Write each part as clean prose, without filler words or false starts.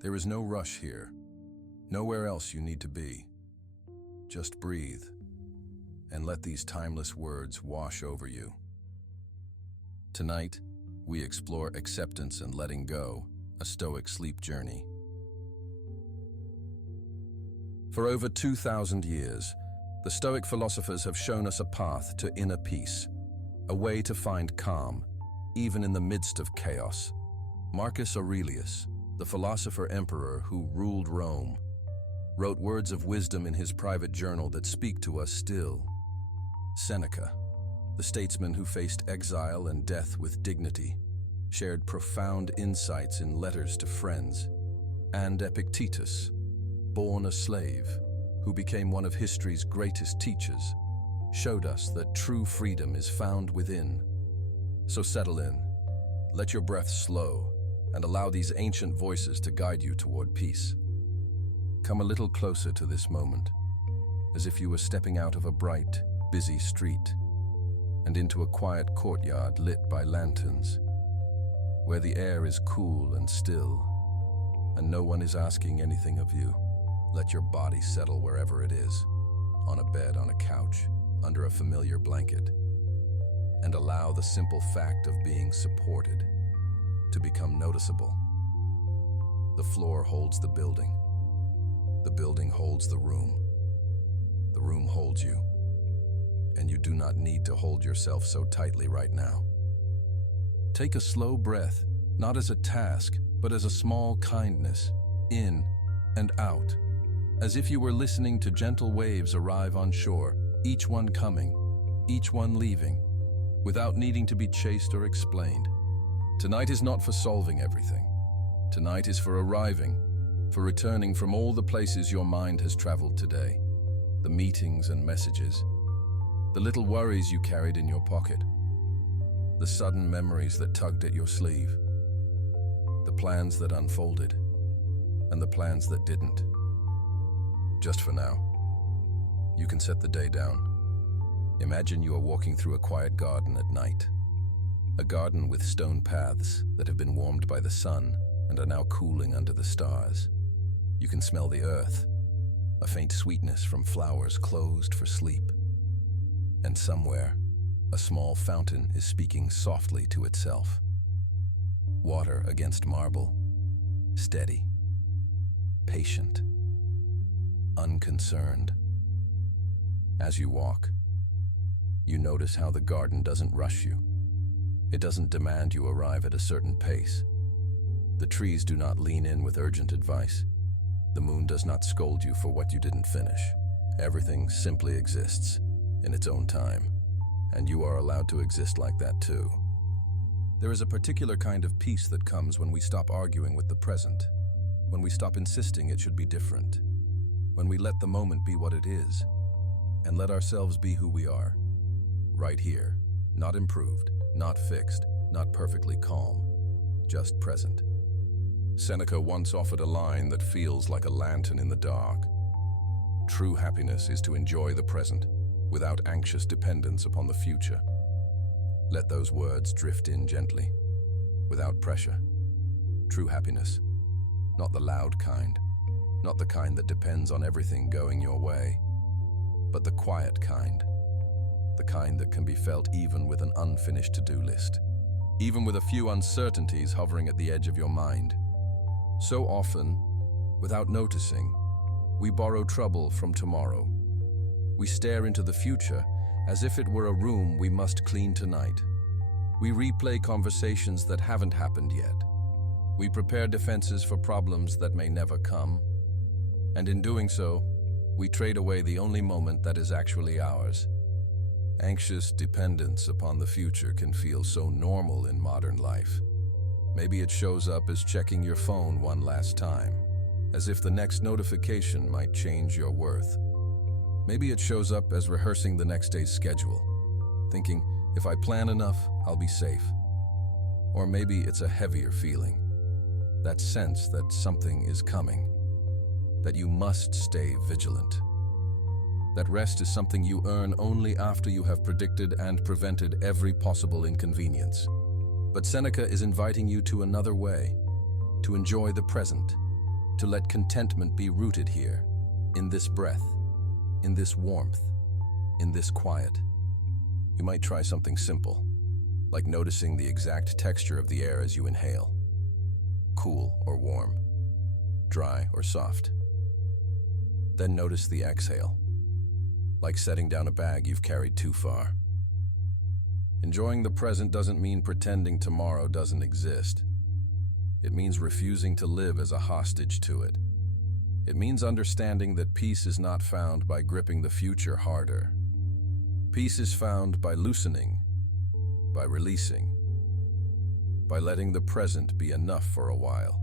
There is no rush here, nowhere else you need to be. Just breathe, and let these timeless words wash over you. Tonight, we explore acceptance and letting go, a Stoic sleep journey. For over 2,000 years, the Stoic philosophers have shown us a path to inner peace, a way to find calm, even in the midst of chaos. Marcus Aurelius, the philosopher-emperor who ruled Rome, wrote words of wisdom in his private journal that speak to us still. Seneca, the statesman who faced exile and death with dignity, shared profound insights in letters to friends. And Epictetus, born a slave, who became one of history's greatest teachers, showed us that true freedom is found within. So settle in, let your breath slow, and allow these ancient voices to guide you toward peace. Come a little closer to this moment, as if you were stepping out of a bright, busy street and into a quiet courtyard lit by lanterns, where the air is cool and still, and no one is asking anything of you. Let your body settle wherever it is, on a bed, on a couch, under a familiar blanket, and allow the simple fact of being supported to become noticeable. The floor holds the building holds the room holds you, and you do not need to hold yourself so tightly right now. Take a slow breath, not as a task, but as a small kindness, in and out, as if you were listening to gentle waves arrive on shore, each one coming, each one leaving, without needing to be chased or explained. Tonight is not for solving everything. Tonight is for arriving, for returning from all the places your mind has traveled today, the meetings and messages, the little worries you carried in your pocket, the sudden memories that tugged at your sleeve, the plans that unfolded, and the plans that didn't. Just for now, you can set the day down. Imagine you are walking through a quiet garden at night, a garden with stone paths that have been warmed by the sun and are now cooling under the stars. You can smell the earth, a faint sweetness from flowers closed for sleep. And somewhere, a small fountain is speaking softly to itself. Water against marble, steady, patient, unconcerned. As you walk, you notice how the garden doesn't rush you. It doesn't demand you arrive at a certain pace. The trees do not lean in with urgent advice. The moon does not scold you for what you didn't finish. Everything simply exists in its own time, and you are allowed to exist like that too. There is a particular kind of peace that comes when we stop arguing with the present, when we stop insisting it should be different, when we let the moment be what it is, and let ourselves be who we are, right here, not improved, not fixed, not perfectly calm, just present. Seneca once offered a line that feels like a lantern in the dark. True happiness is to enjoy the present, without anxious dependence upon the future. Let those words drift in gently, without pressure. True happiness, not the loud kind, not the kind that depends on everything going your way, but the quiet kind, the kind that can be felt even with an unfinished to-do list, even with a few uncertainties hovering at the edge of your mind. So often, without noticing, we borrow trouble from tomorrow. We stare into the future as if it were a room we must clean tonight. We replay conversations that haven't happened yet. We prepare defenses for problems that may never come. And in doing so, we trade away the only moment that is actually ours. Anxious dependence upon the future can feel so normal in modern life. Maybe it shows up as checking your phone one last time, as if the next notification might change your worth. Maybe it shows up as rehearsing the next day's schedule, thinking, if I plan enough, I'll be safe. Or maybe it's a heavier feeling, that sense that something is coming, that you must stay vigilant. That rest is something you earn only after you have predicted and prevented every possible inconvenience. But Seneca is inviting you to another way, to enjoy the present, to let contentment be rooted here, in this breath, in this warmth, in this quiet. You might try something simple, like noticing the exact texture of the air as you inhale. Cool or warm, dry or soft. Then notice the exhale, like setting down a bag you've carried too far. Enjoying the present doesn't mean pretending tomorrow doesn't exist. It means refusing to live as a hostage to it. It means understanding that peace is not found by gripping the future harder. Peace is found by loosening, by releasing, by letting the present be enough for a while.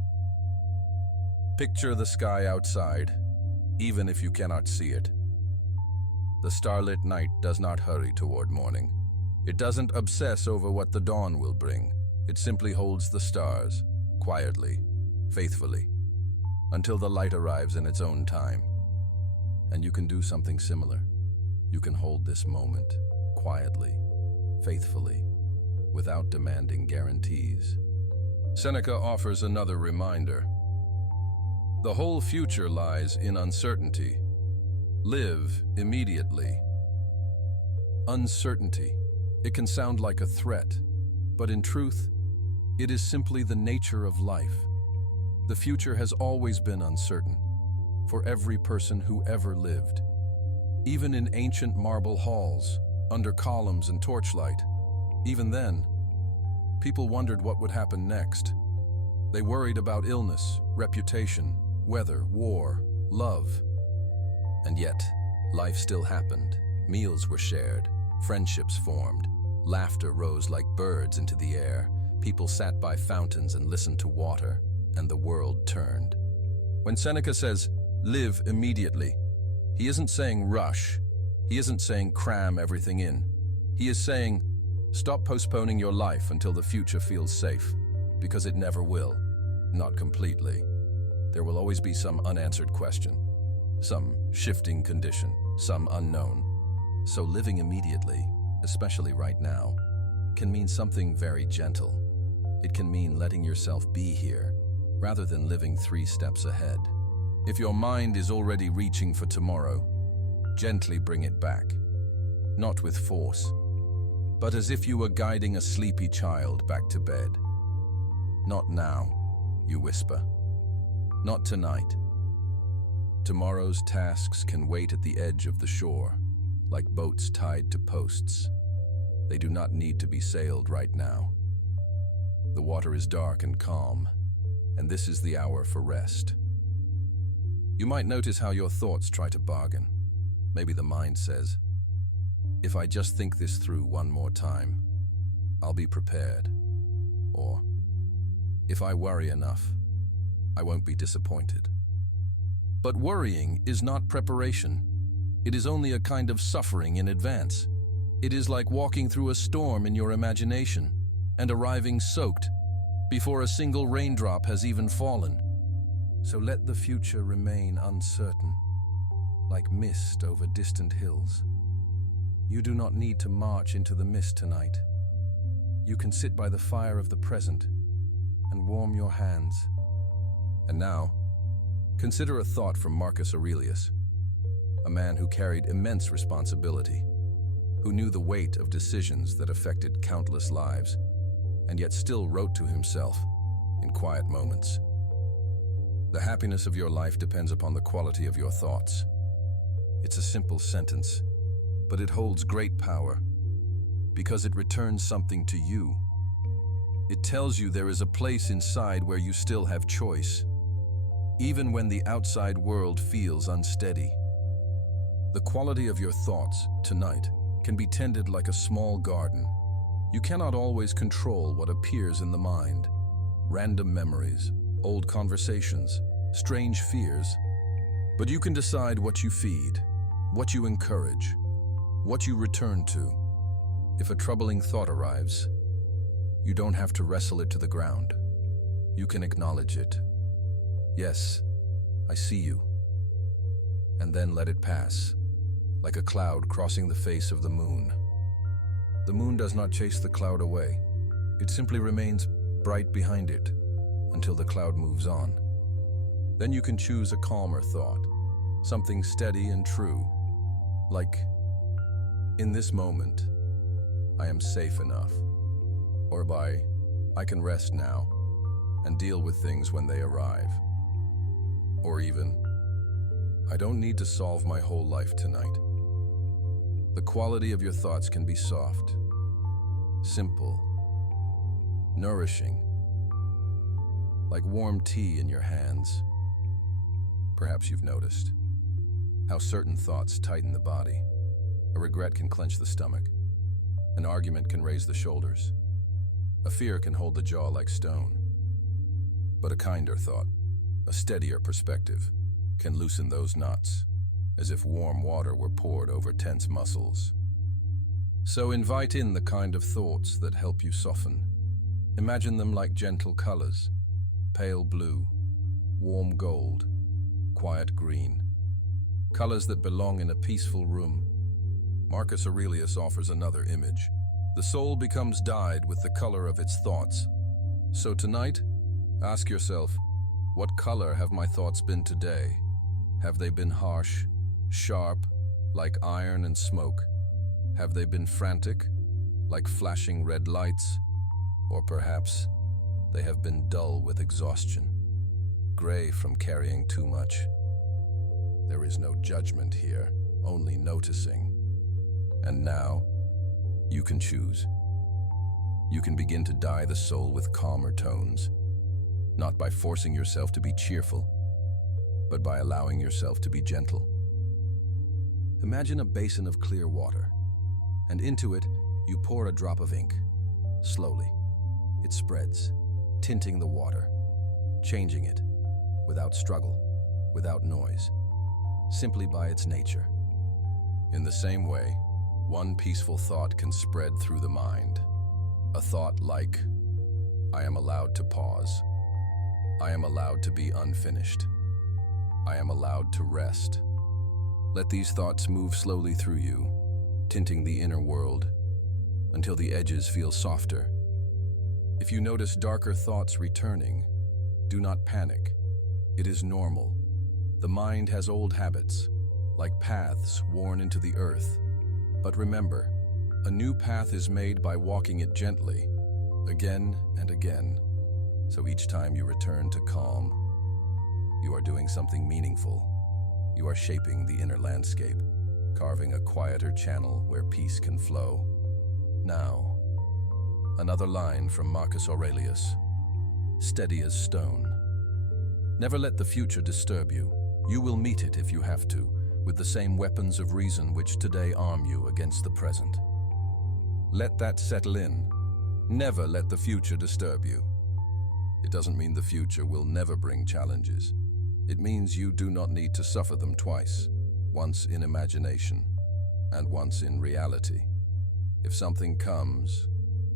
Picture the sky outside, even if you cannot see it. The starlit night does not hurry toward morning. It doesn't obsess over what the dawn will bring. It simply holds the stars, quietly, faithfully, until the light arrives in its own time. And you can do something similar. You can hold this moment, quietly, faithfully, without demanding guarantees. Seneca offers another reminder. The whole future lies in uncertainty. Live immediately. Uncertainty. It can sound like a threat, but in truth, it is simply the nature of life. The future has always been uncertain, for every person who ever lived. Even in ancient marble halls, under columns and torchlight, even then, people wondered what would happen next. They worried about illness, reputation, weather, war, love. And yet, life still happened. Meals were shared, friendships formed, laughter rose like birds into the air, people sat by fountains and listened to water, and the world turned. When Seneca says, live immediately, he isn't saying rush. He isn't saying cram everything in. He is saying, stop postponing your life until the future feels safe, because it never will, not completely. There will always be some unanswered question, some shifting condition, some unknown. So living immediately, especially right now, can mean something very gentle. It can mean letting yourself be here, rather than living 3 steps ahead. If your mind is already reaching for tomorrow, gently bring it back, not with force, but as if you were guiding a sleepy child back to bed. Not now, you whisper. Not tonight. Tomorrow's tasks can wait at the edge of the shore, like boats tied to posts. They do not need to be sailed right now. The water is dark and calm, and this is the hour for rest. You might notice how your thoughts try to bargain. Maybe the mind says, if I just think this through one more time, I'll be prepared. Or, if I worry enough, I won't be disappointed. But worrying is not preparation. It is only a kind of suffering in advance. It is like walking through a storm in your imagination and arriving soaked before a single raindrop has even fallen. So let the future remain uncertain, like mist over distant hills. You do not need to march into the mist tonight. You can sit by the fire of the present and warm your hands. And now, consider a thought from Marcus Aurelius, a man who carried immense responsibility, who knew the weight of decisions that affected countless lives, and yet still wrote to himself in quiet moments. The happiness of your life depends upon the quality of your thoughts. It's a simple sentence, but it holds great power because it returns something to you. It tells you there is a place inside where you still have choice, even when the outside world feels unsteady. The quality of your thoughts tonight can be tended like a small garden. You cannot always control what appears in the mind. Random memories, old conversations, strange fears. But you can decide what you feed, what you encourage, what you return to. If a troubling thought arrives, you don't have to wrestle it to the ground. You can acknowledge it. Yes, I see you. And then let it pass, like a cloud crossing the face of the moon. The moon does not chase the cloud away. It simply remains bright behind it until the cloud moves on. Then you can choose a calmer thought, something steady and true, like, in this moment, I am safe enough, or by, I can rest now and deal with things when they arrive, or even, I don't need to solve my whole life tonight. The quality of your thoughts can be soft, simple, nourishing, like warm tea in your hands. Perhaps you've noticed how certain thoughts tighten the body. A regret can clench the stomach. An argument can raise the shoulders. A fear can hold the jaw like stone. But a kinder thought, a steadier perspective, can loosen those knots, as if warm water were poured over tense muscles. So invite in the kind of thoughts that help you soften. Imagine them like gentle colors, pale blue, warm gold, quiet green, colors that belong in a peaceful room. Marcus Aurelius offers another image. The soul becomes dyed with the color of its thoughts. So tonight, ask yourself, what color have my thoughts been today? Have they been harsh, sharp, like iron and smoke? Have they been frantic, like flashing red lights? Or perhaps they have been dull with exhaustion, gray from carrying too much. There is no judgment here, only noticing. And now, you can choose. You can begin to dye the soul with calmer tones, not by forcing yourself to be cheerful, but by allowing yourself to be gentle. Imagine a basin of clear water, and into it, you pour a drop of ink. Slowly, it spreads, tinting the water, changing it, without struggle, without noise, simply by its nature. In the same way, one peaceful thought can spread through the mind. A thought like, I am allowed to pause. I am allowed to be unfinished. I am allowed to rest. Let these thoughts move slowly through you, tinting the inner world, until the edges feel softer. If you notice darker thoughts returning, do not panic. It is normal. The mind has old habits, like paths worn into the earth. But remember, a new path is made by walking it gently, again and again. So each time you return to calm, you are doing something meaningful. You are shaping the inner landscape, carving a quieter channel where peace can flow. Now, another line from Marcus Aurelius, steady as stone. Never let the future disturb you. You will meet it if you have to, with the same weapons of reason which today arm you against the present. Let that settle in. Never let the future disturb you. It doesn't mean the future will never bring challenges. It means you do not need to suffer them twice, once in imagination and once in reality. If something comes,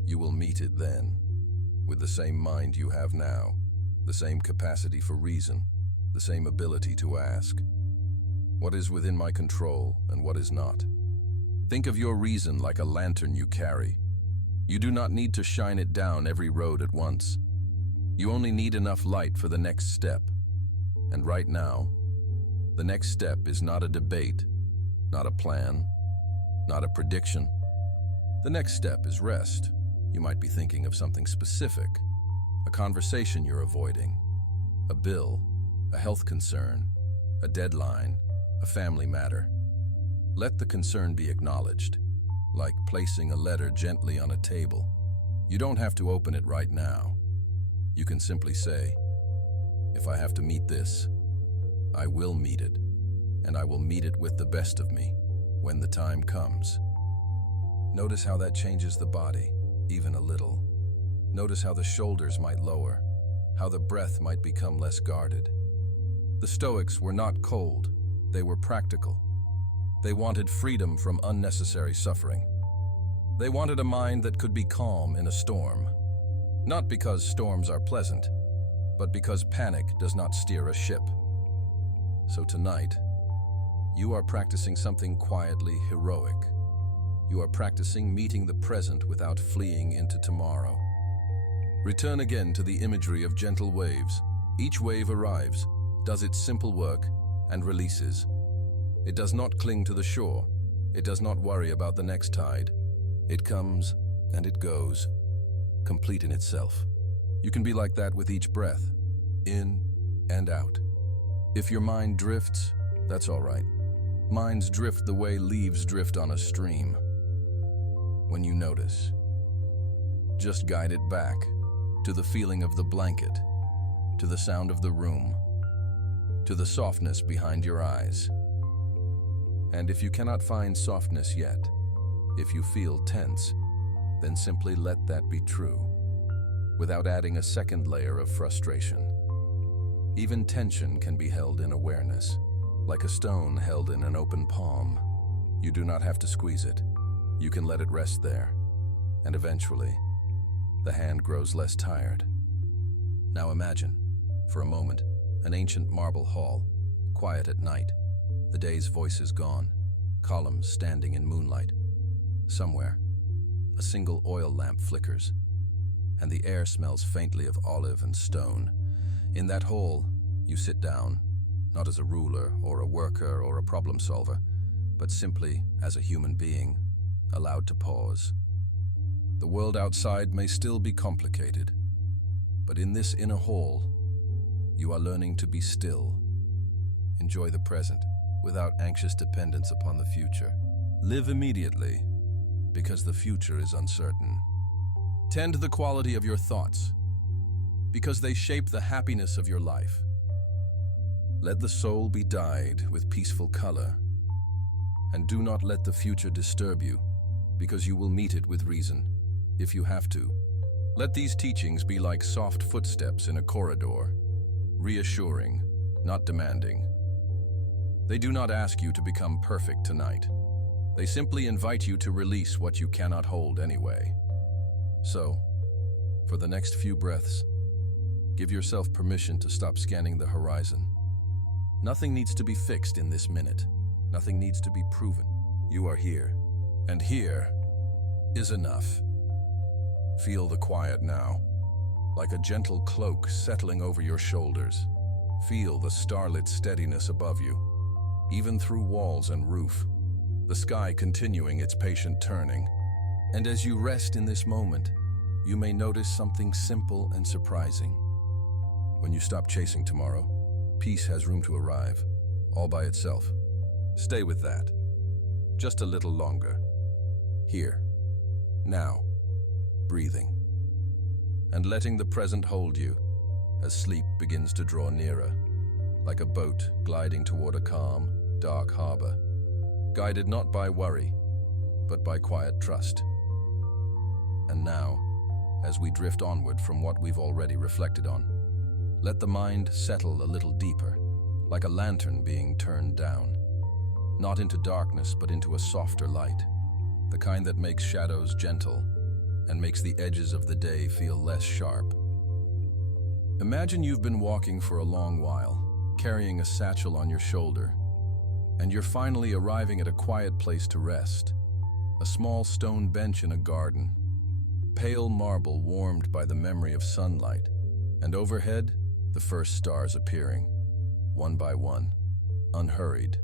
you will meet it then, with the same mind you have now, the same capacity for reason, the same ability to ask, what is within my control and what is not? Think of your reason like a lantern you carry. You do not need to shine it down every road at once. You only need enough light for the next step. And right now, the next step is not a debate, not a plan, not a prediction. The next step is rest. You might be thinking of something specific, a conversation you're avoiding, a bill, a health concern, a deadline, a family matter. Let the concern be acknowledged, like placing a letter gently on a table. You don't have to open it right now. You can simply say, if I have to meet this, I will meet it, and I will meet it with the best of me when the time comes. Notice how that changes the body, even a little. Notice how the shoulders might lower, how the breath might become less guarded. The Stoics were not cold, they were practical. They wanted freedom from unnecessary suffering. They wanted a mind that could be calm in a storm. Not because storms are pleasant, but because panic does not steer a ship. So tonight, you are practicing something quietly heroic. You are practicing meeting the present without fleeing into tomorrow. Return again to the imagery of gentle waves. Each wave arrives, does its simple work, and releases. It does not cling to the shore. It does not worry about the next tide. It comes and it goes, complete in itself. You can be like that with each breath, in and out. If your mind drifts, that's all right. Minds drift the way leaves drift on a stream. When you notice, just guide it back to the feeling of the blanket, to the sound of the room, to the softness behind your eyes. And if you cannot find softness yet, if you feel tense, then simply let that be true, without adding a second layer of frustration. Even tension can be held in awareness, like a stone held in an open palm. You do not have to squeeze it. You can let it rest there, and eventually, the hand grows less tired. Now imagine, for a moment, an ancient marble hall, quiet at night, the day's voice is gone, columns standing in moonlight. Somewhere, a single oil lamp flickers, and the air smells faintly of olive and stone. In that hall, you sit down, not as a ruler or a worker or a problem solver, but simply as a human being, allowed to pause. The world outside may still be complicated, but in this inner hall, you are learning to be still. Enjoy the present without anxious dependence upon the future. Live immediately, because the future is uncertain. Tend the quality of your thoughts, because they shape the happiness of your life. Let the soul be dyed with peaceful color, and do not let the future disturb you, because you will meet it with reason, if you have to. Let these teachings be like soft footsteps in a corridor, reassuring, not demanding. They do not ask you to become perfect tonight. They simply invite you to release what you cannot hold anyway. So, for the next few breaths, give yourself permission to stop scanning the horizon. Nothing needs to be fixed in this minute. Nothing needs to be proven. You are here, and here is enough. Feel the quiet now, like a gentle cloak settling over your shoulders. Feel the starlit steadiness above you, even through walls and roof, the sky continuing its patient turning. And as you rest in this moment, you may notice something simple and surprising. When you stop chasing tomorrow, peace has room to arrive, all by itself. Stay with that, just a little longer. Here, now, breathing, and letting the present hold you as sleep begins to draw nearer, like a boat gliding toward a calm, dark harbor, guided not by worry, but by quiet trust. And now, as we drift onward from what we've already reflected on, let the mind settle a little deeper, like a lantern being turned down, not into darkness, but into a softer light, the kind that makes shadows gentle and makes the edges of the day feel less sharp. Imagine you've been walking for a long while, carrying a satchel on your shoulder, and you're finally arriving at a quiet place to rest, a small stone bench in a garden, pale marble warmed by the memory of sunlight, and overhead, the first stars appearing, one by one, unhurried,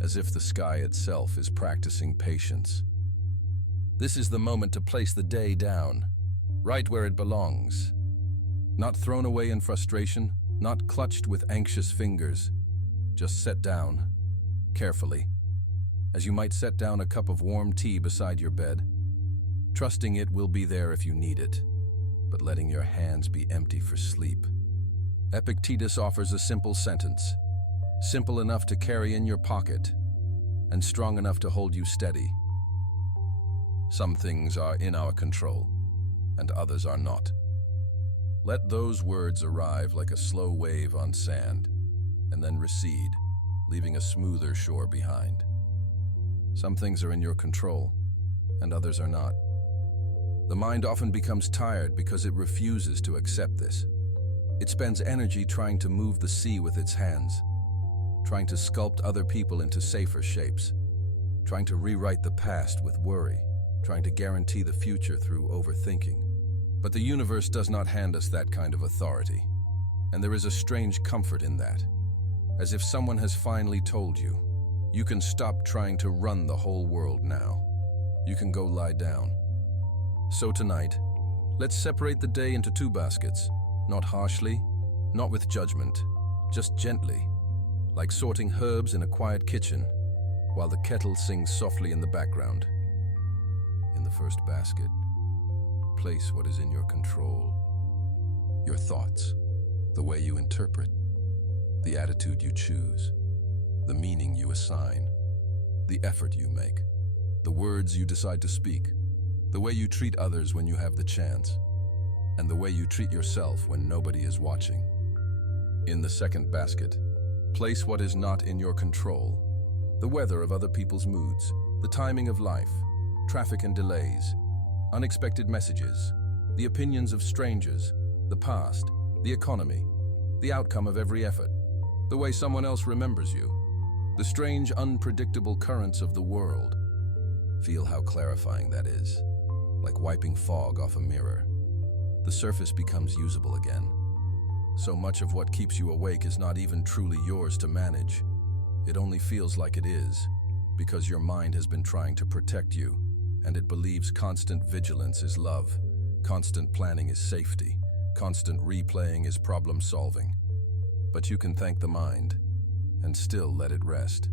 as if the sky itself is practicing patience. This is the moment to place the day down, right where it belongs. Not thrown away in frustration, not clutched with anxious fingers. Just set down, carefully, as you might set down a cup of warm tea beside your bed, trusting it will be there if you need it, but letting your hands be empty for sleep. Epictetus offers a simple sentence, simple enough to carry in your pocket, and strong enough to hold you steady. Some things are in our control, and others are not. Let those words arrive like a slow wave on sand, and then recede, leaving a smoother shore behind. Some things are in your control, and others are not. The mind often becomes tired because it refuses to accept this. It spends energy trying to move the sea with its hands, trying to sculpt other people into safer shapes, trying to rewrite the past with worry, trying to guarantee the future through overthinking. But the universe does not hand us that kind of authority, and there is a strange comfort in that. as if someone has finally told you, you can stop trying to run the whole world now. You can go lie down. So tonight, let's separate the day into two baskets, not harshly, not with judgment, just gently, like sorting herbs in a quiet kitchen, while the kettle sings softly in the background. In the first basket, place what is in your control. Your thoughts, the way you interpret, the attitude you choose, the meaning you assign, the effort you make, the words you decide to speak, the way you treat others when you have the chance, and the way you treat yourself when nobody is watching. In the second basket, place what is not in your control, the weather of other people's moods, the timing of life, traffic and delays, unexpected messages, the opinions of strangers, the past, the economy, the outcome of every effort, the way someone else remembers you, the strange, unpredictable currents of the world. Feel how clarifying that is, like wiping fog off a mirror. The surface becomes usable again. So much of what keeps you awake is not even truly yours to manage. It only feels like it is, because your mind has been trying to protect you, and it believes constant vigilance is love, constant planning is safety, constant replaying is problem solving. But you can thank the mind, and still let it rest.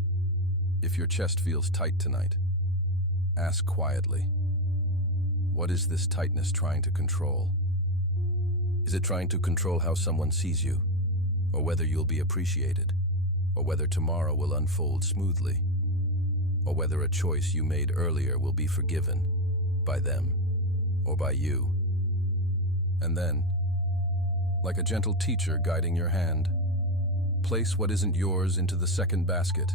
If your chest feels tight tonight, ask quietly, what is this tightness trying to control? Is it trying to control how someone sees you, or whether you'll be appreciated, or whether tomorrow will unfold smoothly, or whether a choice you made earlier will be forgiven by them or by you? And then, like a gentle teacher guiding your hand, place what isn't yours into the second basket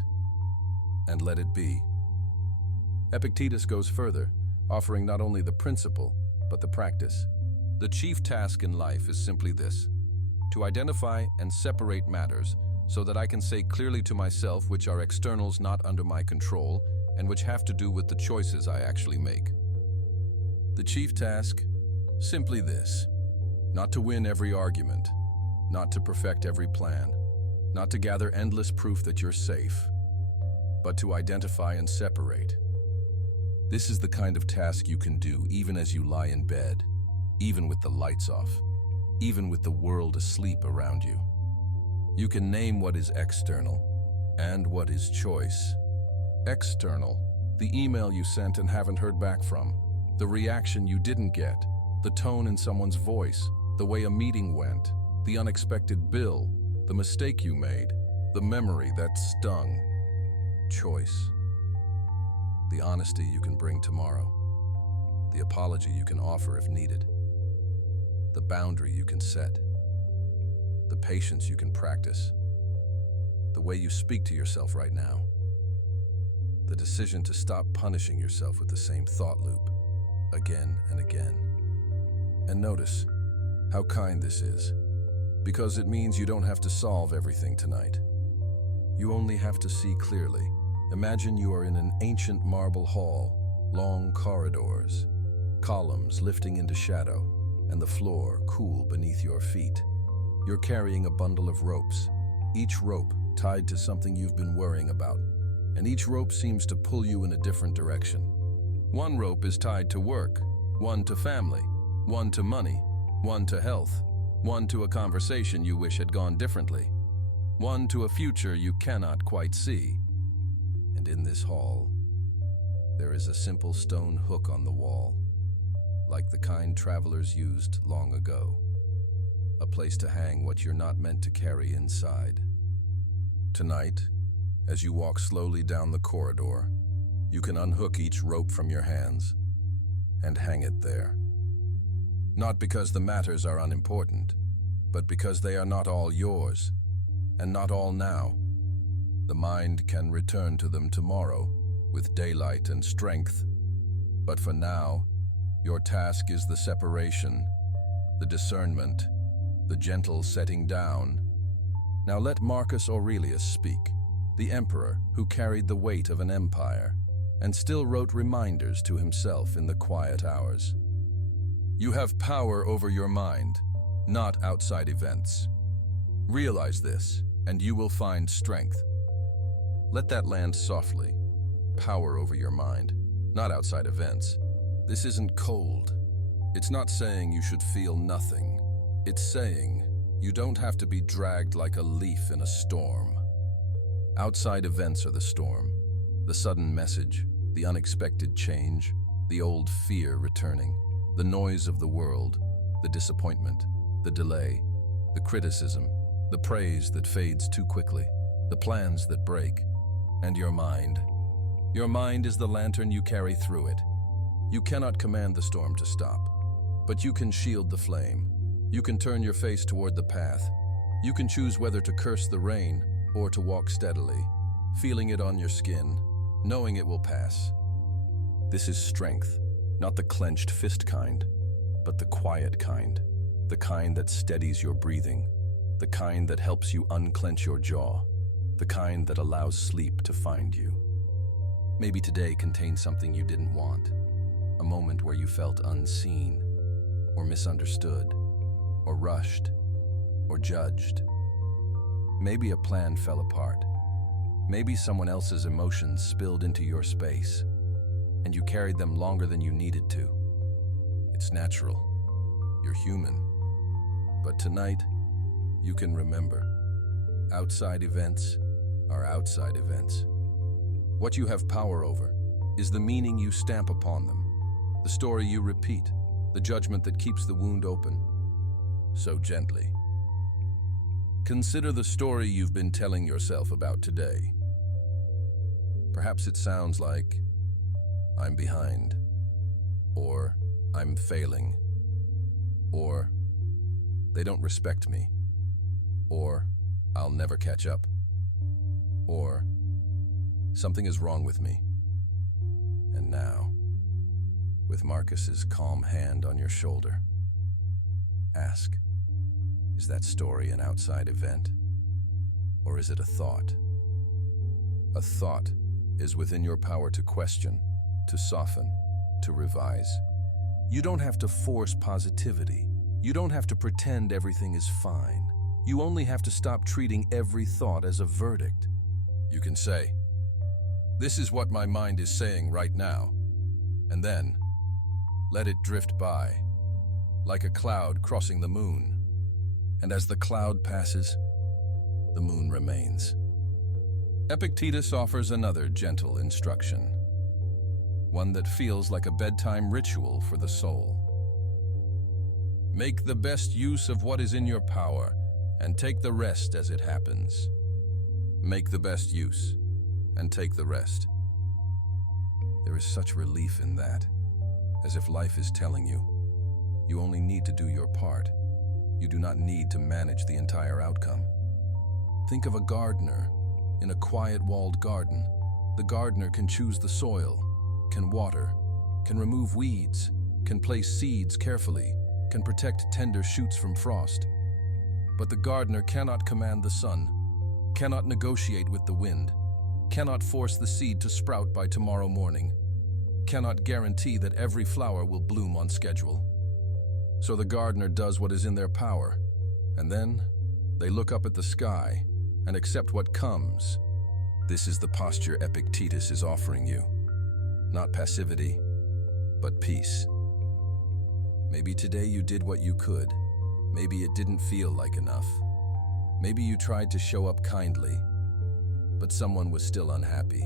and let it be. Epictetus goes further, offering not only the principle, but the practice. The chief task in life is simply this: to identify and separate matters so that I can say clearly to myself which are externals not under my control and which have to do with the choices I actually make. The chief task, simply this: not to win every argument, not to perfect every plan, not to gather endless proof that you're safe, but to identify and separate. This is the kind of task you can do even as you lie in bed, even with the lights off, even with the world asleep around you. You can name what is external and what is choice. External, the email you sent and haven't heard back from, the reaction you didn't get, the tone in someone's voice, the way a meeting went, the unexpected bill, the mistake you made, the memory that stung. Choice. The honesty you can bring tomorrow, the apology you can offer if needed, the boundary you can set, the patience you can practice, the way you speak to yourself right now, the decision to stop punishing yourself with the same thought loop again and again. And notice how kind this is, because it means you don't have to solve everything tonight. You only have to see clearly. Imagine you are in an ancient marble hall, long corridors, columns lifting into shadow, and the floor cool beneath your feet. You're carrying a bundle of ropes, each rope tied to something you've been worrying about, and each rope seems to pull you in a different direction. One rope is tied to work, one to family, one to money, one to health, one to a conversation you wish had gone differently, one to a future you cannot quite see. And in this hall, there is a simple stone hook on the wall, like the kind travelers used long ago, a place to hang what you're not meant to carry inside. Tonight, as you walk slowly down the corridor, you can unhook each rope from your hands and hang it there. Not because the matters are unimportant, but because they are not all yours, and not all now. The mind can return to them tomorrow with daylight and strength, but for now, your task is the separation, the discernment, the gentle setting down. Now let Marcus Aurelius speak, the emperor who carried the weight of an empire and still wrote reminders to himself in the quiet hours. You have power over your mind, not outside events. Realize this, and you will find strength. Let that land softly, power over your mind, not outside events. This isn't cold. It's not saying you should feel nothing. It's saying you don't have to be dragged like a leaf in a storm. Outside events are the storm, the sudden message, the unexpected change, the old fear returning, the noise of the world, the disappointment, the delay, the criticism, the praise that fades too quickly, the plans that break, and your mind. Your mind is the lantern you carry through it. You cannot command the storm to stop, but you can shield the flame. You can turn your face toward the path. You can choose whether to curse the rain or to walk steadily, feeling it on your skin, knowing it will pass. This is strength, not the clenched fist kind, but the quiet kind, the kind that steadies your breathing, the kind that helps you unclench your jaw, the kind that allows sleep to find you. Maybe today contains something you didn't want, a moment where you felt unseen, or misunderstood, or rushed, or judged. Maybe a plan fell apart. Maybe someone else's emotions spilled into your space, and you carried them longer than you needed to. It's natural. You're human. But tonight, you can remember, outside events are outside events. What you have power over is the meaning you stamp upon them, the story you repeat, the judgment that keeps the wound open so gently. Consider the story you've been telling yourself about today. Perhaps it sounds like, I'm behind, or I'm failing, or they don't respect me, or I'll never catch up, or something is wrong with me. And now, with Marcus's calm hand on your shoulder, ask, is that story an outside event, or is it a thought? A thought is within your power to question, to soften, to revise. You don't have to force positivity. You don't have to pretend everything is fine. You only have to stop treating every thought as a verdict. You can say, this is what my mind is saying right now, and then let it drift by, like a cloud crossing the moon. And as the cloud passes, the moon remains. Epictetus offers another gentle instruction, one that feels like a bedtime ritual for the soul. Make the best use of what is in your power and take the rest as it happens. Make the best use and take the rest. There is such relief in that, as if life is telling you, you only need to do your part. You do not need to manage the entire outcome. Think of a gardener in a quiet walled garden. The gardener can choose the soil, can water, can remove weeds, can place seeds carefully, can protect tender shoots from frost. But the gardener cannot command the sun, cannot negotiate with the wind, cannot force the seed to sprout by tomorrow morning, cannot guarantee that every flower will bloom on schedule. So the gardener does what is in their power, and then they look up at the sky and accept what comes. This is the posture Epictetus is offering you. Not passivity, but peace. Maybe today you did what you could. Maybe it didn't feel like enough. Maybe you tried to show up kindly, but someone was still unhappy.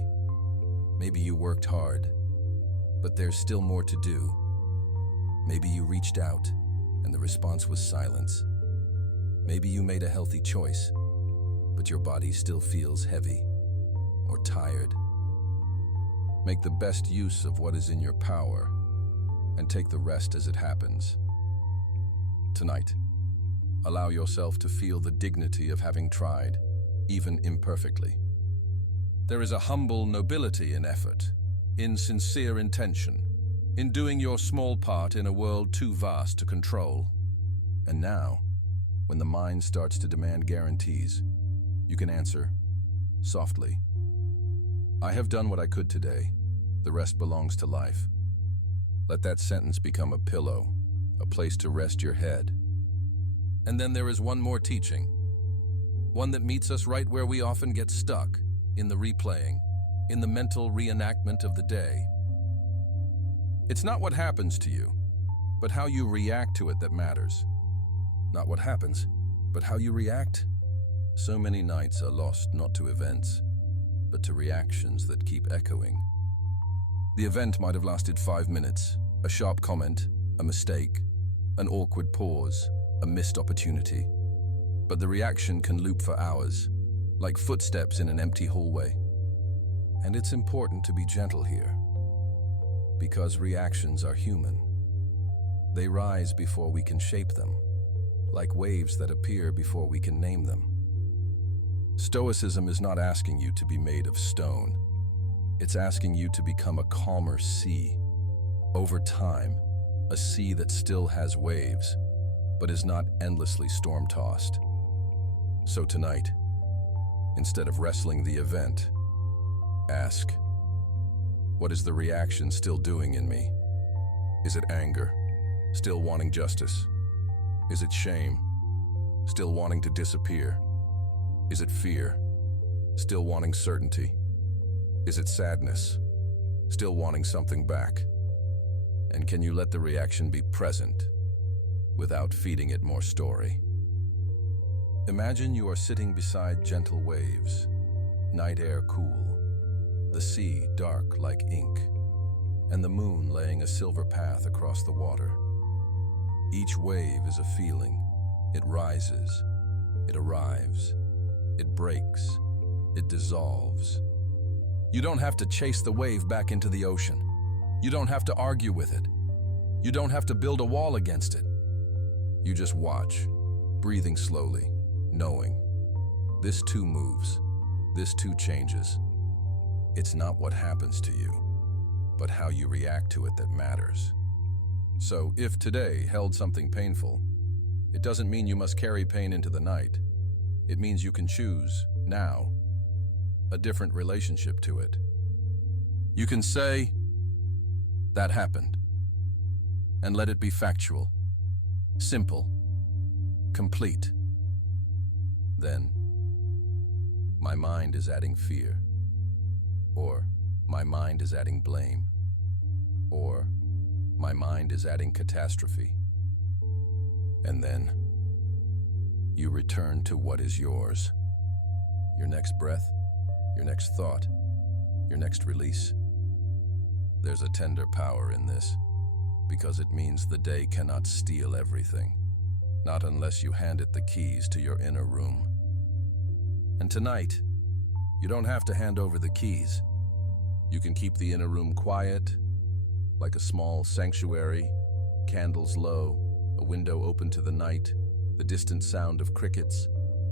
Maybe you worked hard, but there's still more to do. Maybe you reached out, and the response was silence. Maybe you made a healthy choice, but your body still feels heavy or tired. Make the best use of what is in your power and take the rest as it happens. Tonight, allow yourself to feel the dignity of having tried, even imperfectly. There is a humble nobility in effort, in sincere intention, in doing your small part in a world too vast to control. And now, when the mind starts to demand guarantees, you can answer, softly, I have done what I could today. The rest belongs to life. Let that sentence become a pillow, a place to rest your head. And then there is one more teaching, one that meets us right where we often get stuck, in the replaying, in the mental reenactment of the day. It's not what happens to you, but how you react to it that matters. Not what happens, but how you react. So many nights are lost not to events, but to reactions that keep echoing. The event might have lasted 5 minutes, a sharp comment, a mistake, an awkward pause, a missed opportunity. But the reaction can loop for hours, like footsteps in an empty hallway. And it's important to be gentle here, because reactions are human. They rise before we can shape them, like waves that appear before we can name them. Stoicism is not asking you to be made of stone. It's asking you to become a calmer sea. Over time, a sea that still has waves, but is not endlessly storm-tossed. So tonight, instead of wrestling the event, ask, what is the reaction still doing in me? Is it anger, still wanting justice? Is it shame, still wanting to disappear? Is it fear, still wanting certainty? Is it sadness, still wanting something back? And can you let the reaction be present without feeding it more story? Imagine you are sitting beside gentle waves, night air cool, the sea dark like ink, and the moon laying a silver path across the water. Each wave is a feeling. It rises, it arrives, it breaks, it dissolves. You don't have to chase the wave back into the ocean. You don't have to argue with it. You don't have to build a wall against it. You just watch, breathing slowly, knowing this too moves, this too changes. It's not what happens to you, but how you react to it that matters. So if today held something painful, it doesn't mean you must carry pain into the night. It means you can choose, now, a different relationship to it. You can say, that happened, and let it be factual, simple, complete. Then, my mind is adding fear, or my mind is adding blame, or my mind is adding catastrophe. And then, you return to what is yours. Your next breath, your next thought, your next release. There's a tender power in this, because it means the day cannot steal everything, not unless you hand it the keys to your inner room. And tonight, you don't have to hand over the keys. You can keep the inner room quiet, like a small sanctuary, candles low, a window open to the night, the distant sound of crickets,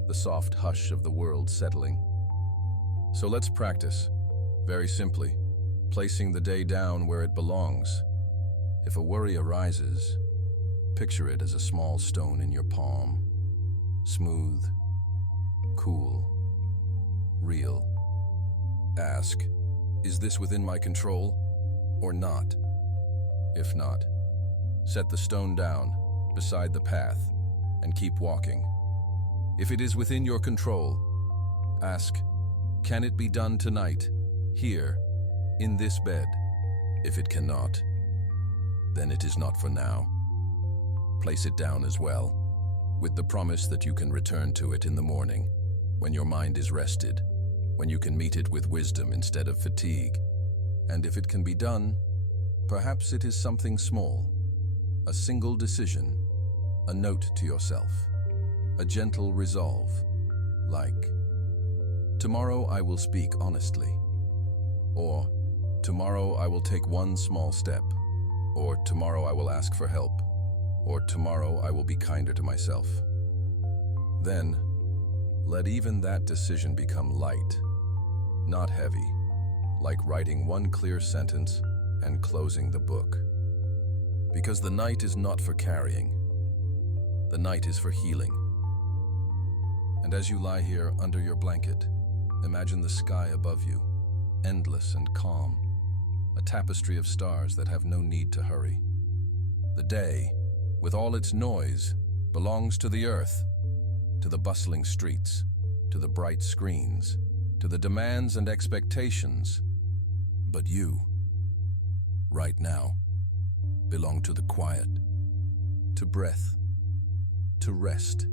the soft hush of the world settling. So let's practice, very simply, placing the day down where it belongs. If a worry arises, picture it as a small stone in your palm, smooth, cool, real. Ask, is this within my control or not? If not, set the stone down beside the path and keep walking. If it is within your control, ask, can it be done tonight, here, in this bed? If it cannot, then it is not for now. Place it down as well, with the promise that you can return to it in the morning, when your mind is rested, when you can meet it with wisdom instead of fatigue. And if it can be done, perhaps it is something small, a single decision, a note to yourself, a gentle resolve, like, tomorrow I will speak honestly, or tomorrow I will take one small step, or tomorrow I will ask for help, or tomorrow I will be kinder to myself. Then, let even that decision become light, not heavy, like writing one clear sentence and closing the book. Because the night is not for carrying. The night is for healing. And as you lie here under your blanket, imagine the sky above you, endless and calm, a tapestry of stars that have no need to hurry. The day, with all its noise, belongs to the earth, to the bustling streets, to the bright screens, to the demands and expectations. But you, right now, belong to the quiet, to breath, to rest,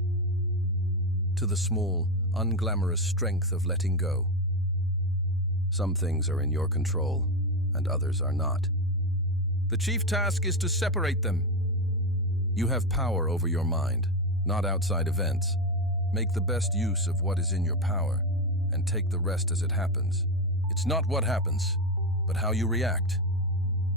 to the small, unglamorous strength of letting go. Some things are in your control, and others are not. The chief task is to separate them. You have power over your mind, not outside events. Make the best use of what is in your power, and take the rest as it happens. It's not what happens, but how you react.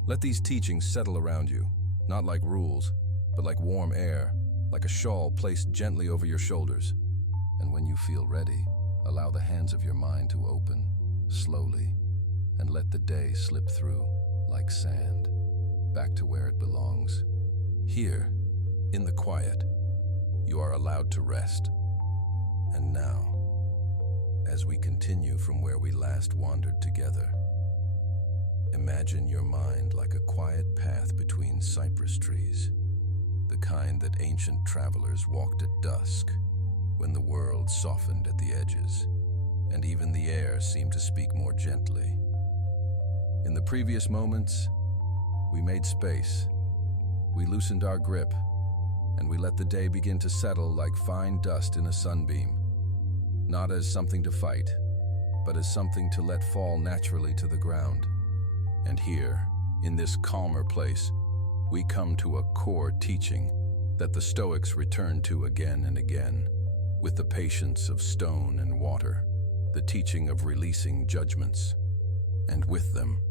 Let these teachings settle around you, not like rules, but like warm air, like a shawl placed gently over your shoulders. And when you feel ready, allow the hands of your mind to open, slowly, and let the day slip through, like sand, back to where it belongs. Here, in the quiet, you are allowed to rest. And now, as we continue from where we last wandered together, imagine your mind like a quiet path between cypress trees, the kind that ancient travelers walked at dusk, when the world softened at the edges, and even the air seemed to speak more gently. In the previous moments, we made space, we loosened our grip, and we let the day begin to settle like fine dust in a sunbeam, not as something to fight, but as something to let fall naturally to the ground. And here, in this calmer place, we come to a core teaching that the Stoics return to again and again, with the patience of stone and water, the teaching of releasing judgments, and with them,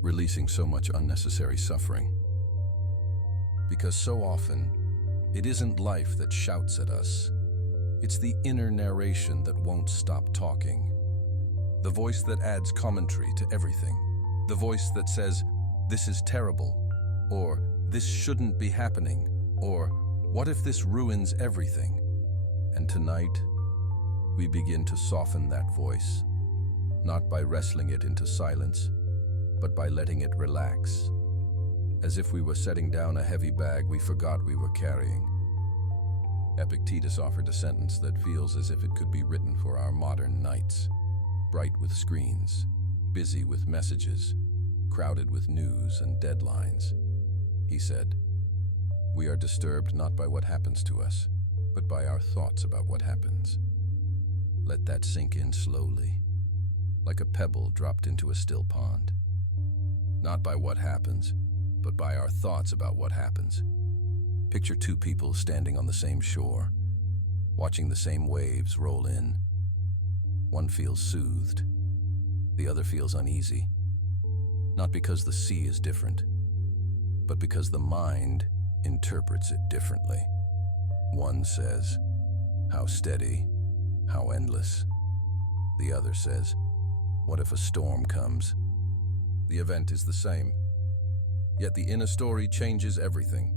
releasing so much unnecessary suffering. Because so often, it isn't life that shouts at us. It's the inner narration that won't stop talking. The voice that adds commentary to everything. The voice that says, "This is terrible," or "This shouldn't be happening," or "What if this ruins everything?" And tonight, we begin to soften that voice, not by wrestling it into silence, but by letting it relax, as if we were setting down a heavy bag we forgot we were carrying. Epictetus offered a sentence that feels as if it could be written for our modern nights, bright with screens, busy with messages, crowded with news and deadlines. He said, "We are disturbed not by what happens to us, but by our thoughts about what happens." Let that sink in slowly, like a pebble dropped into a still pond. Not by what happens, but by our thoughts about what happens. Picture two people standing on the same shore, watching the same waves roll in. One feels soothed, the other feels uneasy. Not because the sea is different, but because the mind interprets it differently. One says, "How steady, how endless." The other says, "What if a storm comes?" The event is the same, yet the inner story changes everything.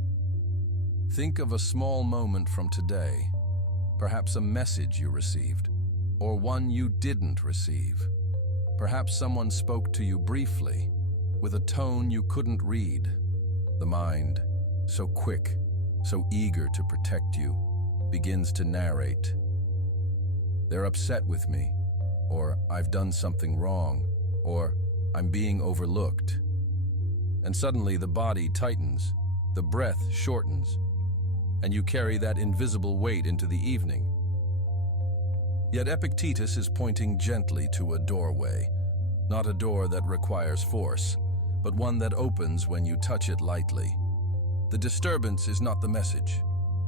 Think of a small moment from today, perhaps a message you received, or one you didn't receive. Perhaps someone spoke to you briefly, with a tone you couldn't read. The mind, so quick, so eager to protect you, begins to narrate. "They're upset with me," or "I've done something wrong," or "I'm being overlooked." And suddenly the body tightens, the breath shortens, and you carry that invisible weight into the evening. Yet Epictetus is pointing gently to a doorway, not a door that requires force, but one that opens when you touch it lightly. The disturbance is not the message,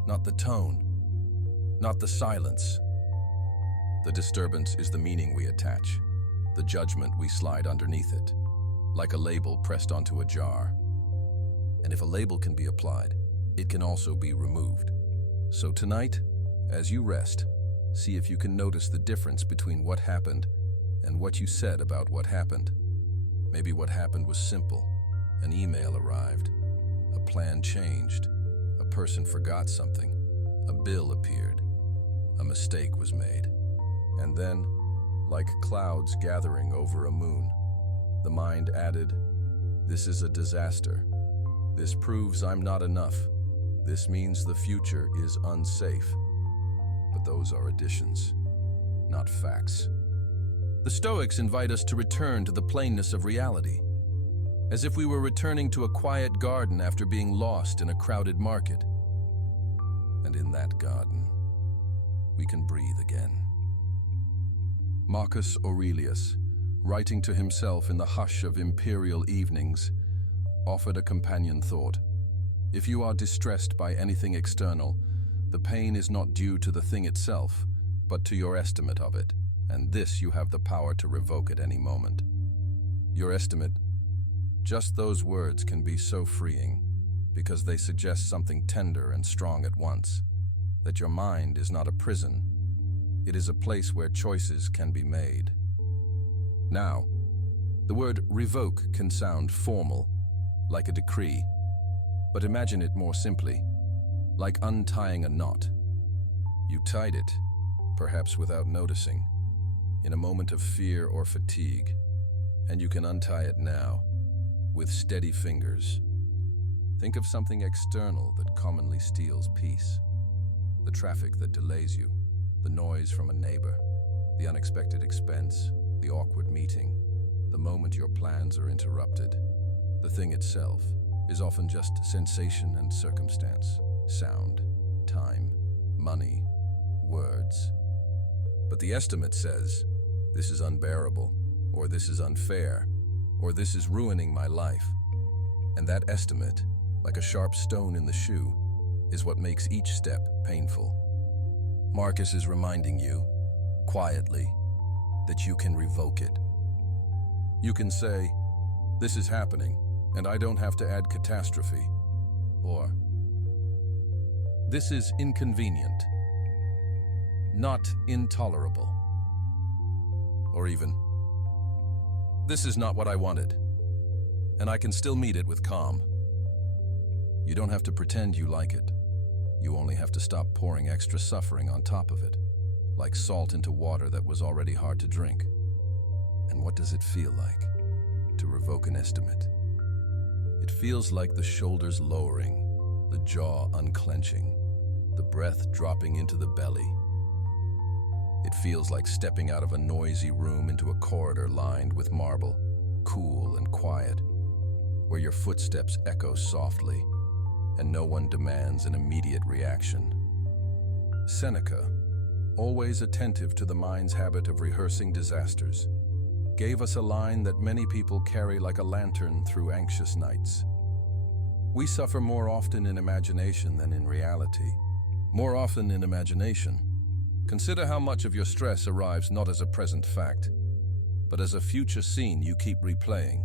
not the tone, not the silence. The disturbance is the meaning we attach, the judgment we slide underneath it, like a label pressed onto a jar. And if a label can be applied, it can also be removed. So tonight, as you rest, see if you can notice the difference between what happened and what you said about what happened. Maybe what happened was simple. An email arrived, a plan changed, a person forgot something, a bill appeared, a mistake was made. And then, like clouds gathering over a moon, the mind added, "This is a disaster. This proves I'm not enough. This means the future is unsafe." But those are additions, not facts. The Stoics invite us to return to the plainness of reality, as if we were returning to a quiet garden after being lost in a crowded market. And in that garden, we can breathe again. Marcus Aurelius, writing to himself in the hush of imperial evenings, offered a companion thought. If you are distressed by anything external, the pain is not due to the thing itself, but to your estimate of it, and this you have the power to revoke at any moment. Your estimate, just those words can be so freeing, because they suggest something tender and strong at once, that your mind is not a prison, it is a place where choices can be made. Now, the word revoke can sound formal, like a decree, but imagine it more simply, like untying a knot. You tied it, perhaps without noticing, in a moment of fear or fatigue, and you can untie it now, with steady fingers. Think of something external that commonly steals peace. The traffic that delays you, the noise from a neighbor, the unexpected expense, the awkward meeting, the moment your plans are interrupted. The thing itself is often just sensation and circumstance, sound, time, money, words. But the estimate says, this is unbearable, or this is unfair, or this is ruining my life. And that estimate, like a sharp stone in the shoe, is what makes each step painful. Marcus is reminding you, quietly, that you can revoke it. You can say, this is happening, and I don't have to add catastrophe. Or, this is inconvenient, not intolerable. Or even, this is not what I wanted, and I can still meet it with calm. You don't have to pretend you like it. You only have to stop pouring extra suffering on top of it, like salt into water that was already hard to drink. And what does it feel like to revoke an estimate? It feels like the shoulders lowering, the jaw unclenching, the breath dropping into the belly. It feels like stepping out of a noisy room into a corridor lined with marble, cool and quiet, where your footsteps echo softly and no one demands an immediate reaction. Seneca, always attentive to the mind's habit of rehearsing disasters, gave us a line that many people carry like a lantern through anxious nights. We suffer more often in imagination than in reality. More often in imagination. Consider how much of your stress arrives not as a present fact, but as a future scene you keep replaying.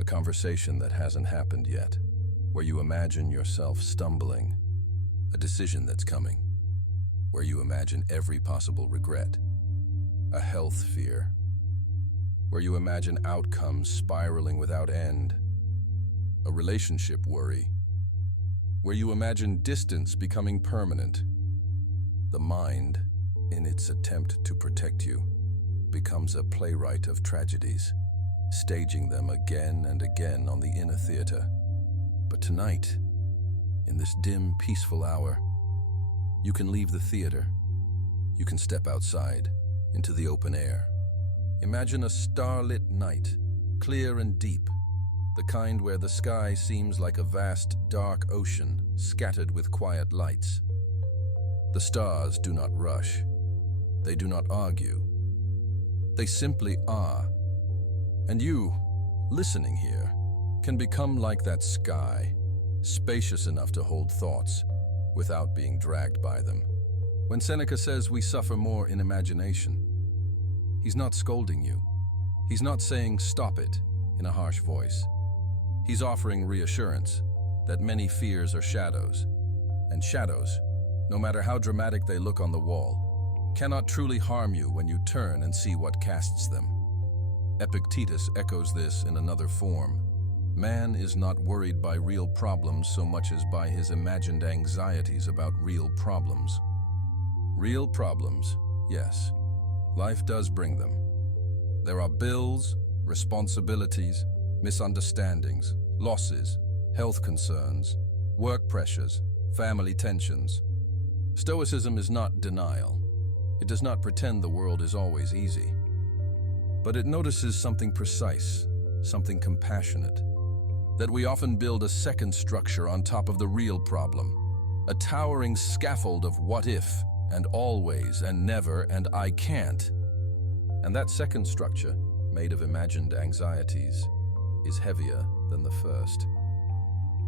A conversation that hasn't happened yet, where you imagine yourself stumbling, a decision that's coming, where you imagine every possible regret, a health fear, where you imagine outcomes spiraling without end, a relationship worry, where you imagine distance becoming permanent. The mind, in its attempt to protect you, becomes a playwright of tragedies, staging them again and again on the inner theater. But tonight, in this dim, peaceful hour, you can leave the theater. You can step outside, into the open air. Imagine a starlit night, clear and deep, the kind where the sky seems like a vast, dark ocean scattered with quiet lights. The stars do not rush. They do not argue. They simply are. And you, listening here, can become like that sky, spacious enough to hold thoughts without being dragged by them. When Seneca says we suffer more in imagination, he's not scolding you. He's not saying stop it in a harsh voice. He's offering reassurance that many fears are shadows, and shadows, no matter how dramatic they look on the wall, cannot truly harm you when you turn and see what casts them. Epictetus echoes this in another form. Man is not worried by real problems so much as by his imagined anxieties about real problems. Real problems, yes. Life does bring them. There are bills, responsibilities, misunderstandings, losses, health concerns, work pressures, family tensions. Stoicism is not denial. It does not pretend the world is always easy. But it notices something precise, something compassionate, that we often build a second structure on top of the real problem, a towering scaffold of what if, and always, and never, and I can't. And that second structure, made of imagined anxieties, is heavier than the first.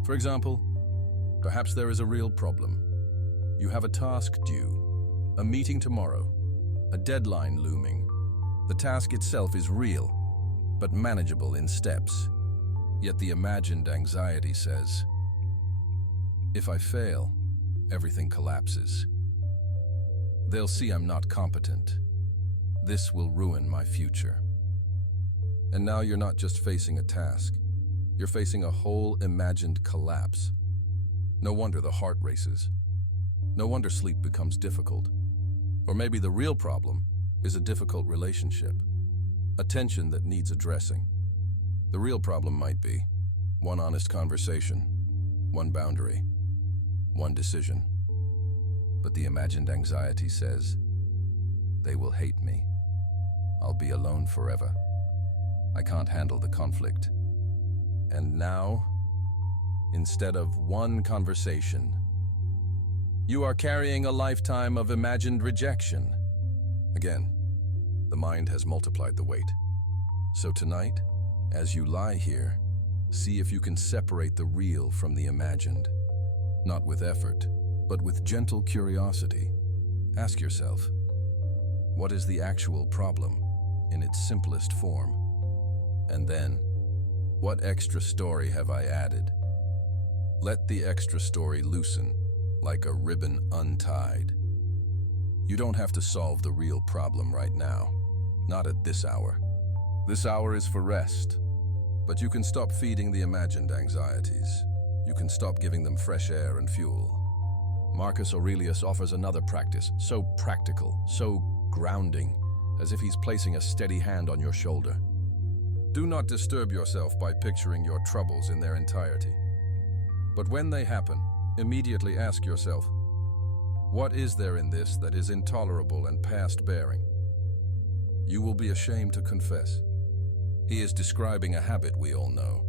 For example, perhaps there is a real problem. You have a task due, a meeting tomorrow, a deadline looming. The task itself is real, but manageable in steps. Yet the imagined anxiety says, if I fail, everything collapses. They'll see I'm not competent. This will ruin my future. And now you're not just facing a task. You're facing a whole imagined collapse. No wonder the heart races. No wonder sleep becomes difficult. Or maybe the real problem is a difficult relationship, a tension that needs addressing. The real problem might be one honest conversation, one boundary, one decision. But the imagined anxiety says, they will hate me. I'll be alone forever. I can't handle the conflict. And now, instead of one conversation, you are carrying a lifetime of imagined rejection. Again, the mind has multiplied the weight. So tonight, as you lie here, see if you can separate the real from the imagined. Not with effort, but with gentle curiosity. Ask yourself, what is the actual problem in its simplest form? And then, what extra story have I added? Let the extra story loosen, like a ribbon untied. You don't have to solve the real problem right now, not at this hour. This hour is for rest, but you can stop feeding the imagined anxieties. You can stop giving them fresh air and fuel. Marcus Aurelius offers another practice, so practical, so grounding, as if he's placing a steady hand on your shoulder. Do not disturb yourself by picturing your troubles in their entirety. But when they happen, immediately ask yourself, what is there in this that is intolerable and past bearing? You will be ashamed to confess. He is describing a habit we all know,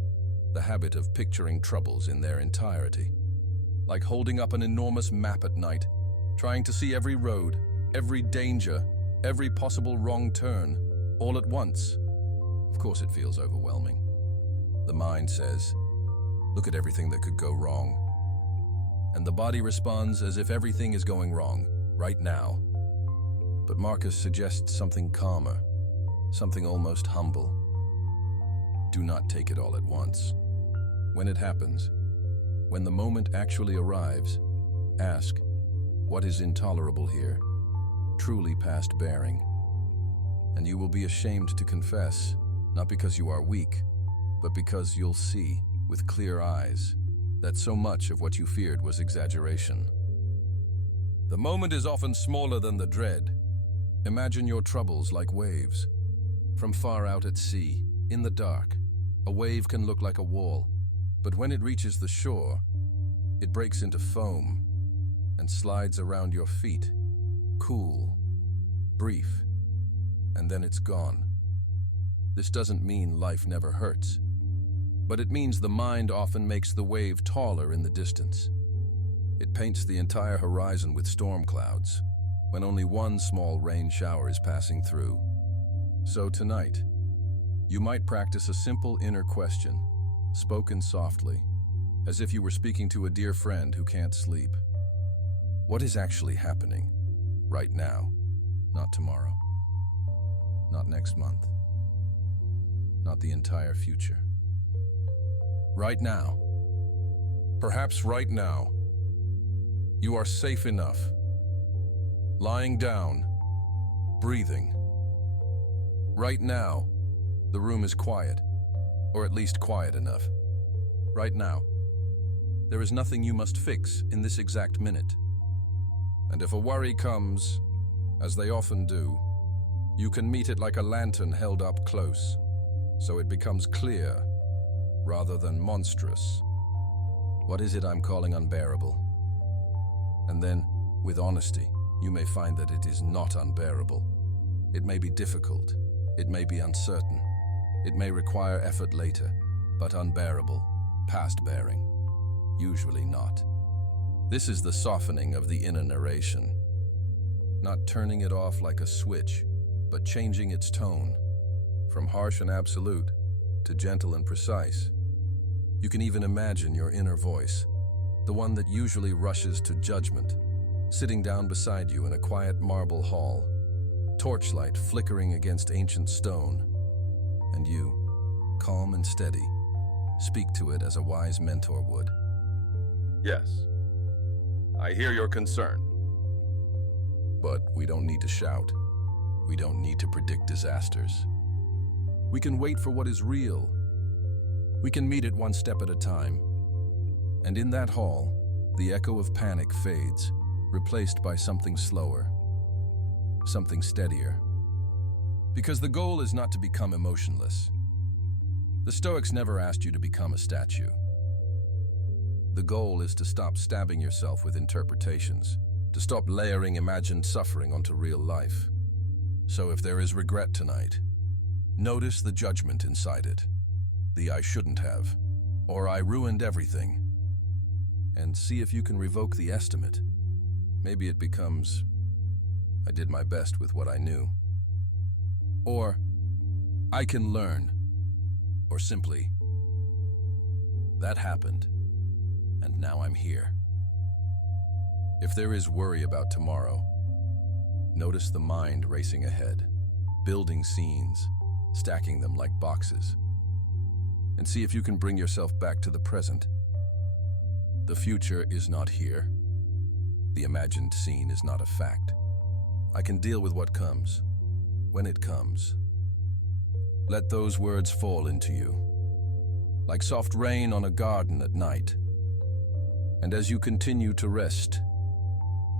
the habit of picturing troubles in their entirety. Like holding up an enormous map at night, trying to see every road, every danger, every possible wrong turn, all at once. Of course it feels overwhelming. The mind says, look at everything that could go wrong. And the body responds as if everything is going wrong, right now. But Marcus suggests something calmer, something almost humble. Do not take it all at once. When it happens, when the moment actually arrives, ask, what is intolerable here, truly past bearing? And you will be ashamed to confess, not because you are weak, but because you'll see, with clear eyes, that so much of what you feared was exaggeration. The moment is often smaller than the dread. Imagine your troubles like waves. From far out at sea, in the dark, a wave can look like a wall, but when it reaches the shore, it breaks into foam and slides around your feet, cool, brief, and then it's gone. This doesn't mean life never hurts, but it means the mind often makes the wave taller in the distance. It paints the entire horizon with storm clouds, when only one small rain shower is passing through. So tonight, you might practice a simple inner question, spoken softly, as if you were speaking to a dear friend who can't sleep. What is actually happening right now, not tomorrow, not next month, not the entire future? Right now, perhaps right now, you are safe enough, lying down, breathing. Right now, the room is quiet, or at least quiet enough. Right now, there is nothing you must fix in this exact minute. And if a worry comes, as they often do, you can meet it like a lantern held up close, so it becomes clear rather than monstrous. What is it I'm calling unbearable? And then, with honesty, you may find that it is not unbearable. It may be difficult, it may be uncertain, it may require effort later, but unbearable, past bearing, usually not. This is the softening of the inner narration. Not turning it off like a switch, but changing its tone, from harsh and absolute to gentle and precise. You can even imagine your inner voice, the one that usually rushes to judgment, sitting down beside you in a quiet marble hall, torchlight flickering against ancient stone, and you, calm and steady, speak to it as a wise mentor would. Yes, I hear your concern. But we don't need to shout. We don't need to predict disasters. We can wait for what is real. We can meet it one step at a time. And in that hall, the echo of panic fades, replaced by something slower, something steadier. Because the goal is not to become emotionless. The Stoics never asked you to become a statue. The goal is to stop stabbing yourself with interpretations, to stop layering imagined suffering onto real life. So if there is regret tonight, notice the judgment inside it, the I shouldn't have, or I ruined everything, and see if you can revoke the estimate. Maybe it becomes, I did my best with what I knew. Or, I can learn. Or simply, that happened, and now I'm here. If there is worry about tomorrow, notice the mind racing ahead, building scenes, stacking them like boxes, and see if you can bring yourself back to the present. The future is not here. The imagined scene is not a fact. I can deal with what comes, when it comes. Let those words fall into you, like soft rain on a garden at night. And as you continue to rest,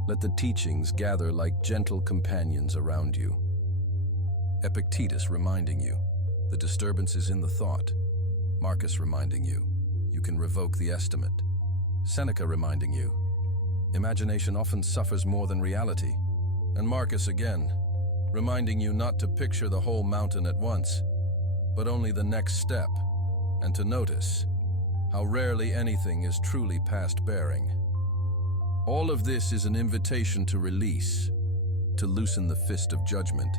let the teachings gather like gentle companions around you. Epictetus reminding you, the disturbance is in the thought. Marcus reminding you, you can revoke the estimate. Seneca reminding you, imagination often suffers more than reality. And Marcus again, reminding you not to picture the whole mountain at once, but only the next step, and to notice how rarely anything is truly past bearing. All of this is an invitation to release, to loosen the fist of judgment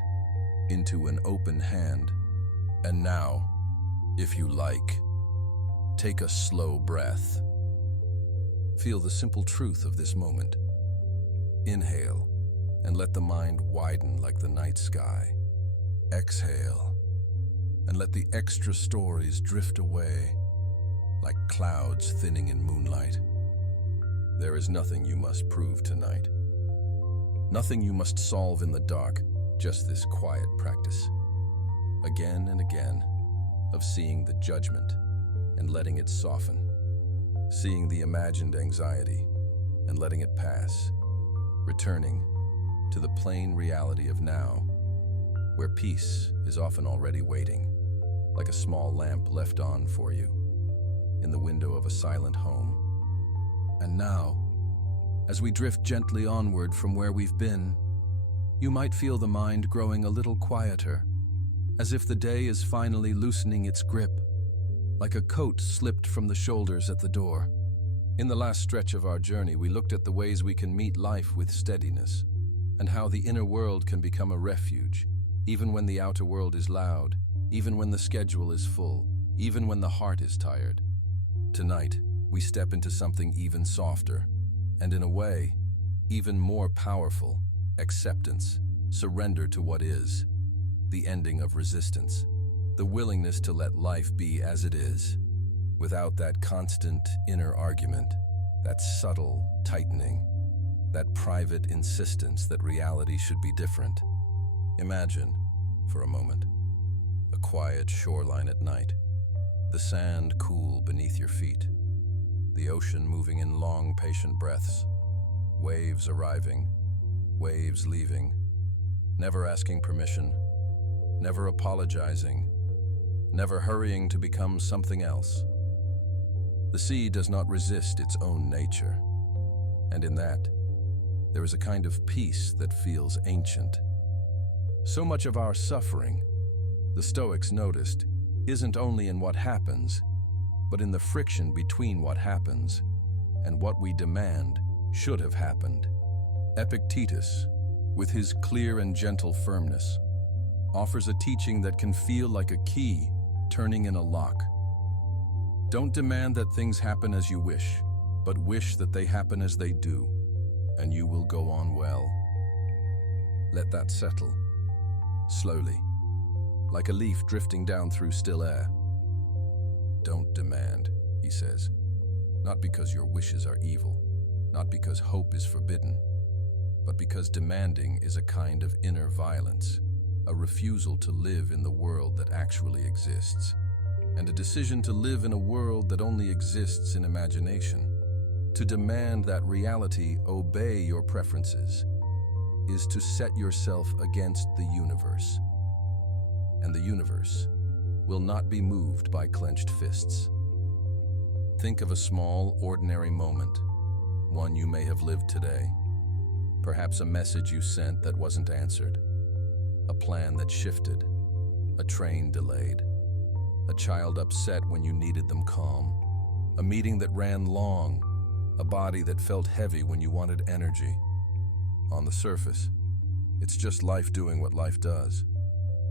into an open hand. And now, if you like, take a slow breath. Feel the simple truth of this moment. Inhale, and let the mind widen like the night sky. Exhale, and let the extra stories drift away like clouds thinning in moonlight. There is nothing you must prove tonight. Nothing you must solve in the dark, just this quiet practice. Again and again, of seeing the judgment and letting it soften. Seeing the imagined anxiety and letting it pass. Returning to the plain reality of now, where peace is often already waiting, like a small lamp left on for you in the window of a silent home. And now, as we drift gently onward from where we've been, you might feel the mind growing a little quieter, as if the day is finally loosening its grip, like a coat slipped from the shoulders at the door. In the last stretch of our journey, we looked at the ways we can meet life with steadiness, and how the inner world can become a refuge, even when the outer world is loud, even when the schedule is full, even when the heart is tired. Tonight, we step into something even softer, and in a way, even more powerful: acceptance, surrender to what is, the ending of resistance, the willingness to let life be as it is, without that constant inner argument, that subtle tightening, that private insistence that reality should be different. Imagine, for a moment, a quiet shoreline at night, the sand cool beneath your feet, the ocean moving in long, patient breaths, waves arriving, waves leaving, never asking permission, never apologizing, never hurrying to become something else. The sea does not resist its own nature, and in that, There is a kind of peace that feels ancient. So much of our suffering, the Stoics noticed, isn't only in what happens, but in the friction between what happens and what we demand should have happened. Epictetus, with his clear and gentle firmness, offers a teaching that can feel like a key turning in a lock. Don't demand that things happen as you wish, but wish that they happen as they do, and you will go on well. Let that settle, slowly, like a leaf drifting down through still air. Don't demand, he says, not because your wishes are evil, not because hope is forbidden, but because demanding is a kind of inner violence, a refusal to live in the world that actually exists, and a decision to live in a world that only exists in imagination. To demand that reality obey your preferences is to set yourself against the universe, and the universe will not be moved by clenched fists. Think of a small, ordinary moment, one you may have lived today. Perhaps a message you sent that wasn't answered, a plan that shifted, a train delayed, a child upset when you needed them calm, a meeting that ran long, a body that felt heavy when you wanted energy. On the surface, it's just life doing what life does.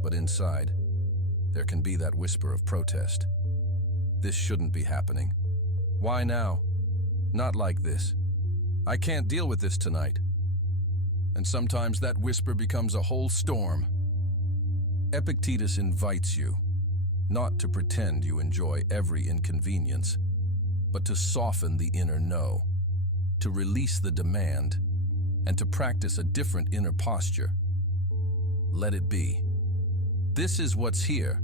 But inside, there can be that whisper of protest. This shouldn't be happening. Why now? Not like this. I can't deal with this tonight. And sometimes that whisper becomes a whole storm. Epictetus invites you, not to pretend you enjoy every inconvenience, but to soften the inner no, to release the demand, and to practice a different inner posture. Let it be. This is what's here.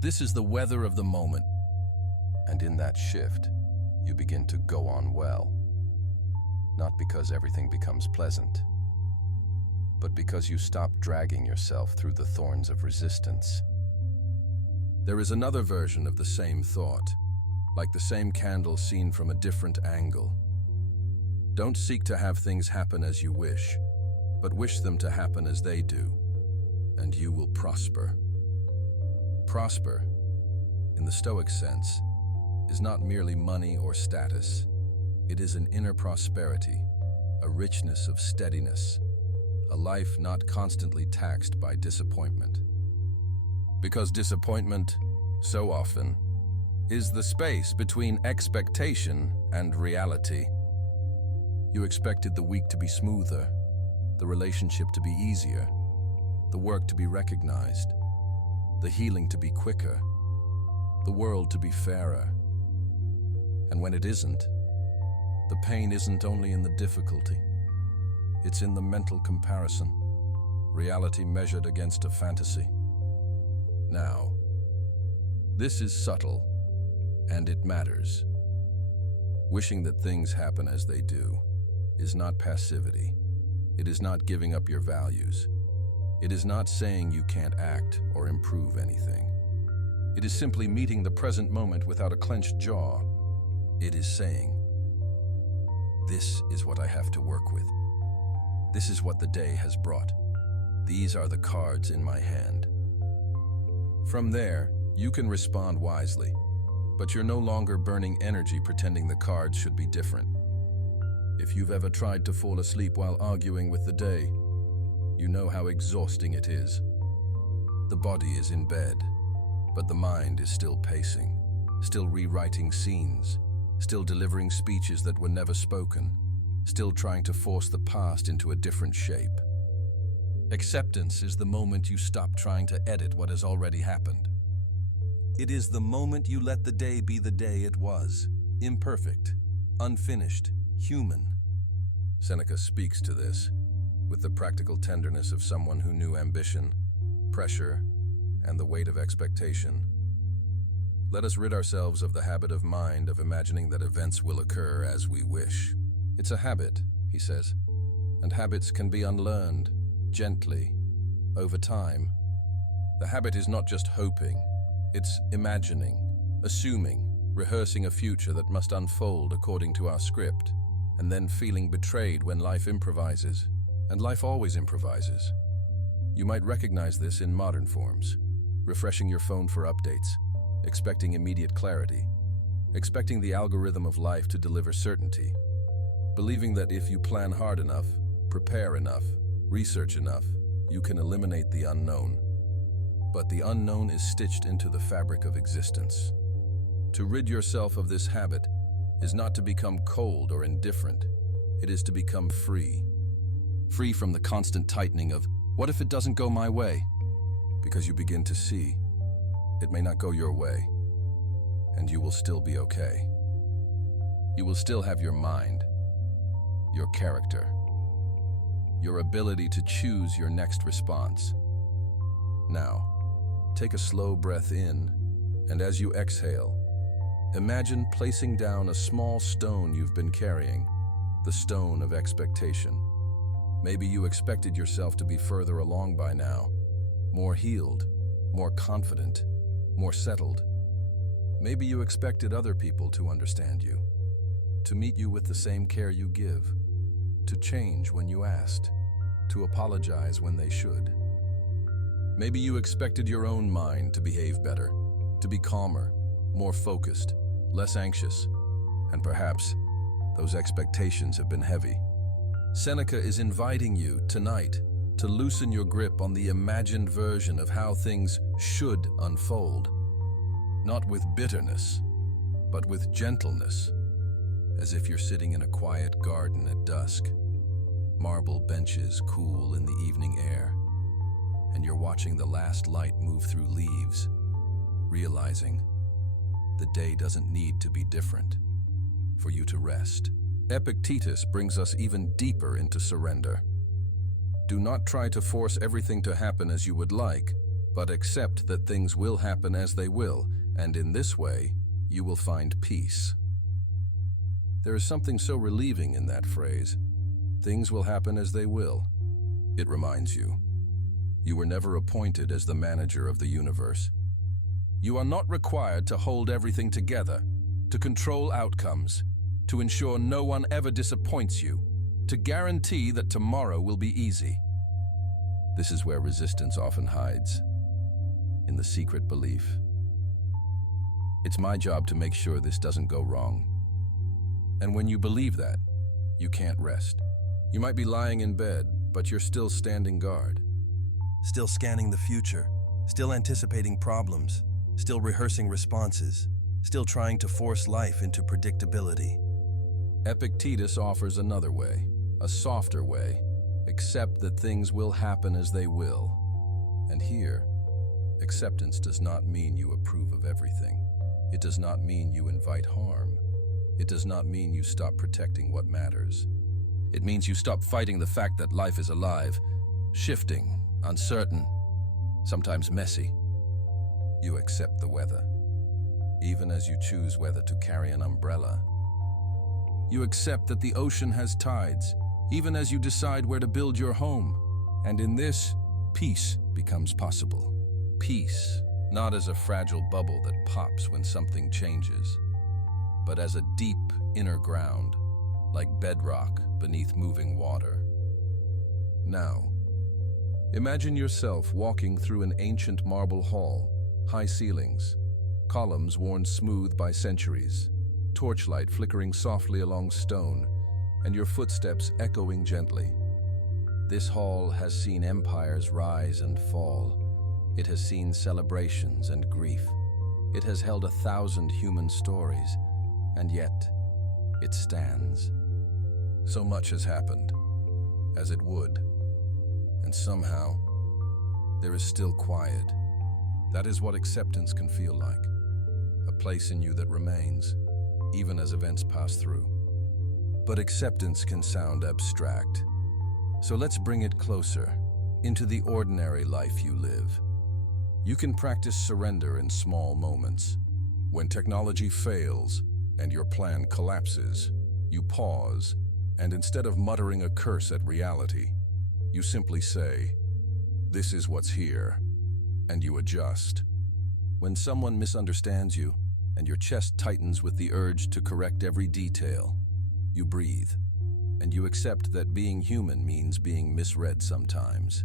This is the weather of the moment. And in that shift, you begin to go on well. Not because everything becomes pleasant, but because you stop dragging yourself through the thorns of resistance. There is another version of the same thought, like the same candle seen from a different angle. Don't seek to have things happen as you wish, but wish them to happen as they do, and you will prosper. Prosper, in the Stoic sense, is not merely money or status. It is an inner prosperity, a richness of steadiness, a life not constantly taxed by disappointment. Because disappointment, so often, is the space between expectation and reality. You expected the week to be smoother, the relationship to be easier, the work to be recognized, the healing to be quicker, the world to be fairer. And when it isn't, the pain isn't only in the difficulty, it's in the mental comparison, reality measured against a fantasy. Now, this is subtle, and it matters. Wishing that things happen as they do is not passivity. It is not giving up your values. It is not saying you can't act or improve anything. It is simply meeting the present moment without a clenched jaw. It is saying, this is what I have to work with. This is what the day has brought. These are the cards in my hand. From there, you can respond wisely, but you're no longer burning energy pretending the cards should be different. If you've ever tried to fall asleep while arguing with the day, you know how exhausting it is. The body is in bed, but the mind is still pacing, still rewriting scenes, still delivering speeches that were never spoken, still trying to force the past into a different shape. Acceptance is the moment you stop trying to edit what has already happened. It is the moment you let the day be the day it was, imperfect, unfinished, human. Seneca speaks to this with the practical tenderness of someone who knew ambition, pressure, and the weight of expectation. Let us rid ourselves of the habit of mind of imagining that events will occur as we wish. It's a habit, he says, and habits can be unlearned, gently, over time. The habit is not just hoping, it's imagining, assuming, rehearsing a future that must unfold according to our script. and then feeling betrayed when life improvises, and life always improvises. You might recognize this in modern forms, refreshing your phone for updates, expecting immediate clarity, expecting the algorithm of life to deliver certainty, believing that if you plan hard enough, prepare enough, research enough, you can eliminate the unknown. But the unknown is stitched into the fabric of existence. To rid yourself of this habit is not to become cold or indifferent. It is to become free. Free from the constant tightening of, what if it doesn't go my way? Because you begin to see, it may not go your way, and you will still be okay. You will still have your mind, your character, your ability to choose your next response. Now, take a slow breath in, and as you exhale, imagine placing down a small stone you've been carrying, the stone of expectation. Maybe you expected yourself to be further along by now, more healed, more confident, more settled. Maybe you expected other people to understand you, to meet you with the same care you give, to change when you asked, to apologize when they should. Maybe you expected your own mind to behave better, to be calmer, more focused, less anxious, and perhaps those expectations have been heavy. Seneca is inviting you tonight to loosen your grip on the imagined version of how things should unfold, not with bitterness, but with gentleness, as if you're sitting in a quiet garden at dusk, marble benches cool in the evening air, and you're watching the last light move through leaves, realizing the day doesn't need to be different for you to rest. Epictetus brings us even deeper into surrender. Do not try to force everything to happen as you would like, but accept that things will happen as they will, and in this way, you will find peace. There is something so relieving in that phrase. Things will happen as they will. It reminds you, you were never appointed as the manager of the universe. You are not required to hold everything together, to control outcomes, to ensure no one ever disappoints you, to guarantee that tomorrow will be easy. This is where resistance often hides, in the secret belief. It's my job to make sure this doesn't go wrong. And when you believe that, you can't rest. You might be lying in bed, but you're still standing guard. Still scanning the future, still anticipating problems, still rehearsing responses, still trying to force life into predictability. Epictetus offers another way, a softer way. Accept that things will happen as they will. And here, acceptance does not mean you approve of everything. It does not mean you invite harm. It does not mean you stop protecting what matters. It means you stop fighting the fact that life is alive, shifting, uncertain, sometimes messy. You accept the weather, even as you choose whether to carry an umbrella. You accept that the ocean has tides, even as you decide where to build your home. And in this, peace becomes possible. Peace, not as a fragile bubble that pops when something changes, but as a deep inner ground, like bedrock beneath moving water. Now, imagine yourself walking through an ancient marble hall, high ceilings, columns worn smooth by centuries, torchlight flickering softly along stone, and your footsteps echoing gently. This hall has seen empires rise and fall. It has seen celebrations and grief. It has held 1,000 human stories, and yet it stands. So much has happened, as it would, and somehow there is still quiet. That is what acceptance can feel like, a place in you that remains, even as events pass through. But acceptance can sound abstract. So let's bring it closer, into the ordinary life you live. You can practice surrender in small moments. When technology fails and your plan collapses, you pause, and instead of muttering a curse at reality, you simply say, "This is what's here," and you adjust. When someone misunderstands you, and your chest tightens with the urge to correct every detail, you breathe. and you accept that being human means being misread sometimes.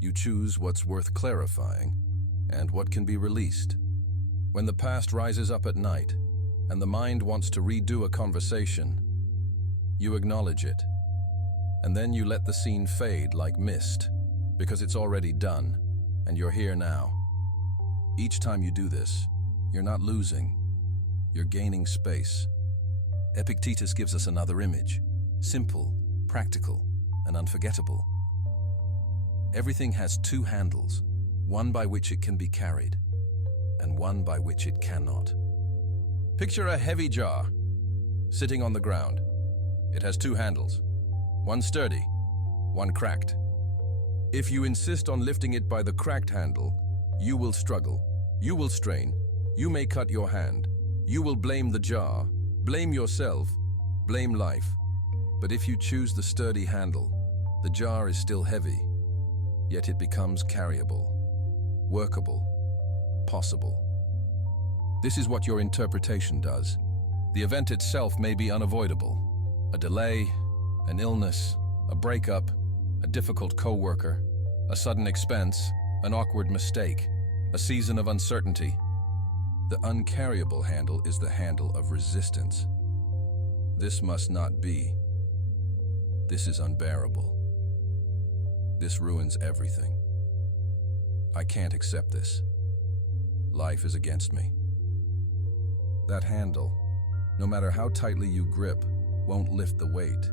You choose what's worth clarifying and what can be released. When the past rises up at night and the mind wants to redo a conversation, you acknowledge it, and then you let the scene fade like mist because it's already done and you're here now. Each time you do this, you're not losing, you're gaining space. Epictetus gives us another image, simple, practical, and unforgettable. Everything has two handles, one by which it can be carried, and one by which it cannot. Picture a heavy jar sitting on the ground. It has two handles, one sturdy, one cracked. If you insist on lifting it by the cracked handle, you will struggle, you will strain, you may cut your hand, you will blame the jar, blame yourself, blame life. But if you choose the sturdy handle, the jar is still heavy, yet it becomes carryable, workable, possible. This is what your interpretation does. The event itself may be unavoidable. A delay, an illness, a breakup, a difficult coworker, a sudden expense, an awkward mistake, a season of uncertainty. The uncarryable handle is the handle of resistance. This must not be. This is unbearable. This ruins everything. I can't accept this. Life is against me. That handle, no matter how tightly you grip, won't lift the weight.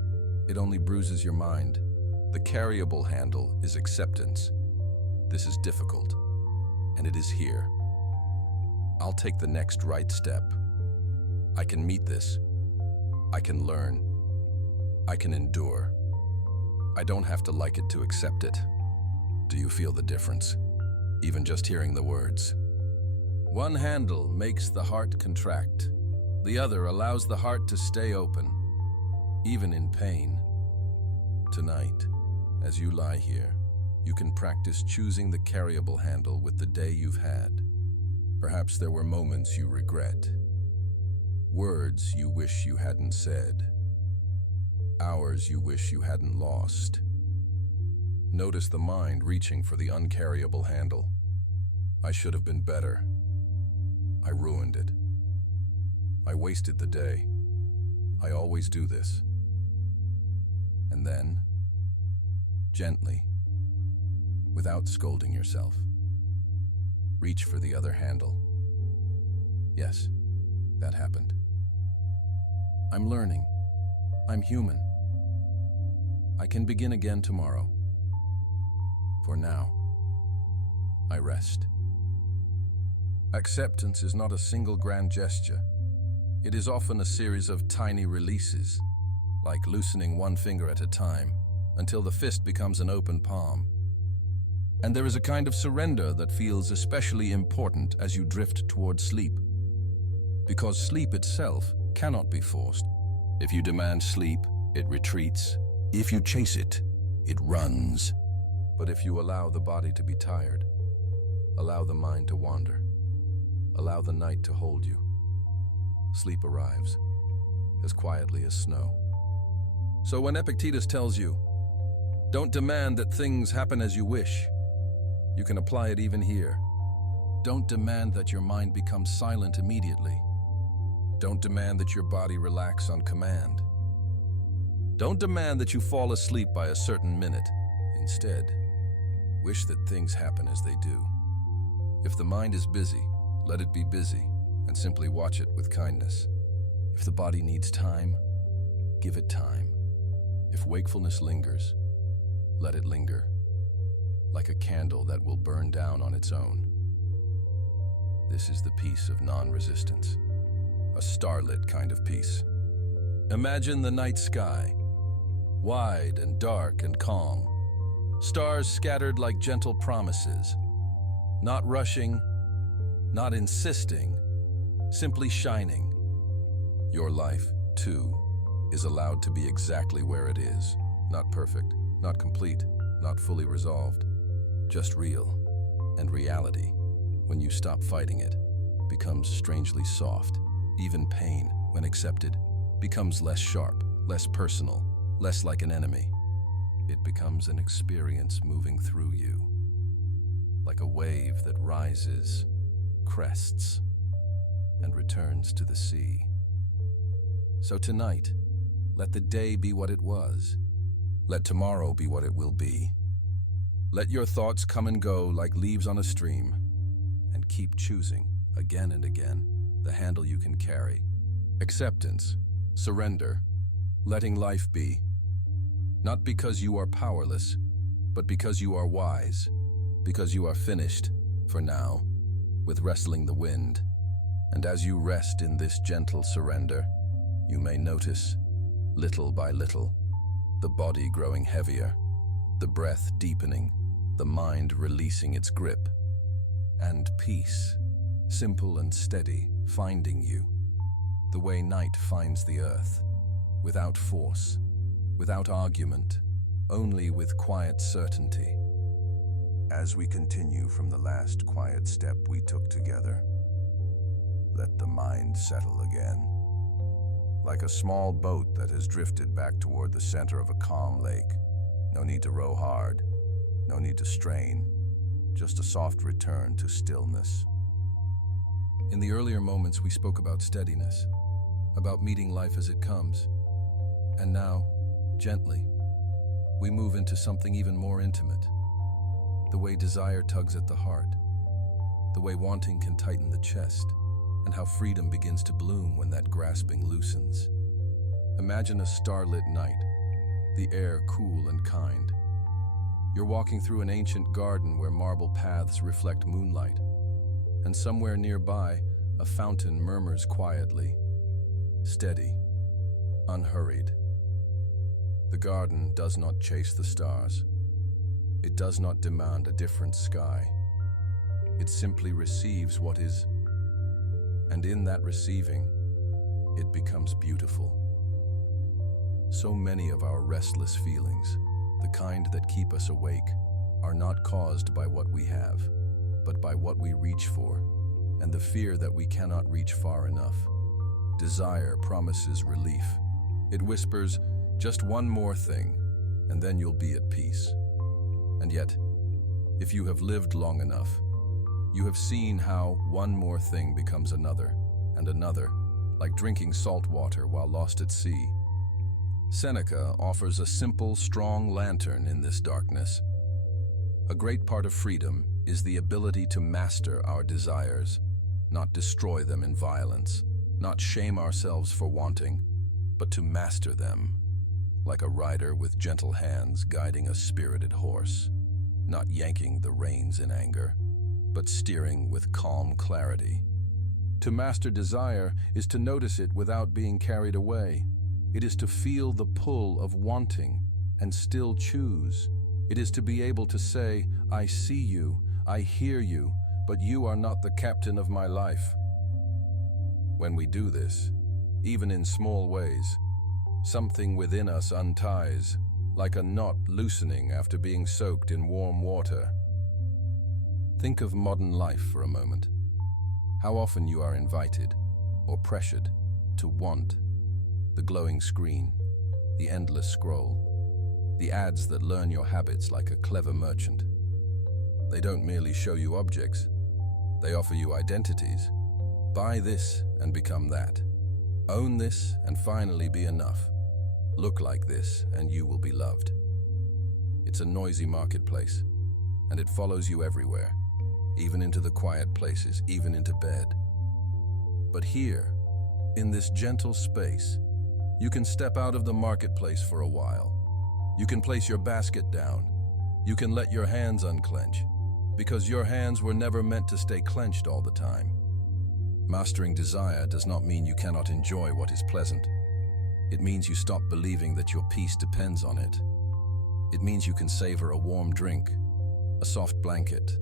It only bruises your mind. The carryable handle is acceptance. This is difficult, and it is here. I'll take the next right step. I can meet this. I can learn. I can endure. I don't have to like it to accept it. Do you feel the difference? Even just hearing the words. One handle makes the heart contract. The other allows the heart to stay open, even in pain. Tonight, as you lie here, you can practice choosing the carryable handle with the day you've had. Perhaps there were moments you regret, words you wish you hadn't said, hours you wish you hadn't lost. Notice the mind reaching for the uncarryable handle. I should have been better. I ruined it. I wasted the day. I always do this. And then, gently, without scolding yourself, reach for the other handle. Yes, that happened. I'm learning. I'm human. I can begin again tomorrow. For now, I rest. Acceptance is not a single grand gesture. It is often a series of tiny releases, like loosening one finger at a time, until the fist becomes an open palm. And there is a kind of surrender that feels especially important as you drift toward sleep. Because sleep itself cannot be forced. If you demand sleep, it retreats. If you chase it, it runs. But if you allow the body to be tired, allow the mind to wander, allow the night to hold you, sleep arrives, as quietly as snow. So when Epictetus tells you, don't demand that things happen as you wish, you can apply it even here. Don't demand that your mind becomes silent immediately. Don't demand that your body relax on command. Don't demand that you fall asleep by a certain minute. Instead, wish that things happen as they do. If the mind is busy, let it be busy, and simply watch it with kindness. If the body needs time, give it time. If wakefulness lingers, let it linger, like a candle that will burn down on its own. This is the peace of non-resistance, a starlit kind of peace. Imagine the night sky, wide and dark and calm, stars scattered like gentle promises, not rushing, not insisting, simply shining. Your life, too, is allowed to be exactly where it is, not perfect, not complete, not fully resolved, just real. And reality, when you stop fighting it, becomes strangely soft. Even pain, when accepted, becomes less sharp, less personal, less like an enemy. It becomes an experience moving through you, like a wave that rises, crests, and returns to the sea. So tonight, let the day be what it was. Let tomorrow be what it will be. Let your thoughts come and go like leaves on a stream, and keep choosing, again and again, the handle you can carry. Acceptance, surrender, letting life be. Not because you are powerless, but because you are wise, because you are finished, for now, with wrestling the wind. And as you rest in this gentle surrender, you may notice, little by little, the body growing heavier, the breath deepening, the mind releasing its grip, and peace, simple and steady, finding you, the way night finds the earth, without force, without argument, only with quiet certainty. As we continue from the last quiet step we took together, let the mind settle again. Like a small boat that has drifted back toward the center of a calm lake. No need to row hard, no need to strain, just a soft return to stillness. In the earlier moments we spoke about steadiness, about meeting life as it comes. And now, gently, we move into something even more intimate. The way desire tugs at the heart, the way wanting can tighten the chest, and how freedom begins to bloom when that grasping loosens. Imagine a starlit night, the air cool and kind. You're walking through an ancient garden where marble paths reflect moonlight, and somewhere nearby, a fountain murmurs quietly, steady, unhurried. The garden does not chase the stars. It does not demand a different sky. It simply receives what is, and in that receiving, it becomes beautiful. So many of our restless feelings, the kind that keep us awake, are not caused by what we have, but by what we reach for, and the fear that we cannot reach far enough. Desire promises relief. It whispers, just one more thing, and then you'll be at peace. And yet, if you have lived long enough, you have seen how one more thing becomes another, and another, like drinking salt water while lost at sea. Seneca offers a simple, strong lantern in this darkness. A great part of freedom is the ability to master our desires, not destroy them in violence, not shame ourselves for wanting, but to master them, like a rider with gentle hands guiding a spirited horse, not yanking the reins in anger, but steering with calm clarity. To master desire is to notice it without being carried away. It is to feel the pull of wanting and still choose. It is to be able to say, I see you, I hear you, but you are not the captain of my life. When we do this, even in small ways, something within us unties, like a knot loosening after being soaked in warm water. Think of modern life for a moment. How often you are invited, or pressured, to want the glowing screen, the endless scroll, the ads that learn your habits like a clever merchant. They don't merely show you objects, they offer you identities. Buy this and become that. Own this and finally be enough. Look like this and you will be loved. It's a noisy marketplace, and it follows you everywhere, even into the quiet places, even into bed. But here, in this gentle space, you can step out of the marketplace for a while. You can place your basket down. You can let your hands unclench, because your hands were never meant to stay clenched all the time. Mastering desire does not mean you cannot enjoy what is pleasant. It means you stop believing that your peace depends on it. It means you can savor a warm drink, a soft blanket,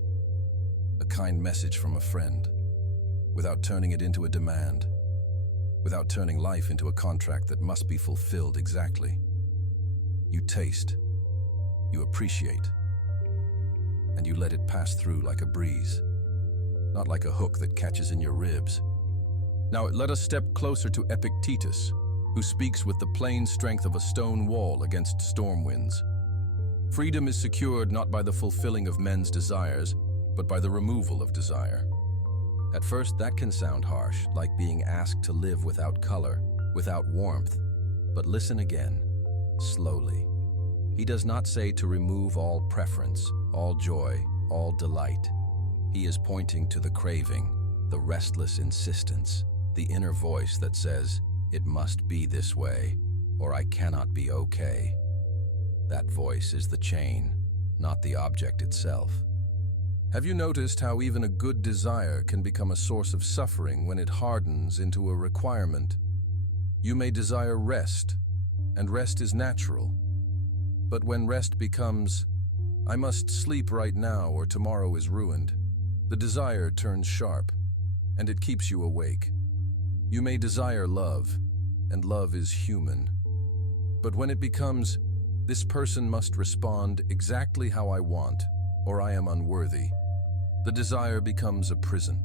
a kind message from a friend, without turning it into a demand, without turning life into a contract that must be fulfilled exactly. You taste, you appreciate, and you let it pass through like a breeze, not like a hook that catches in your ribs. Now let us step closer to Epictetus, who speaks with the plain strength of a stone wall against storm winds. Freedom is secured not by the fulfilling of men's desires, but by the removal of desire. At first, that can sound harsh, like being asked to live without color, without warmth. But listen again, slowly. He does not say to remove all preference, all joy, all delight. He is pointing to the craving, the restless insistence, the inner voice that says, "It must be this way, or I cannot be okay." That voice is the chain, not the object itself. Have you noticed how even a good desire can become a source of suffering when it hardens into a requirement? You may desire rest, and rest is natural. But when rest becomes, "I must sleep right now or tomorrow is ruined," the desire turns sharp, and it keeps you awake. You may desire love, and love is human. But when it becomes, "This person must respond exactly how I want, or I am unworthy," the desire becomes a prison.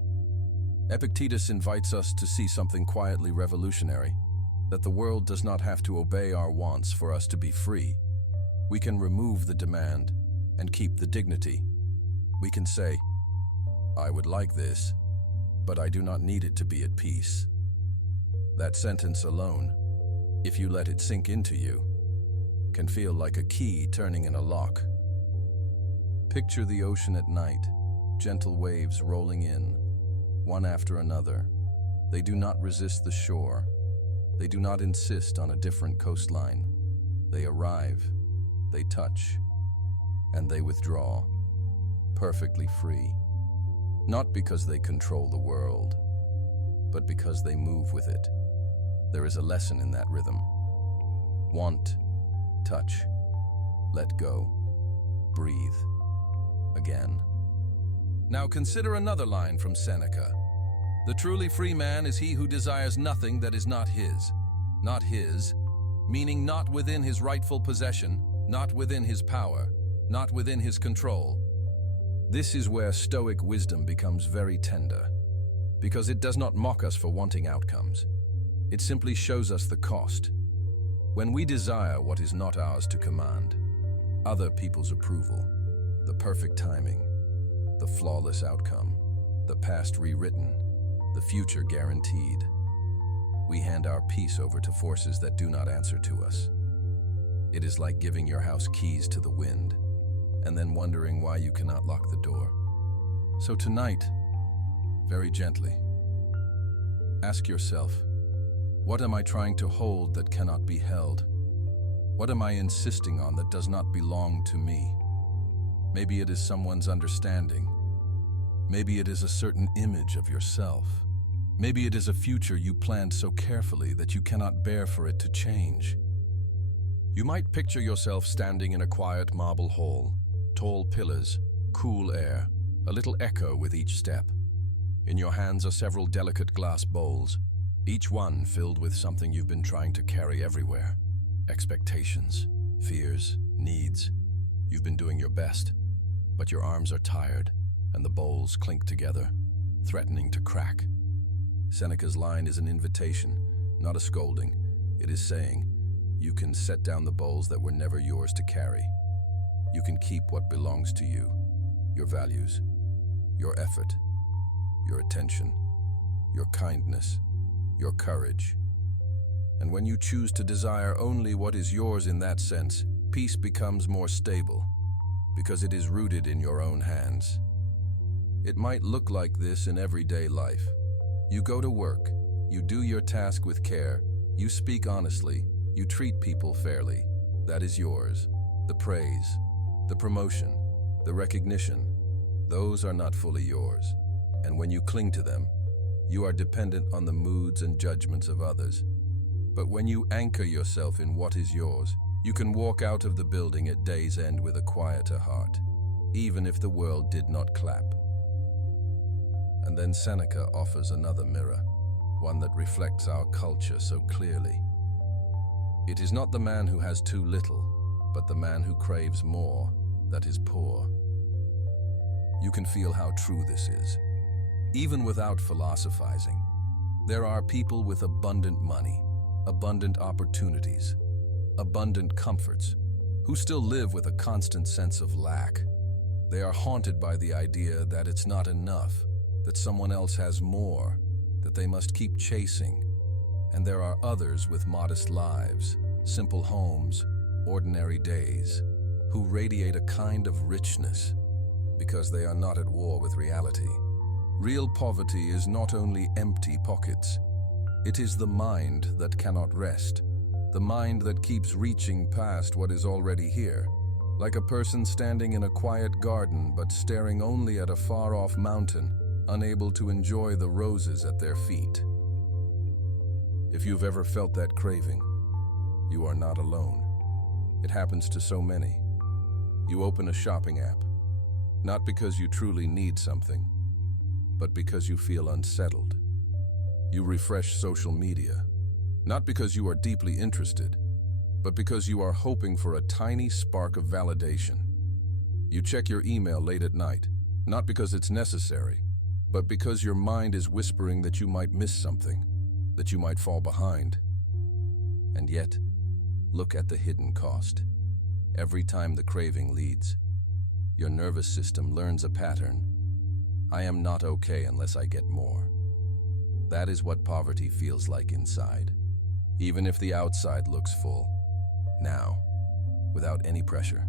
Epictetus invites us to see something quietly revolutionary, that the world does not have to obey our wants for us to be free. We can remove the demand and keep the dignity. We can say, "I would like this, but I do not need it to be at peace." That sentence alone, if you let it sink into you, can feel like a key turning in a lock. Picture the ocean at night, gentle waves rolling in, one after another. They do not resist the shore. They do not insist on a different coastline. They arrive, they touch, and they withdraw, perfectly free. Not because they control the world, but because they move with it. There is a lesson in that rhythm. Want, touch, let go, breathe, again. Now consider another line from Seneca. "The truly free man is he who desires nothing that is not his." Not his, meaning not within his rightful possession, not within his power, not within his control. This is where Stoic wisdom becomes very tender, because it does not mock us for wanting outcomes. It simply shows us the cost. When we desire what is not ours to command, other people's approval, the perfect timing, the flawless outcome, the past rewritten, the future guaranteed, we hand our peace over to forces that do not answer to us. It is like giving your house keys to the wind, and then wondering why you cannot lock the door. So tonight, very gently, ask yourself, what am I trying to hold that cannot be held? What am I insisting on that does not belong to me? Maybe it is someone's understanding. Maybe it is a certain image of yourself. Maybe it is a future you planned so carefully that you cannot bear for it to change. You might picture yourself standing in a quiet marble hall, tall pillars, cool air, a little echo with each step. In your hands are several delicate glass bowls, each one filled with something you've been trying to carry everywhere. Expectations, fears, needs. You've been doing your best, but your arms are tired and the bowls clink together, threatening to crack. Seneca's line is an invitation, not a scolding. It is saying, you can set down the bowls that were never yours to carry. You can keep what belongs to you, your values, your effort, your attention, your kindness, your courage. And when you choose to desire only what is yours in that sense, peace becomes more stable, because it is rooted in your own hands. It might look like this in everyday life. You go to work, you do your task with care, you speak honestly, you treat people fairly. That is yours. The praise, the promotion, the recognition, those are not fully yours. And when you cling to them, you are dependent on the moods and judgments of others. But when you anchor yourself in what is yours, you can walk out of the building at day's end with a quieter heart, even if the world did not clap. And then Seneca offers another mirror, one that reflects our culture so clearly. It is not the man who has too little, but the man who craves more that is poor. You can feel how true this is. Even without philosophizing, there are people with abundant money, abundant opportunities, abundant comforts, who still live with a constant sense of lack. They are haunted by the idea that it's not enough, that someone else has more, that they must keep chasing. And there are others with modest lives, simple homes, ordinary days, who radiate a kind of richness because they are not at war with reality. Real poverty is not only empty pockets, it is the mind that cannot rest, the mind that keeps reaching past what is already here, like a person standing in a quiet garden but staring only at a far-off mountain, unable to enjoy the roses at their feet. If you've ever felt that craving, you are not alone. It happens to so many. You open a shopping app, not because you truly need something, but because you feel unsettled. You refresh social media, not because you are deeply interested, but because you are hoping for a tiny spark of validation. You check your email late at night, not because it's necessary, but because your mind is whispering that you might miss something, that you might fall behind. And yet, look at the hidden cost. Every time the craving leads, your nervous system learns a pattern. I am not okay unless I get more. That is what poverty feels like inside, even if the outside looks full. Now, without any pressure.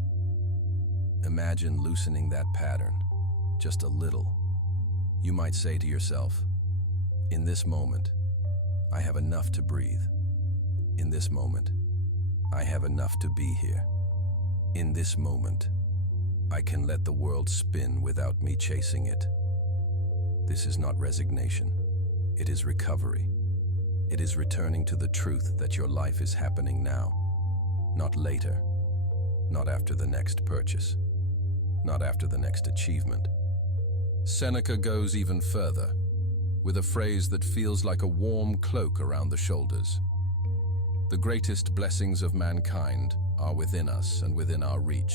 Imagine loosening that pattern, just a little. You might say to yourself, in this moment, I have enough to breathe. In this moment, I have enough to be here. In this moment, I can let the world spin without me chasing it. This is not resignation. It is recovery. It is returning to the truth that your life is happening now, not later, not after the next purchase, not after the next achievement. Seneca goes even further, with a phrase that feels like a warm cloak around the shoulders. The greatest blessings of mankind are within us and within our reach.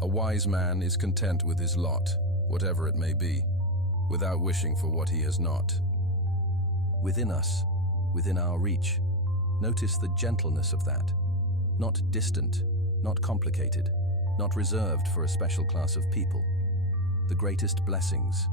A wise man is content with his lot, whatever it may be, without wishing for what he has not. Within us, within our reach. Notice the gentleness of that. Not distant, not complicated, not reserved for a special class of people. The greatest blessings,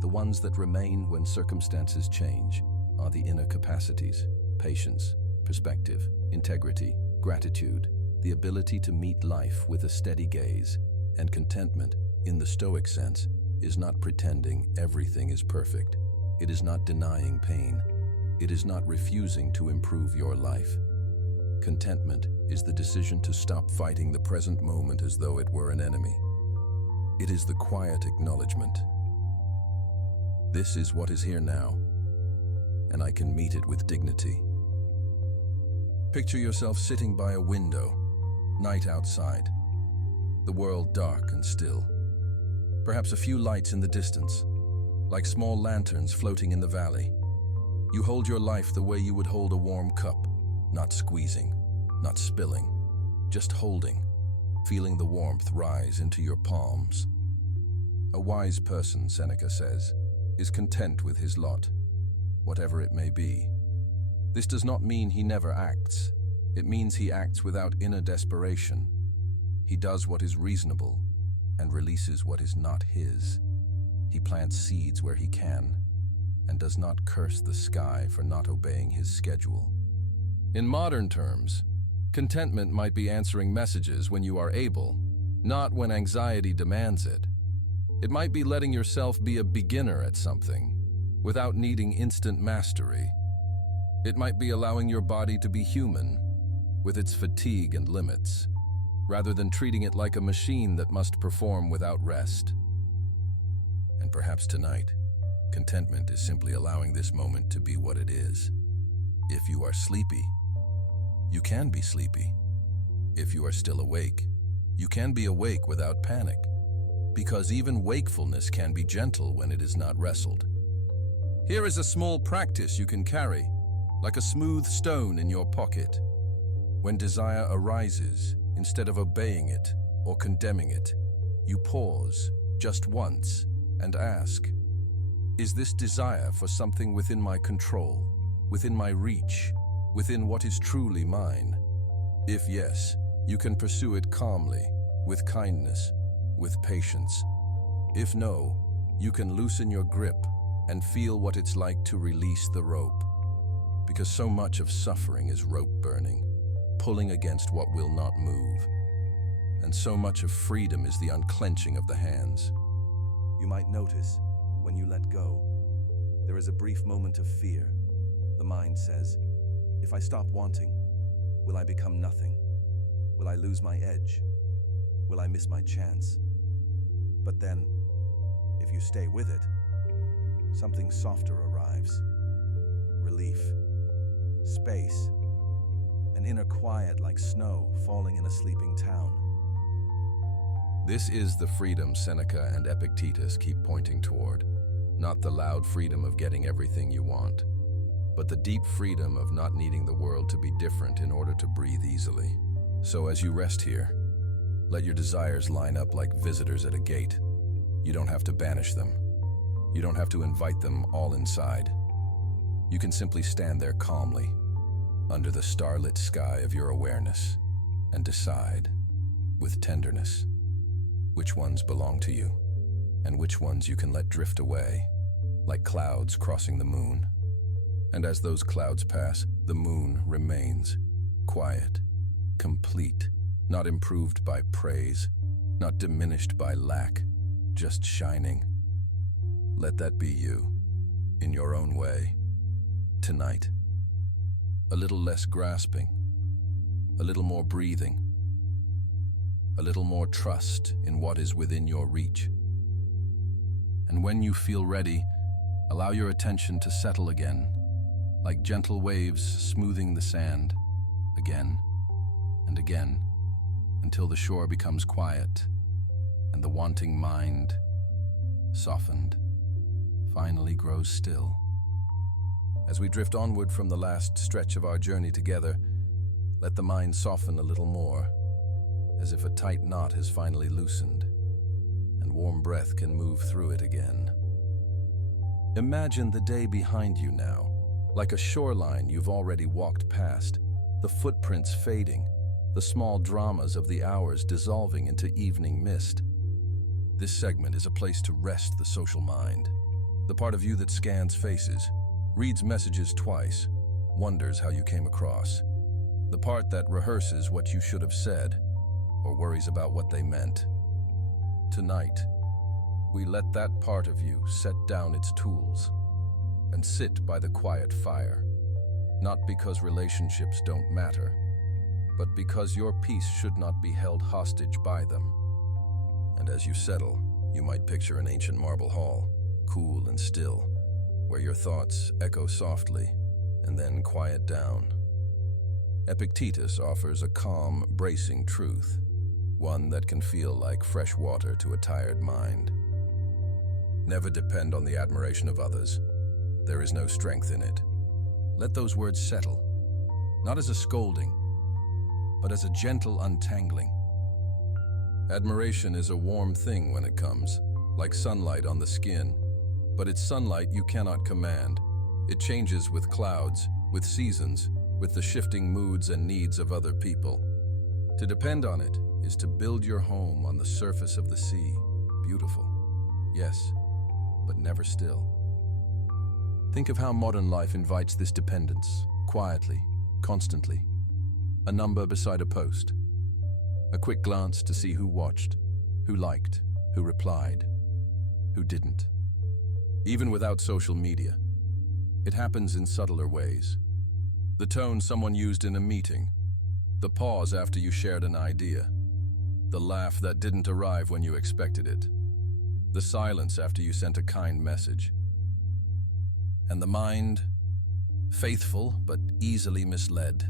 the ones that remain when circumstances change, are the inner capacities: patience, perspective, integrity, gratitude, the ability to meet life with a steady gaze. And contentment, in the Stoic sense, is not pretending everything is perfect. It is not denying pain. It is not refusing to improve your life. Contentment is the decision to stop fighting the present moment as though it were an enemy. It is the quiet acknowledgement. This is what is here now, and I can meet it with dignity. Picture yourself sitting by a window, night outside, the world dark and still. Perhaps a few lights in the distance, like small lanterns floating in the valley. You hold your life the way you would hold a warm cup, not squeezing, not spilling, just holding, feeling the warmth rise into your palms. A wise person, Seneca says, is content with his lot, whatever it may be. This does not mean he never acts. It means he acts without inner desperation. He does what is reasonable and releases what is not his. He plants seeds where he can and does not curse the sky for not obeying his schedule. In modern terms, contentment might be answering messages when you are able, not when anxiety demands it. It might be letting yourself be a beginner at something without needing instant mastery. It might be allowing your body to be human with its fatigue and limits, rather than treating it like a machine that must perform without rest. And perhaps tonight, contentment is simply allowing this moment to be what it is. If you are sleepy, you can be sleepy. If you are still awake, you can be awake without panic, because even wakefulness can be gentle when it is not wrestled. Here is a small practice you can carry, like a smooth stone in your pocket. When desire arises, instead of obeying it or condemning it, you pause just once and ask, is this desire for something within my control, within my reach, within what is truly mine? If yes, you can pursue it calmly, with kindness, with patience. If no, you can loosen your grip and feel what it's like to release the rope. Because so much of suffering is rope burning, pulling against what will not move. And so much of freedom is the unclenching of the hands. You might notice, when you let go, there is a brief moment of fear. The mind says, if I stop wanting, will I become nothing? Will I lose my edge? Will I miss my chance? But then, if you stay with it, something softer arrives. Relief, space, an inner quiet like snow falling in a sleeping town. This is the freedom Seneca and Epictetus keep pointing toward, not the loud freedom of getting everything you want, but the deep freedom of not needing the world to be different in order to breathe easily. So as you rest here, let your desires line up like visitors at a gate. You don't have to banish them. You don't have to invite them all inside. You can simply stand there calmly, under the starlit sky of your awareness, and decide, with tenderness, which ones belong to you, and which ones you can let drift away, like clouds crossing the moon. And as those clouds pass, the moon remains, quiet, complete, not improved by praise, not diminished by lack, just shining. Let that be you, in your own way, tonight. A little less grasping, a little more breathing, a little more trust in what is within your reach. And when you feel ready, allow your attention to settle again, like gentle waves smoothing the sand, again and again, until the shore becomes quiet and the wanting mind, softened, finally grows still. As we drift onward from the last stretch of our journey together, let the mind soften a little more, as if a tight knot has finally loosened, and warm breath can move through it again. Imagine the day behind you now, like a shoreline you've already walked past, the footprints fading, the small dramas of the hours dissolving into evening mist. This segment is a place to rest the social mind, the part of you that scans faces, reads messages twice, wonders how you came across, the part that rehearses what you should have said, or worries about what they meant. Tonight, we let that part of you set down its tools and sit by the quiet fire, not because relationships don't matter, but because your peace should not be held hostage by them. And as you settle, you might picture an ancient marble hall, cool and still, where your thoughts echo softly and then quiet down. Epictetus offers a calm, bracing truth, one that can feel like fresh water to a tired mind. Never depend on the admiration of others. There is no strength in it. Let those words settle, not as a scolding, but as a gentle untangling. Admiration is a warm thing when it comes, like sunlight on the skin, but it's sunlight you cannot command. It changes with clouds, with seasons, with the shifting moods and needs of other people. To depend on it is to build your home on the surface of the sea. Beautiful, yes, but never still. Think of how modern life invites this dependence, quietly, constantly. A number beside a post. A quick glance to see who watched, who liked, who replied, who didn't. Even without social media, it happens in subtler ways. The tone someone used in a meeting, the pause after you shared an idea, the laugh that didn't arrive when you expected it, the silence after you sent a kind message. And the mind, faithful but easily misled,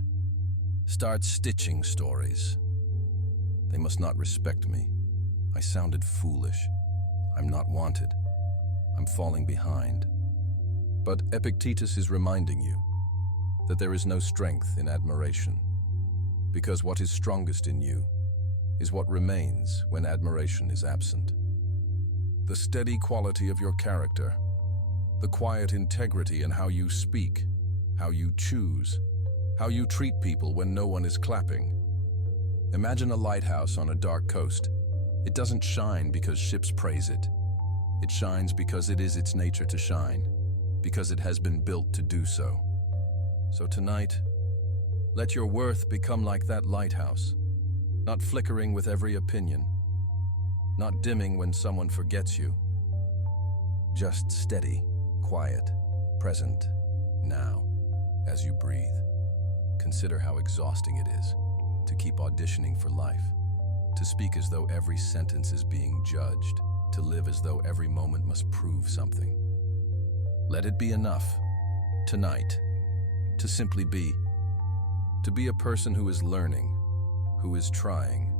starts stitching stories. They must not respect me. I sounded foolish. I'm not wanted. I'm falling behind. But Epictetus is reminding you that there is no strength in admiration, because what is strongest in you is what remains when admiration is absent. The steady quality of your character, the quiet integrity in how you speak, how you choose, how you treat people when no one is clapping. Imagine a lighthouse on a dark coast. It doesn't shine because ships praise it. It shines because it is its nature to shine, because it has been built to do so. So tonight, let your worth become like that lighthouse, not flickering with every opinion, not dimming when someone forgets you. Just steady, quiet, present, now, as you breathe. Consider how exhausting it is to keep auditioning for life, to speak as though every sentence is being judged, to live as though every moment must prove something. Let it be enough, tonight, to simply be. To be a person who is learning, who is trying,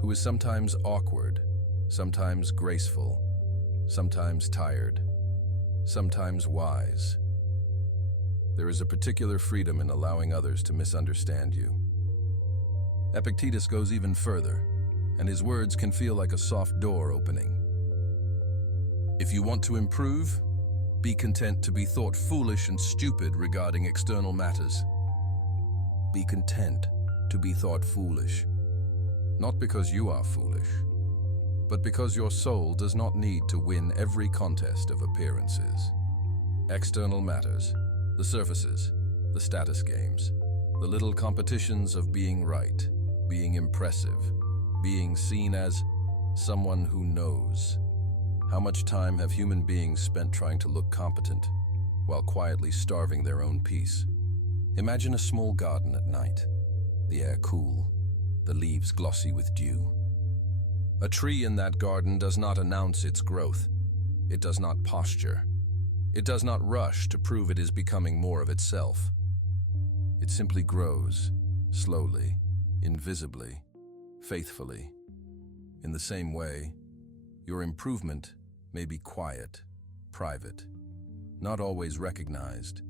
who is sometimes awkward, sometimes graceful, sometimes tired, sometimes wise. There is a particular freedom in allowing others to misunderstand you. Epictetus goes even further, and his words can feel like a soft door opening. If you want to improve, be content to be thought foolish and stupid regarding external matters. Be content to be thought foolish, not because you are foolish, but because your soul does not need to win every contest of appearances. External matters, the surfaces, the status games, the little competitions of being right, being impressive, being seen as someone who knows. How much time have human beings spent trying to look competent while quietly starving their own peace? Imagine a small garden at night, the air cool, the leaves glossy with dew. A tree in that garden does not announce its growth. It does not posture. It does not rush to prove it is becoming more of itself. It simply grows, slowly, invisibly, faithfully. In the same way, your improvement may be quiet, private, not always recognized,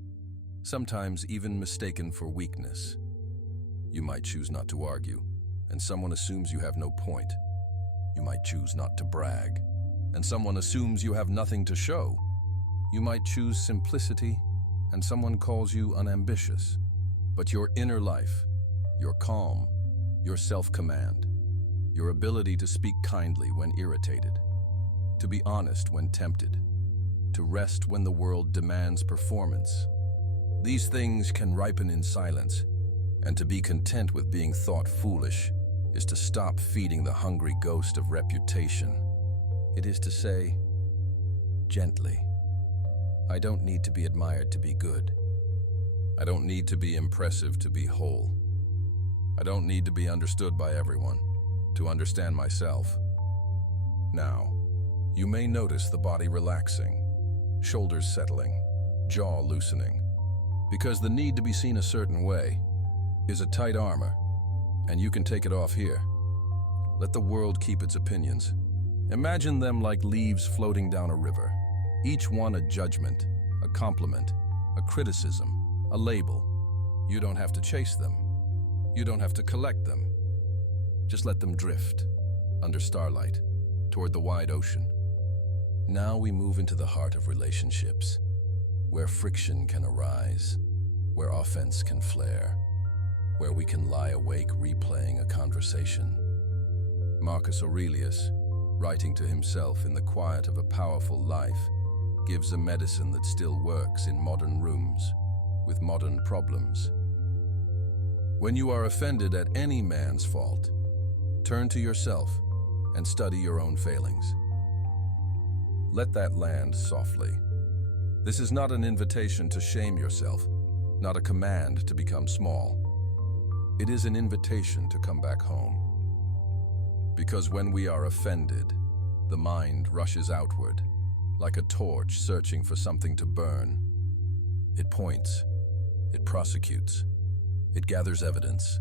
sometimes even mistaken for weakness. You might choose not to argue, and someone assumes you have no point. You might choose not to brag, and someone assumes you have nothing to show. You might choose simplicity, and someone calls you unambitious. But your inner life, your calm, your self-command, your ability to speak kindly when irritated, to be honest when tempted, to rest when the world demands performance. These things can ripen in silence, and to be content with being thought foolish is to stop feeding the hungry ghost of reputation. It is to say, gently, I don't need to be admired to be good. I don't need to be impressive to be whole. I don't need to be understood by everyone to understand myself. Now, you may notice the body relaxing, shoulders settling, jaw loosening, because the need to be seen a certain way is a tight armor, and you can take it off here. Let the world keep its opinions. Imagine them like leaves floating down a river, each one a judgment, a compliment, a criticism, a label. You don't have to chase them. You don't have to collect them. Just let them drift, under starlight, toward the wide ocean. Now we move into the heart of relationships, where friction can arise, where offense can flare, where we can lie awake replaying a conversation. Marcus Aurelius, writing to himself in the quiet of a powerful life, gives a medicine that still works in modern rooms, with modern problems. When you are offended at any man's fault, turn to yourself and study your own failings. Let that land softly. This is not an invitation to shame yourself, not a command to become small. It is an invitation to come back home. Because when we are offended, the mind rushes outward, like a torch searching for something to burn. It points, it prosecutes, it gathers evidence,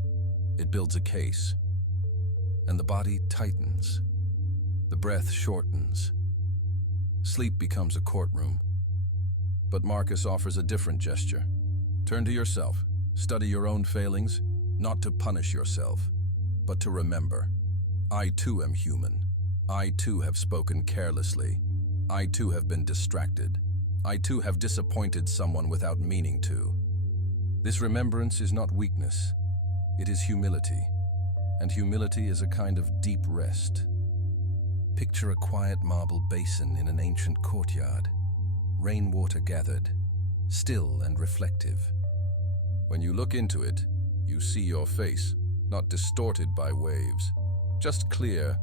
it builds a case. And the body tightens, the breath shortens. Sleep becomes a courtroom. But Marcus offers a different gesture. Turn to yourself, study your own failings, not to punish yourself, but to remember. I too am human. I too have spoken carelessly. I too have been distracted. I too have disappointed someone without meaning to. This remembrance is not weakness, it is humility, and humility is a kind of deep rest. Picture a quiet marble basin in an ancient courtyard, rainwater gathered, still and reflective. When you look into it, you see your face, not distorted by waves, just clear.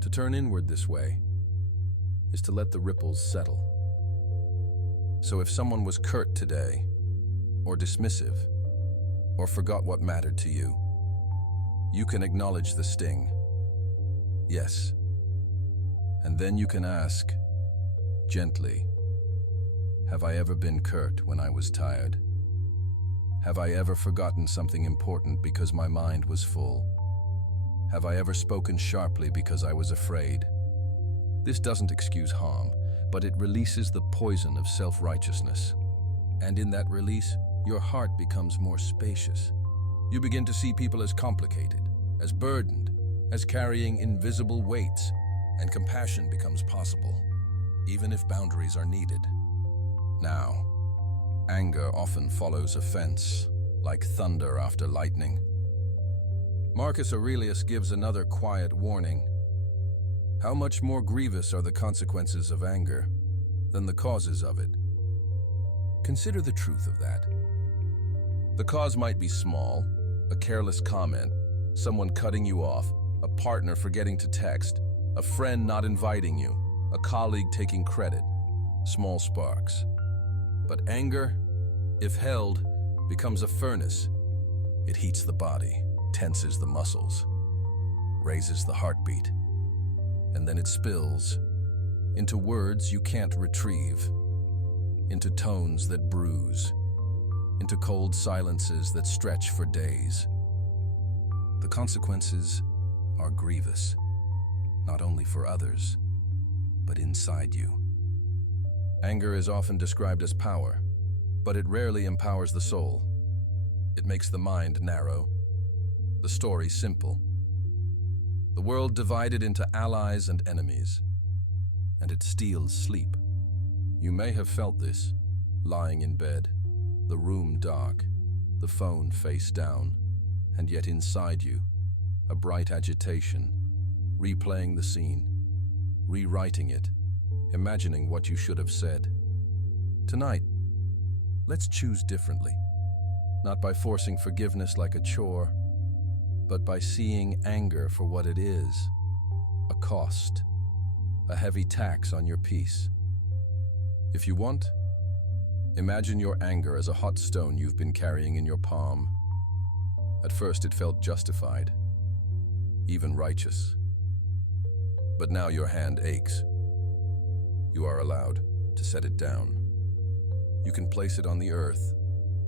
To turn inward this way is to let the ripples settle. So if someone was curt today, or dismissive, or forgot what mattered to you, you can acknowledge the sting. Yes. And then you can ask, gently, have I ever been curt when I was tired? Have I ever forgotten something important because my mind was full? Have I ever spoken sharply because I was afraid? This doesn't excuse harm, but it releases the poison of self-righteousness. And in that release, your heart becomes more spacious. You begin to see people as complicated, as burdened, as carrying invisible weights, and compassion becomes possible, even if boundaries are needed. Now, anger often follows offense, like thunder after lightning. Marcus Aurelius gives another quiet warning. How much more grievous are the consequences of anger than the causes of it? Consider the truth of that. The cause might be small, a careless comment, someone cutting you off, a partner forgetting to text, a friend not inviting you, a colleague taking credit, small sparks. But anger, if held, becomes a furnace. It heats the body, tenses the muscles, raises the heartbeat, and then it spills into words you can't retrieve, into tones that bruise, into cold silences that stretch for days. The consequences are grievous, not only for others, but inside you. Anger is often described as power, but it rarely empowers the soul. It makes the mind narrow, the story simple, the world divided into allies and enemies, and it steals sleep. You may have felt this, lying in bed, the room dark, the phone face down, and yet inside you, a bright agitation, replaying the scene, rewriting it, imagining what you should have said. Tonight, let's choose differently, not by forcing forgiveness like a chore, but by seeing anger for what it is, a cost, a heavy tax on your peace. If you want, imagine your anger as a hot stone you've been carrying in your palm. At first it felt justified, even righteous. But now your hand aches. You are allowed to set it down. You can place it on the earth,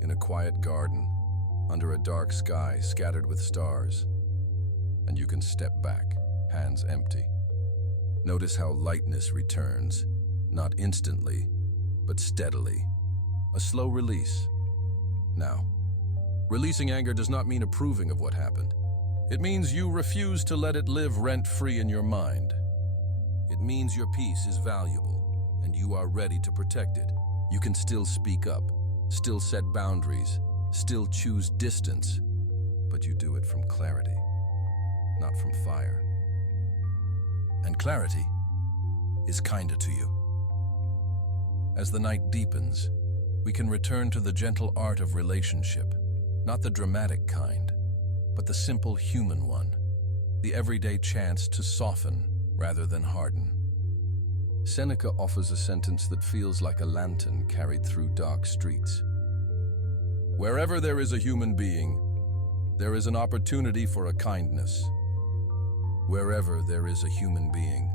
in a quiet garden, under a dark sky scattered with stars. And you can step back, hands empty. Notice how lightness returns, not instantly, but steadily. A slow release. Now, releasing anger does not mean approving of what happened. It means you refuse to let it live rent-free in your mind. It means your peace is valuable, and you are ready to protect it. You can still speak up, still set boundaries, still choose distance, but you do it from clarity, not from fire. And clarity is kinder to you. As the night deepens, we can return to the gentle art of relationship, not the dramatic kind, but the simple human one, the everyday chance to soften rather than harden. Seneca offers a sentence that feels like a lantern carried through dark streets. Wherever there is a human being, there is an opportunity for a kindness. Wherever there is a human being,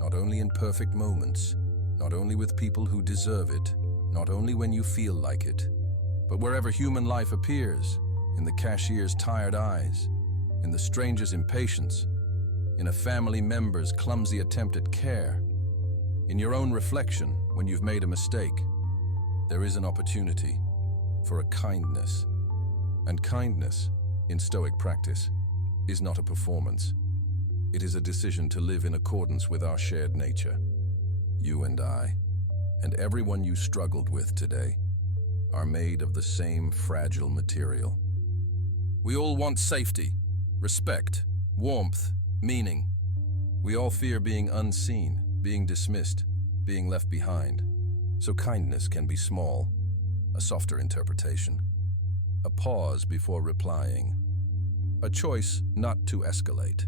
not only in perfect moments, not only with people who deserve it, not only when you feel like it, but wherever human life appears, in the cashier's tired eyes, in the stranger's impatience, in a family member's clumsy attempt at care, in your own reflection when you've made a mistake, there is an opportunity for a kindness. And kindness, in Stoic practice, is not a performance. It is a decision to live in accordance with our shared nature. You and I, and everyone you struggled with today, are made of the same fragile material. We all want safety, respect, warmth, meaning. We all fear being unseen, being dismissed, being left behind. So kindness can be small, a softer interpretation, a pause before replying, a choice not to escalate,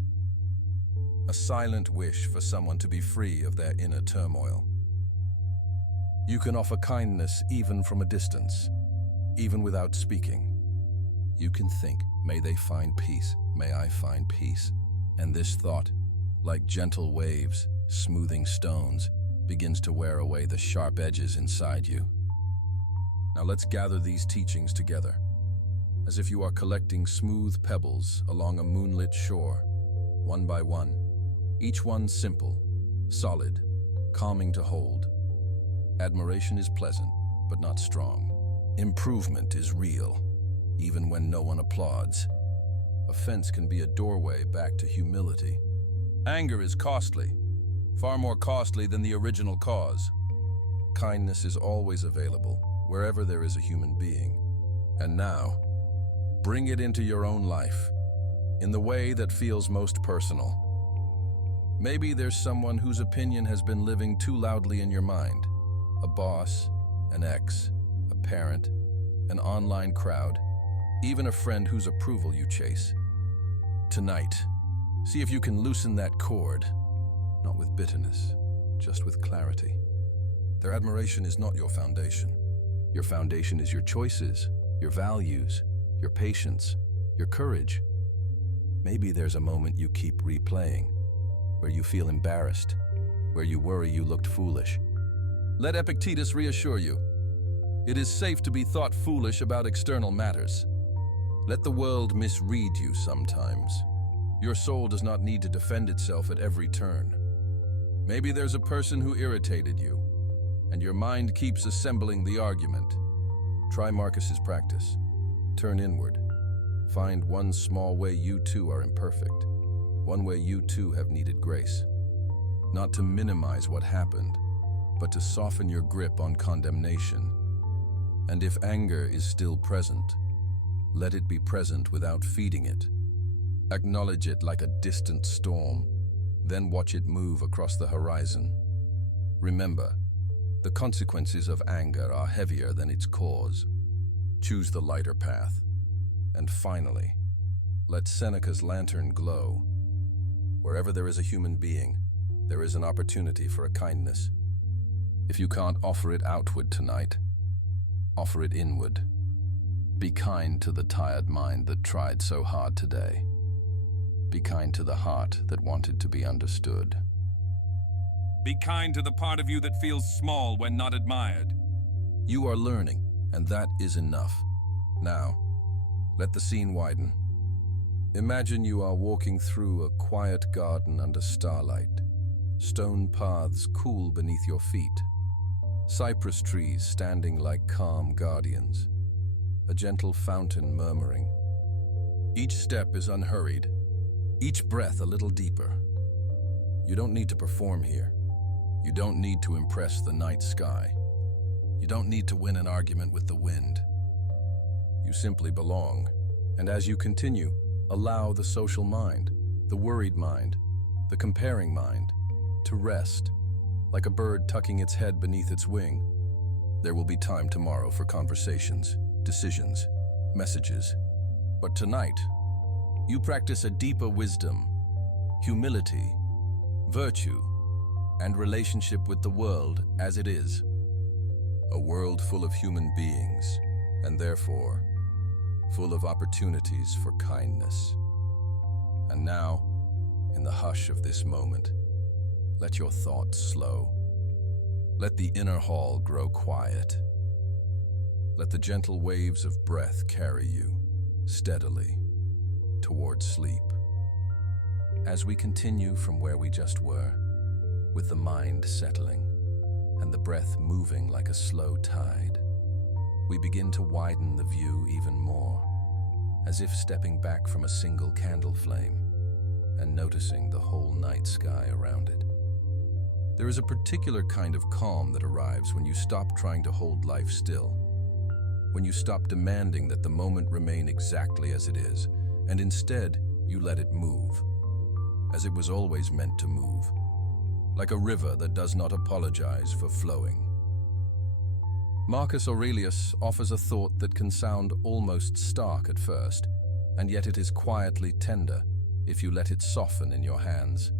a silent wish for someone to be free of their inner turmoil. You can offer kindness even from a distance, even without speaking. You can think, may they find peace, may I find peace. And this thought, like gentle waves, smoothing stones, begins to wear away the sharp edges inside you. Now let's gather these teachings together, as if you are collecting smooth pebbles along a moonlit shore, one by one, each one simple, solid, calming to hold. Admiration is pleasant, but not strong. Improvement is real, even when no one applauds. Offense can be a doorway back to humility. Anger is costly, far more costly than the original cause. Kindness is always available, wherever there is a human being. And now, bring it into your own life, in the way that feels most personal. Maybe there's someone whose opinion has been living too loudly in your mind. A boss, an ex, a parent, an online crowd, even a friend whose approval you chase. Tonight, see if you can loosen that cord, not with bitterness, just with clarity. Their admiration is not your foundation. Your foundation is your choices, your values, your patience, your courage. Maybe there's a moment you keep replaying, where you feel embarrassed, where you worry you looked foolish. Let Epictetus reassure you. It is safe to be thought foolish about external matters. Let the world misread you sometimes. Your soul does not need to defend itself at every turn. Maybe there's a person who irritated you, and your mind keeps assembling the argument. Try Marcus's practice. Turn inward. Find one small way you too are imperfect, one way you too have needed grace. Not to minimize what happened, but to soften your grip on condemnation. And if anger is still present, let it be present without feeding it. Acknowledge it like a distant storm, then watch it move across the horizon. Remember, the consequences of anger are heavier than its cause. Choose the lighter path. And finally, let Seneca's lantern glow. Wherever there is a human being, there is an opportunity for a kindness. If you can't offer it outward tonight, offer it inward. Be kind to the tired mind that tried so hard today. Be kind to the heart that wanted to be understood. Be kind to the part of you that feels small when not admired. You are learning, and that is enough. Now, let the scene widen. Imagine you are walking through a quiet garden under starlight. Stone paths cool beneath your feet. Cypress trees standing like calm guardians. A gentle fountain murmuring. Each step is unhurried. Each breath a little deeper. You don't need to perform here. You don't need to impress the night sky. You don't need to win an argument with the wind. You simply belong. And as you continue, allow the social mind, the worried mind, the comparing mind, to rest. Like a bird tucking its head beneath its wing. There will be time tomorrow for conversations, decisions, messages. But tonight, you practice a deeper wisdom, humility, virtue, and relationship with the world as it is. A world full of human beings, and therefore, full of opportunities for kindness. And now, in the hush of this moment, let your thoughts slow. Let the inner hall grow quiet. Let the gentle waves of breath carry you, steadily, toward sleep. As we continue from where we just were, with the mind settling and the breath moving like a slow tide, we begin to widen the view even more, as if stepping back from a single candle flame and noticing the whole night sky around it. There is a particular kind of calm that arrives when you stop trying to hold life still. when you stop demanding that the moment remain exactly as it is, and instead you let it move, as it was always meant to move, like a river that does not apologize for flowing. Marcus Aurelius offers a thought that can sound almost stark at first, and yet it is quietly tender if you let it soften in your hands.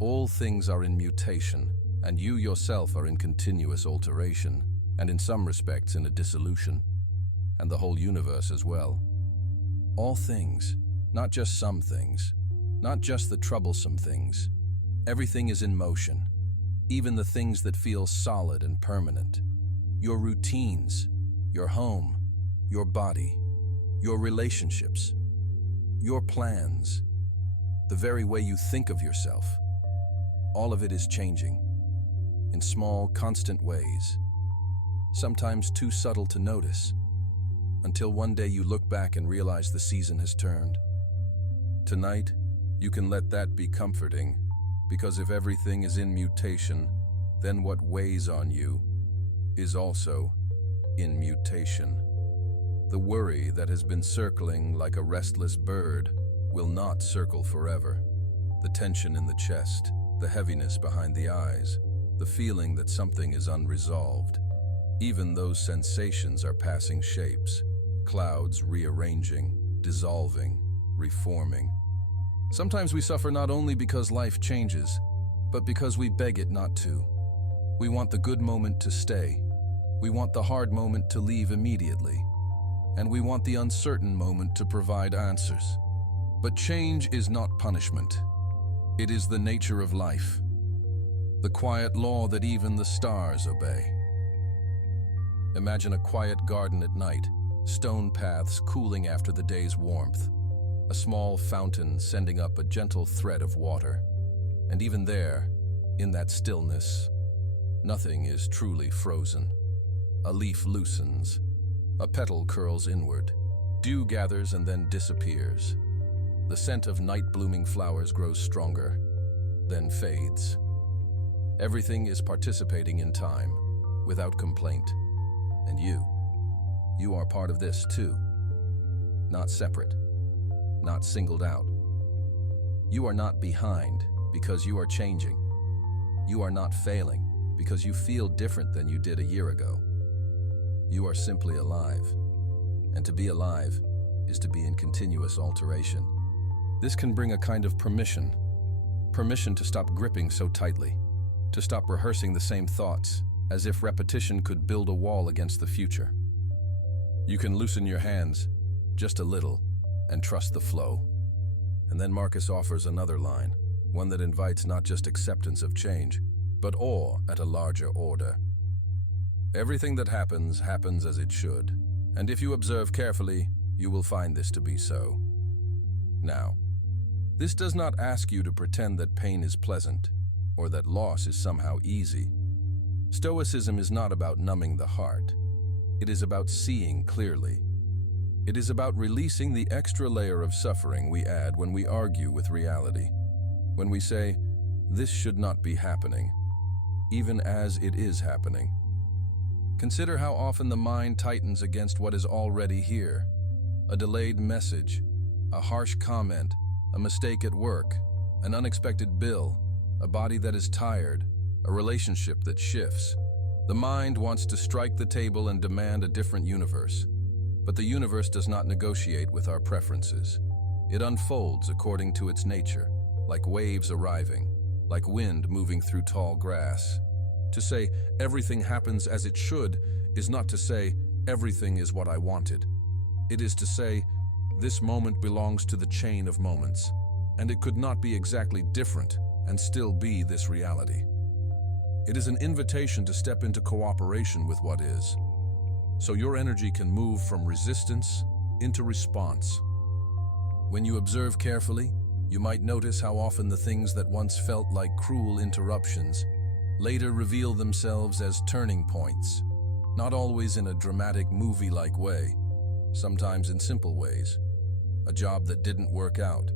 All things are in mutation, and you yourself are in continuous alteration, and in some respects in a dissolution, and the whole universe as well. All things, not just some things, not just the troublesome things. Everything is in motion, even the things that feel solid and permanent. Your routines, your home, your body, your relationships, your plans, the very way you think of yourself. All of it is changing, in small, constant ways, sometimes too subtle to notice, until one day you look back and realize the season has turned. Tonight, you can let that be comforting, because if everything is in mutation, then what weighs on you is also in mutation. The worry that has been circling like a restless bird will not circle forever. The tension in the chest, the heaviness behind the eyes, the feeling that something is unresolved. Even those sensations are passing shapes, clouds rearranging, dissolving, reforming. Sometimes we suffer not only because life changes, but because we beg it not to. We want the good moment to stay. We want the hard moment to leave immediately. And we want the uncertain moment to provide answers. But change is not punishment. It is the nature of life, the quiet law that even the stars obey. Imagine a quiet garden at night, stone paths cooling after the day's warmth, a small fountain sending up a gentle thread of water. And even there, in that stillness, nothing is truly frozen. A leaf loosens, a petal curls inward, dew gathers and then disappears. The scent of night-blooming flowers grows stronger, then fades. Everything is participating in time, without complaint. And you are part of this too. Not separate, not singled out. You are not behind because you are changing. You are not failing because you feel different than you did a year ago. You are simply alive. And to be alive is to be in continuous alteration. This can bring a kind of permission to stop gripping so tightly, to stop rehearsing the same thoughts, as if repetition could build a wall against the future. You can loosen your hands, just a little, and trust the flow. And then Marcus offers another line, one that invites not just acceptance of change, but awe at a larger order. Everything that happens, happens as it should, and if you observe carefully, you will find this to be so. Now, this does not ask you to pretend that pain is pleasant, or that loss is somehow easy. Stoicism is not about numbing the heart. It is about seeing clearly. It is about releasing the extra layer of suffering we add when we argue with reality. When we say, this should not be happening, even as it is happening. Consider how often the mind tightens against what is already here. A delayed message, a harsh comment, a mistake at work, an unexpected bill, a body that is tired, a relationship that shifts. The mind wants to strike the table and demand a different universe. But the universe does not negotiate with our preferences. It unfolds according to its nature, like waves arriving, like wind moving through tall grass. To say everything happens as it should is not to say everything is what I wanted. It is to say this moment belongs to the chain of moments, and it could not be exactly different and still be this reality. It is an invitation to step into cooperation with what is, so your energy can move from resistance into response. When you observe carefully, you might notice how often the things that once felt like cruel interruptions later reveal themselves as turning points, not always in a dramatic movie-like way, sometimes in simple ways. A job that didn't work out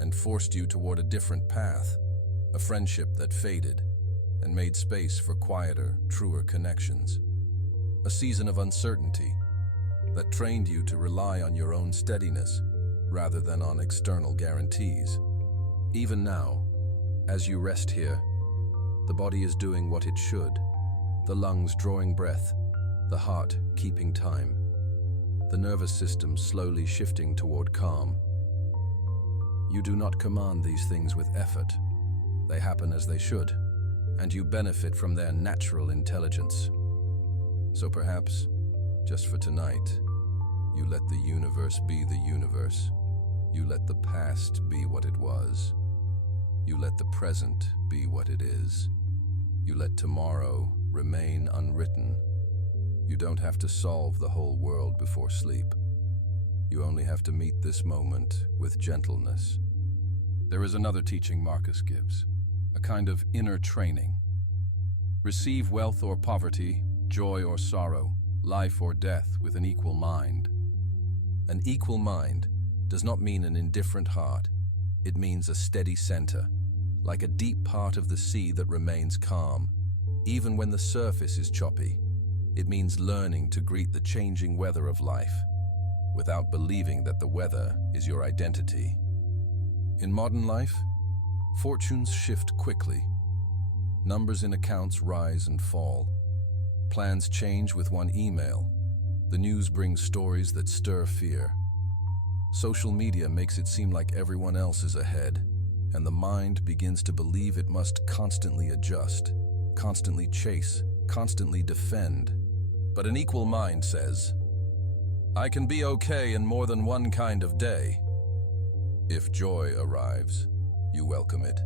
and forced you toward a different path, a friendship that faded and made space for quieter, truer connections. A season of uncertainty that trained you to rely on your own steadiness rather than on external guarantees. Even now, as you rest here, the body is doing what it should, the lungs drawing breath, the heart keeping time, the nervous system slowly shifting toward calm. You do not command these things with effort. They happen as they should, and you benefit from their natural intelligence. So perhaps, just for tonight, you let the universe be the universe. You let the past be what it was. You let the present be what it is. You let tomorrow remain unwritten. You don't have to solve the whole world before sleep. You only have to meet this moment with gentleness. There is another teaching Marcus gives, a kind of inner training. Receive wealth or poverty, joy or sorrow, life or death with an equal mind. An equal mind does not mean an indifferent heart. It means a steady center, like a deep part of the sea that remains calm, even when the surface is choppy. It means learning to greet the changing weather of life, without believing that the weather is your identity. In modern life, fortunes shift quickly. Numbers in accounts rise and fall. Plans change with one email. The news brings stories that stir fear. Social media makes it seem like everyone else is ahead, and the mind begins to believe it must constantly adjust, constantly chase, constantly defend. But an equal mind says, I can be okay in more than one kind of day. If joy arrives, you welcome it,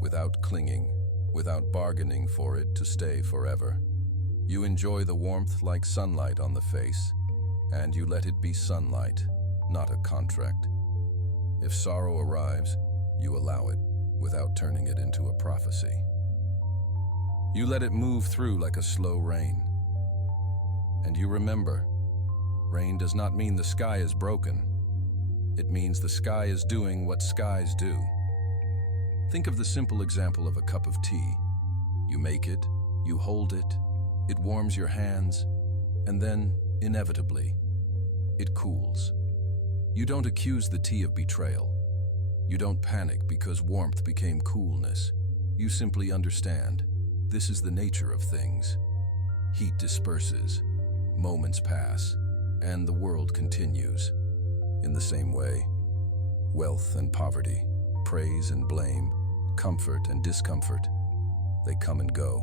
without clinging, without bargaining for it to stay forever. You enjoy the warmth like sunlight on the face, and you let it be sunlight, not a contract. If sorrow arrives, you allow it, without turning it into a prophecy. You let it move through like a slow rain. And you remember, rain does not mean the sky is broken. It means the sky is doing what skies do. Think of the simple example of a cup of tea. You make it, you hold it, it warms your hands, and then, inevitably, it cools. You don't accuse the tea of betrayal. You don't panic because warmth became coolness. You simply understand, this is the nature of things. Heat disperses, moments pass, and the world continues. In the same way, wealth and poverty, praise and blame, comfort and discomfort, they come and go,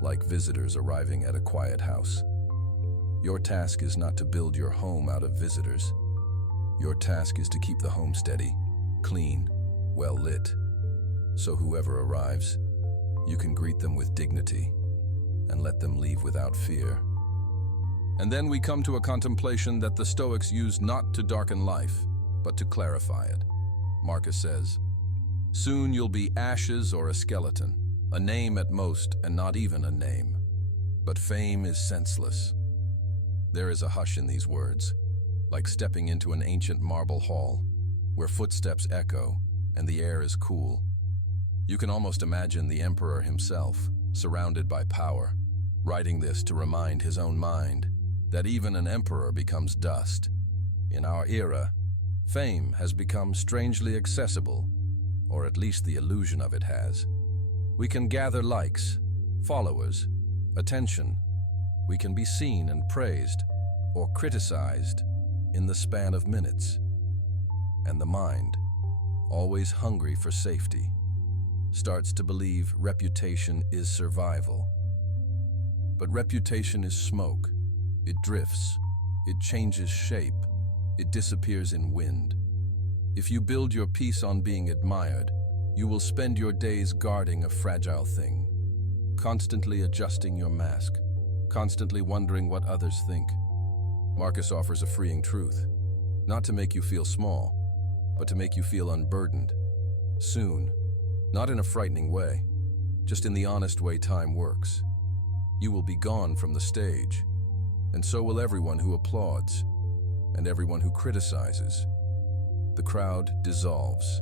like visitors arriving at a quiet house. Your task is not to build your home out of visitors. Your task is to keep the home steady, clean, well lit. So whoever arrives, you can greet them with dignity and let them leave without fear. And then we come to a contemplation that the Stoics use not to darken life, but to clarify it. Marcus says, soon you'll be ashes or a skeleton, a name at most and not even a name. But fame is senseless. There is a hush in these words, like stepping into an ancient marble hall, where footsteps echo and the air is cool. You can almost imagine the emperor himself, surrounded by power, writing this to remind his own mind that even an emperor becomes dust. In our era, fame has become strangely accessible, or at least the illusion of it has. We can gather likes, followers, attention. We can be seen and praised, or criticized, in the span of minutes. And the mind, always hungry for safety, starts to believe reputation is survival. But reputation is smoke. It drifts, it changes shape, it disappears in wind. If you build your peace on being admired, you will spend your days guarding a fragile thing, constantly adjusting your mask, constantly wondering what others think. Marcus offers a freeing truth, not to make you feel small, but to make you feel unburdened. Soon, not in a frightening way, just in the honest way time works. You will be gone from the stage, and so will everyone who applauds, and everyone who criticizes. The crowd dissolves,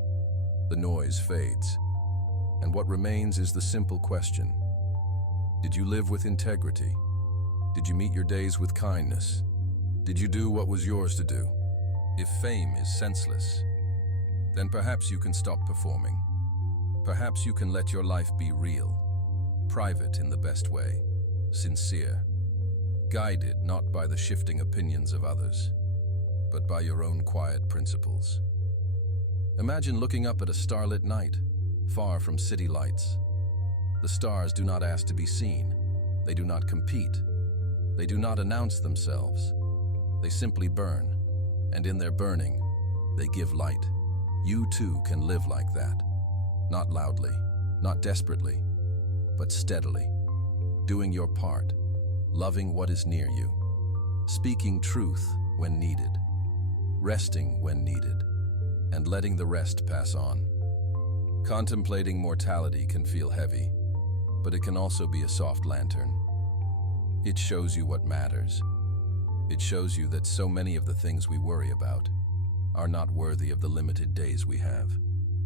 the noise fades, and what remains is the simple question: did you live with integrity? Did you meet your days with kindness? Did you do what was yours to do? If fame is senseless, then perhaps you can stop performing. Perhaps you can let your life be real, private in the best way, sincere, guided not by the shifting opinions of others, but by your own quiet principles. Imagine looking up at a starlit night, far from city lights. The stars do not ask to be seen. They do not compete. They do not announce themselves. They simply burn, and in their burning, they give light. You too can live like that. Not loudly, not desperately, but steadily, doing your part, loving what is near you, speaking truth when needed, resting when needed, and letting the rest pass on. Contemplating mortality can feel heavy, but it can also be a soft lantern. It shows you what matters. It shows you that so many of the things we worry about are not worthy of the limited days we have.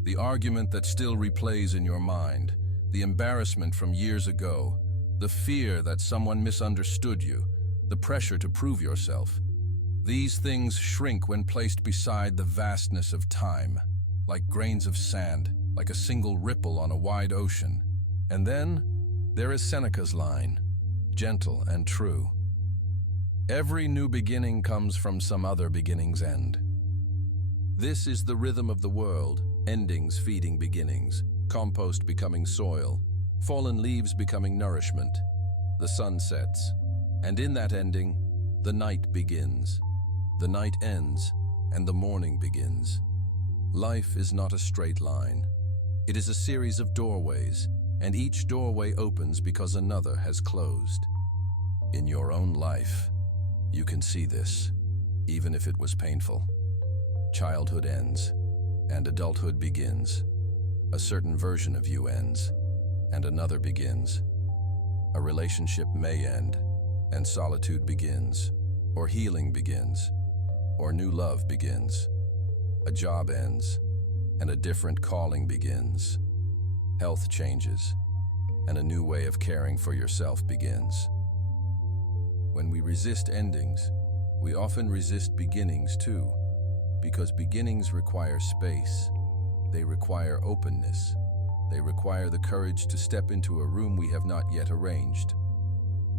The argument that still replays in your mind, the embarrassment from years ago, the fear that someone misunderstood you, the pressure to prove yourself. These things shrink when placed beside the vastness of time, like grains of sand, like a single ripple on a wide ocean. And then there is Seneca's line, gentle and true. Every new beginning comes from some other beginning's end. This is the rhythm of the world, endings feeding beginnings, compost becoming soil, fallen leaves becoming nourishment. The sun sets, and in that ending, the night begins. The night ends, and the morning begins. Life is not a straight line. It is a series of doorways, and each doorway opens because another has closed. In your own life, you can see this, even if it was painful. Childhood ends, and adulthood begins. A certain version of you ends, and another begins. A relationship may end, and solitude begins, or healing begins, or new love begins. A job ends, and a different calling begins. Health changes, and a new way of caring for yourself begins. When we resist endings, we often resist beginnings too, because beginnings require space. They require openness. They require the courage to step into a room we have not yet arranged.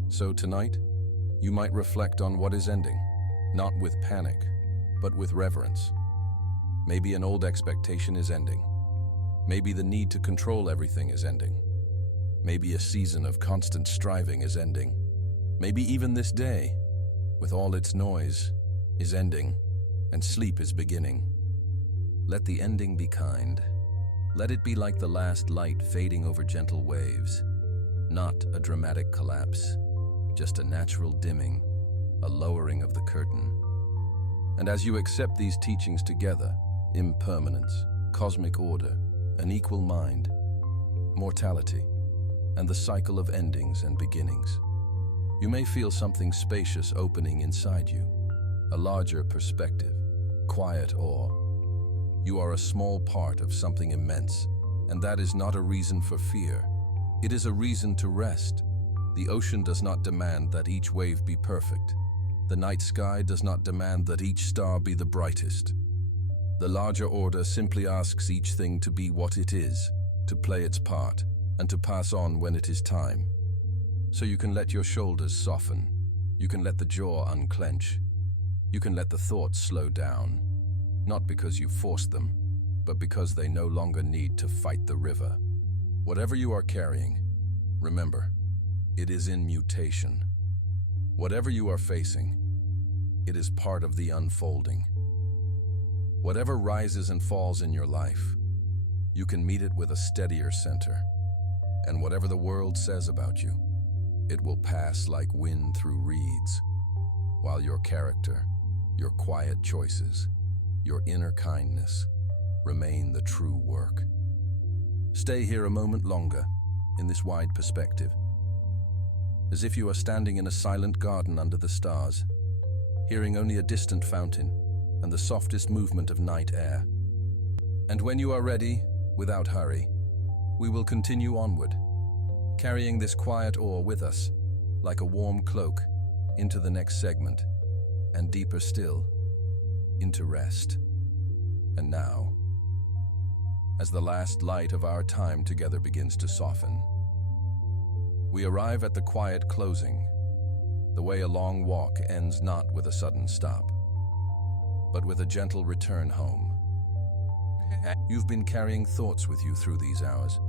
So tonight, you might reflect on what is ending, not with panic, but with reverence. Maybe an old expectation is ending. Maybe the need to control everything is ending. Maybe a season of constant striving is ending. Maybe even this day, with all its noise, is ending, and sleep is beginning. Let the ending be kind. Let it be like the last light fading over gentle waves, not a dramatic collapse, just a natural dimming, a lowering of the curtain. And as you accept these teachings together, impermanence, cosmic order, an equal mind, mortality, and the cycle of endings and beginnings, you may feel something spacious opening inside you, a larger perspective, quiet awe. You are a small part of something immense, and that is not a reason for fear. It is a reason to rest. The ocean does not demand that each wave be perfect. The night sky does not demand that each star be the brightest. The larger order simply asks each thing to be what it is, to play its part, and to pass on when it is time. So you can let your shoulders soften. You can let the jaw unclench. You can let the thoughts slow down, not because you forced them, but because they no longer need to fight the river. Whatever you are carrying, remember, it is in mutation. Whatever you are facing, it is part of the unfolding. Whatever rises and falls in your life, you can meet it with a steadier center. And whatever the world says about you, it will pass like wind through reeds, while your character, your quiet choices, your inner kindness remain the true work. Stay here a moment longer in this wide perspective, as if you are standing in a silent garden under the stars, hearing only a distant fountain and the softest movement of night air. And when you are ready, without hurry, we will continue onward, carrying this quiet awe with us, like a warm cloak, into the next segment, and deeper still, into rest. And now, as the last light of our time together begins to soften, we arrive at the quiet closing, the way a long walk ends not with a sudden stop, but with a gentle return home. You've been carrying thoughts with you through these hours,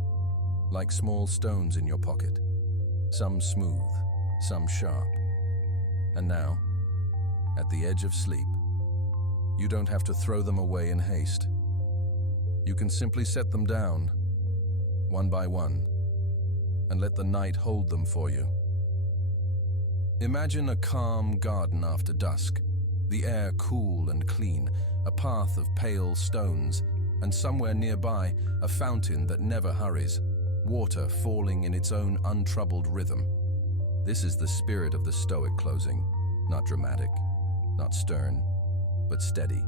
like small stones in your pocket, some smooth, some sharp. And now, at the edge of sleep, you don't have to throw them away in haste. You can simply set them down, one by one, and let the night hold them for you. Imagine a calm garden after dusk, the air cool and clean, a path of pale stones, and somewhere nearby, a fountain that never hurries, water falling in its own untroubled rhythm. This is the spirit of the Stoic closing, not dramatic, not stern, but steady,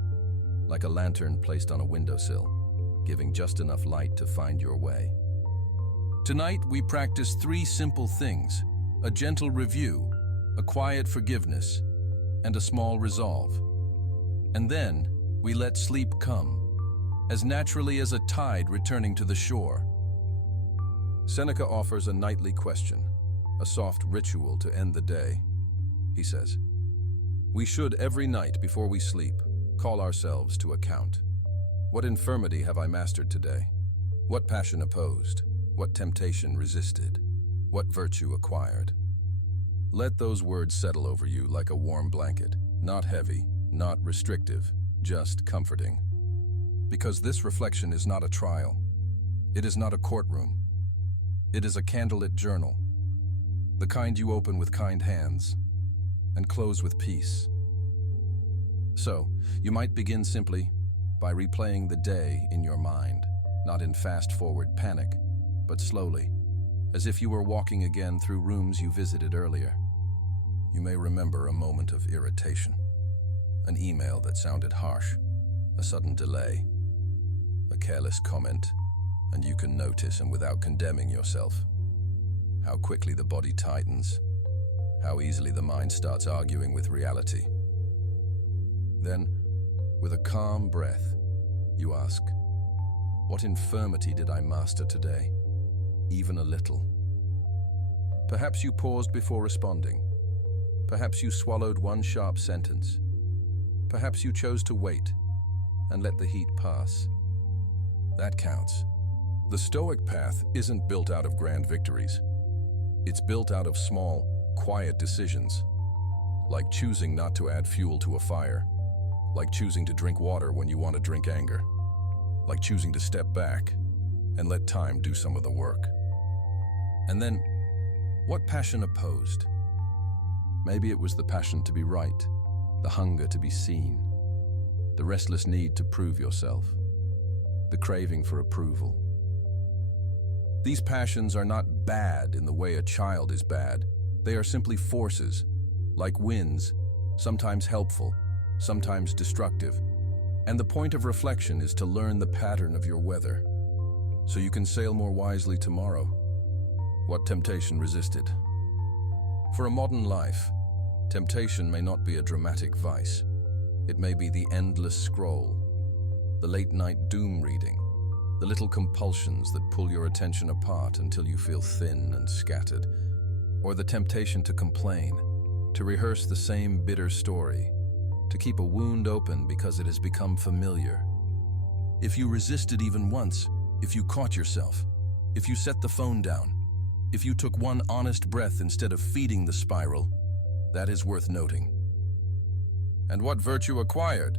like a lantern placed on a windowsill, giving just enough light to find your way. Tonight, we practice 3 simple things: a gentle review, a quiet forgiveness, and a small resolve. And then, we let sleep come, as naturally as a tide returning to the shore. Seneca offers a nightly question, a soft ritual to end the day. He says, "We should every night before we sleep call ourselves to account. What infirmity have I mastered today? What passion opposed? What temptation resisted? What virtue acquired?" Let those words settle over you like a warm blanket, not heavy, not restrictive, just comforting. Because this reflection is not a trial. It is not a courtroom. It is a candlelit journal, the kind you open with kind hands and close with peace. So, you might begin simply by replaying the day in your mind, not in fast-forward panic, but slowly, as if you were walking again through rooms you visited earlier. You may remember a moment of irritation, an email that sounded harsh, a sudden delay, a careless comment, and you can notice, and without condemning yourself, how quickly the body tightens, how easily the mind starts arguing with reality. Then, with a calm breath, you ask, what infirmity did I master today? Even a little. Perhaps you paused before responding. Perhaps you swallowed one sharp sentence. Perhaps you chose to wait and let the heat pass. That counts. The Stoic path isn't built out of grand victories. It's built out of small, quiet decisions, like choosing not to add fuel to a fire, like choosing to drink water when you want to drink anger, like choosing to step back and let time do some of the work. And then, what passion opposed? Maybe it was the passion to be right, the hunger to be seen, the restless need to prove yourself, the craving for approval. These passions are not bad in the way a child is bad. They are simply forces, like winds, sometimes helpful, sometimes destructive. And the point of reflection is to learn the pattern of your weather, so you can sail more wisely tomorrow. What temptation resisted? For a modern life, temptation may not be a dramatic vice. It may be the endless scroll, the late-night doom reading, the little compulsions that pull your attention apart until you feel thin and scattered, or the temptation to complain, to rehearse the same bitter story, to keep a wound open because it has become familiar. If you resisted even once, if you caught yourself, if you set the phone down, if you took one honest breath instead of feeding the spiral, that is worth noting. And what virtue acquired?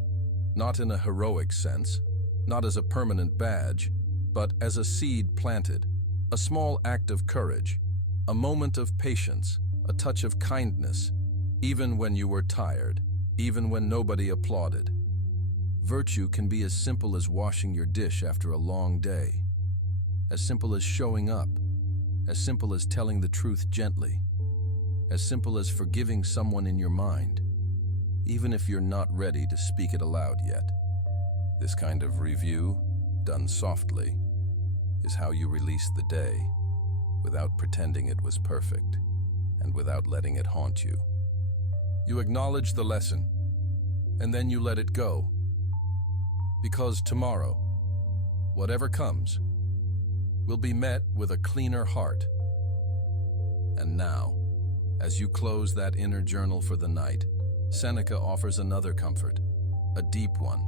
Not in a heroic sense, not as a permanent badge, but as a seed planted, a small act of courage, a moment of patience, a touch of kindness, even when you were tired, even when nobody applauded. Virtue can be as simple as washing your dish after a long day, as simple as showing up, as simple as telling the truth gently, as simple as forgiving someone in your mind, even if you're not ready to speak it aloud yet. This kind of review, done softly, is how you release the day, without pretending it was perfect, and without letting it haunt you. You acknowledge the lesson, and then you let it go. Because tomorrow, whatever comes, will be met with a cleaner heart. And now, as you close that inner journal for the night, Seneca offers another comfort, a deep one,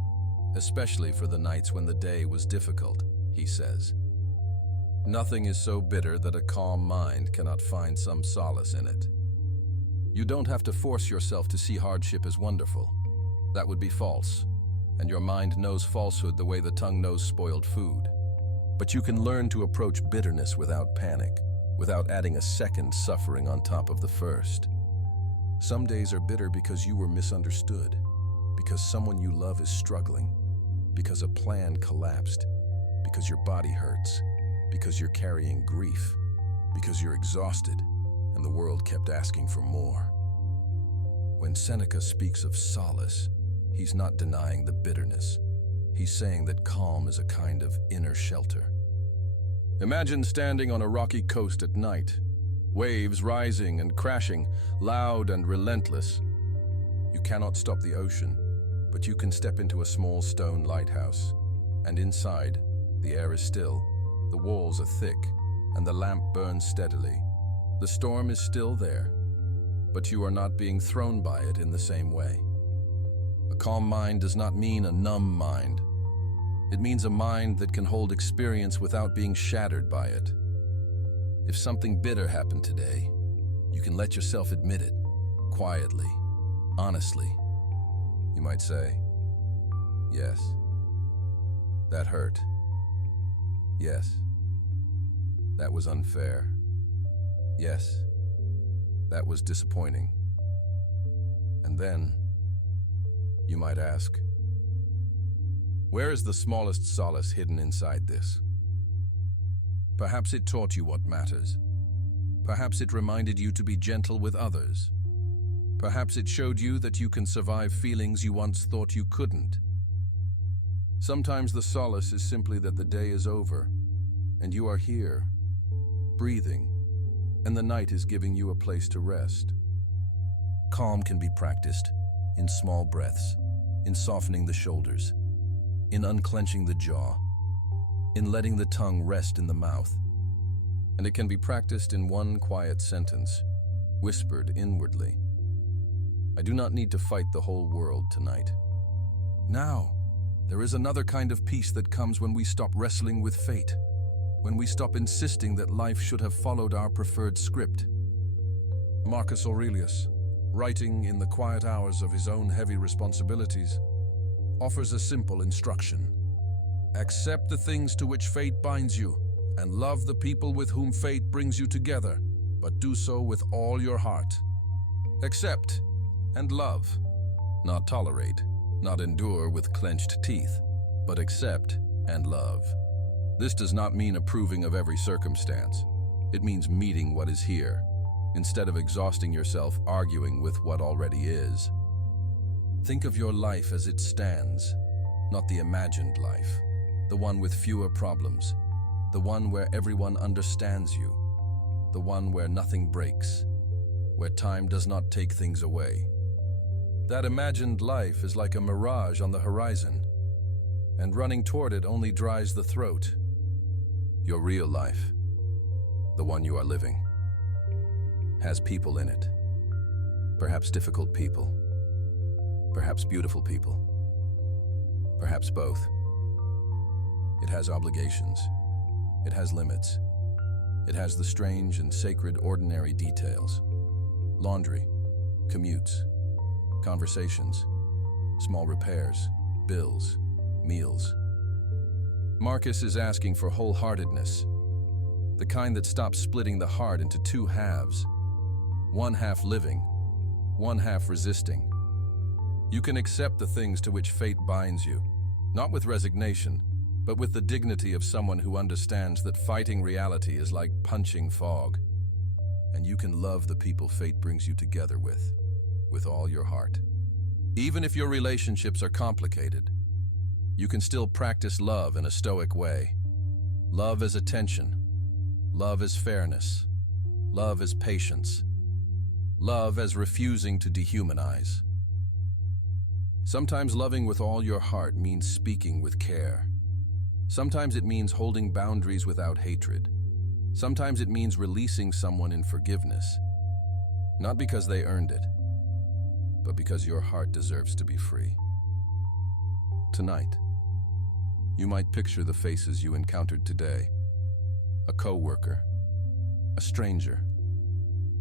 especially for the nights when the day was difficult, he says. Nothing is so bitter that a calm mind cannot find some solace in it. You don't have to force yourself to see hardship as wonderful. That would be false, and your mind knows falsehood the way the tongue knows spoiled food. But you can learn to approach bitterness without panic, without adding a second suffering on top of the first. Some days are bitter because you were misunderstood, because someone you love is struggling, because a plan collapsed, because your body hurts, because you're carrying grief, because you're exhausted and the world kept asking for more. When Seneca speaks of solace, he's not denying the bitterness. He's saying that calm is a kind of inner shelter. Imagine standing on a rocky coast at night, waves rising and crashing, loud and relentless. You cannot stop the ocean, but you can step into a small stone lighthouse. And inside, the air is still, the walls are thick, and the lamp burns steadily. The storm is still there, but you are not being thrown by it in the same way. A calm mind does not mean a numb mind. It means a mind that can hold experience without being shattered by it. If something bitter happened today, you can let yourself admit it, quietly, honestly. You might say, yes, that hurt. Yes, that was unfair. Yes, that was disappointing. And then, you might ask, where is the smallest solace hidden inside this? Perhaps it taught you what matters. Perhaps it reminded you to be gentle with others. Perhaps it showed you that you can survive feelings you once thought you couldn't. Sometimes the solace is simply that the day is over, and you are here, breathing, and the night is giving you a place to rest. Calm can be practiced in small breaths, in softening the shoulders, in unclenching the jaw, in letting the tongue rest in the mouth. And it can be practiced in one quiet sentence, whispered inwardly. I do not need to fight the whole world tonight. Now, there is another kind of peace that comes when we stop wrestling with fate, when we stop insisting that life should have followed our preferred script. Marcus Aurelius, writing in the quiet hours of his own heavy responsibilities, offers a simple instruction. Accept the things to which fate binds you, and love the people with whom fate brings you together, but do so with all your heart. Accept and love, not tolerate, not endure with clenched teeth, but accept and love. This does not mean approving of every circumstance. It means meeting what is here, instead of exhausting yourself arguing with what already is. Think of your life as it stands, not the imagined life, the one with fewer problems, the one where everyone understands you, the one where nothing breaks, where time does not take things away. That imagined life is like a mirage on the horizon, and running toward it only dries the throat. Your real life, the one you are living, has people in it. Perhaps difficult people, perhaps beautiful people, perhaps both. It has obligations, it has limits, it has the strange and sacred ordinary details. Laundry, commutes, conversations, small repairs, bills, meals. Marcus is asking for wholeheartedness, the kind that stops splitting the heart into two halves, one half living, one half resisting. You can accept the things to which fate binds you, not with resignation, but with the dignity of someone who understands that fighting reality is like punching fog. And you can love the people fate brings you together with all your heart. Even if your relationships are complicated, you can still practice love in a stoic way. Love as attention, love as fairness, love as patience, love as refusing to dehumanize. Sometimes loving with all your heart means speaking with care. Sometimes it means holding boundaries without hatred. Sometimes it means releasing someone in forgiveness, not because they earned it, but because your heart deserves to be free. Tonight, you might picture the faces you encountered today: a coworker, a stranger,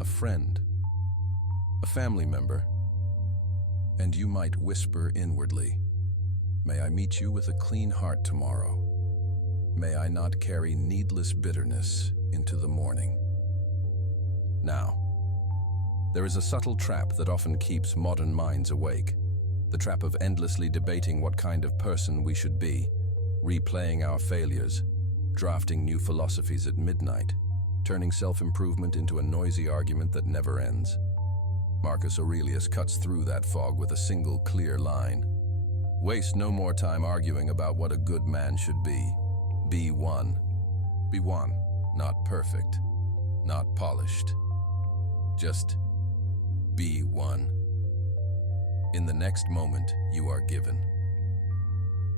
a friend, a family member, and you might whisper inwardly, "May I meet you with a clean heart tomorrow. May I not carry needless bitterness into the morning." Now, there is a subtle trap that often keeps modern minds awake, the trap of endlessly debating what kind of person we should be, replaying our failures, drafting new philosophies at midnight, turning self-improvement into a noisy argument that never ends. Marcus Aurelius cuts through that fog with a single clear line: "Waste no more time arguing about what a good man should be. Be one. Be one, not perfect, not polished. Just be one." In the next moment you are given.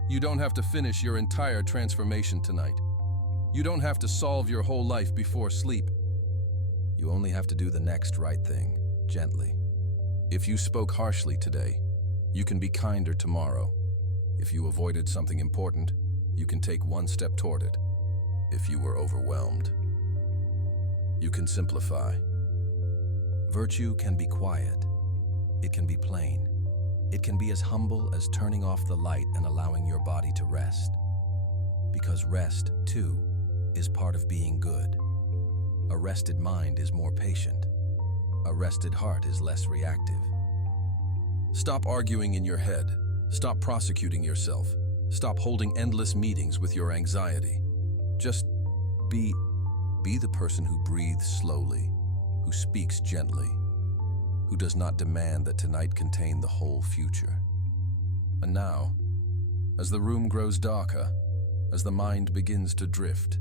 You don't have to finish your entire transformation tonight. You don't have to solve your whole life before sleep. You only have to do the next right thing, gently. If you spoke harshly today, you can be kinder tomorrow. If you avoided something important, you can take one step toward it. If you were overwhelmed, you can simplify. Virtue can be quiet. It can be plain. It can be as humble as turning off the light and allowing your body to rest. Because rest, too, is part of being good. A rested mind is more patient. A rested heart is less reactive. Stop arguing in your head. Stop prosecuting yourself. Stop holding endless meetings with your anxiety. Just be the person who breathes slowly, who speaks gently, who does not demand that tonight contain the whole future. And now, as the room grows darker, as the mind begins to drift,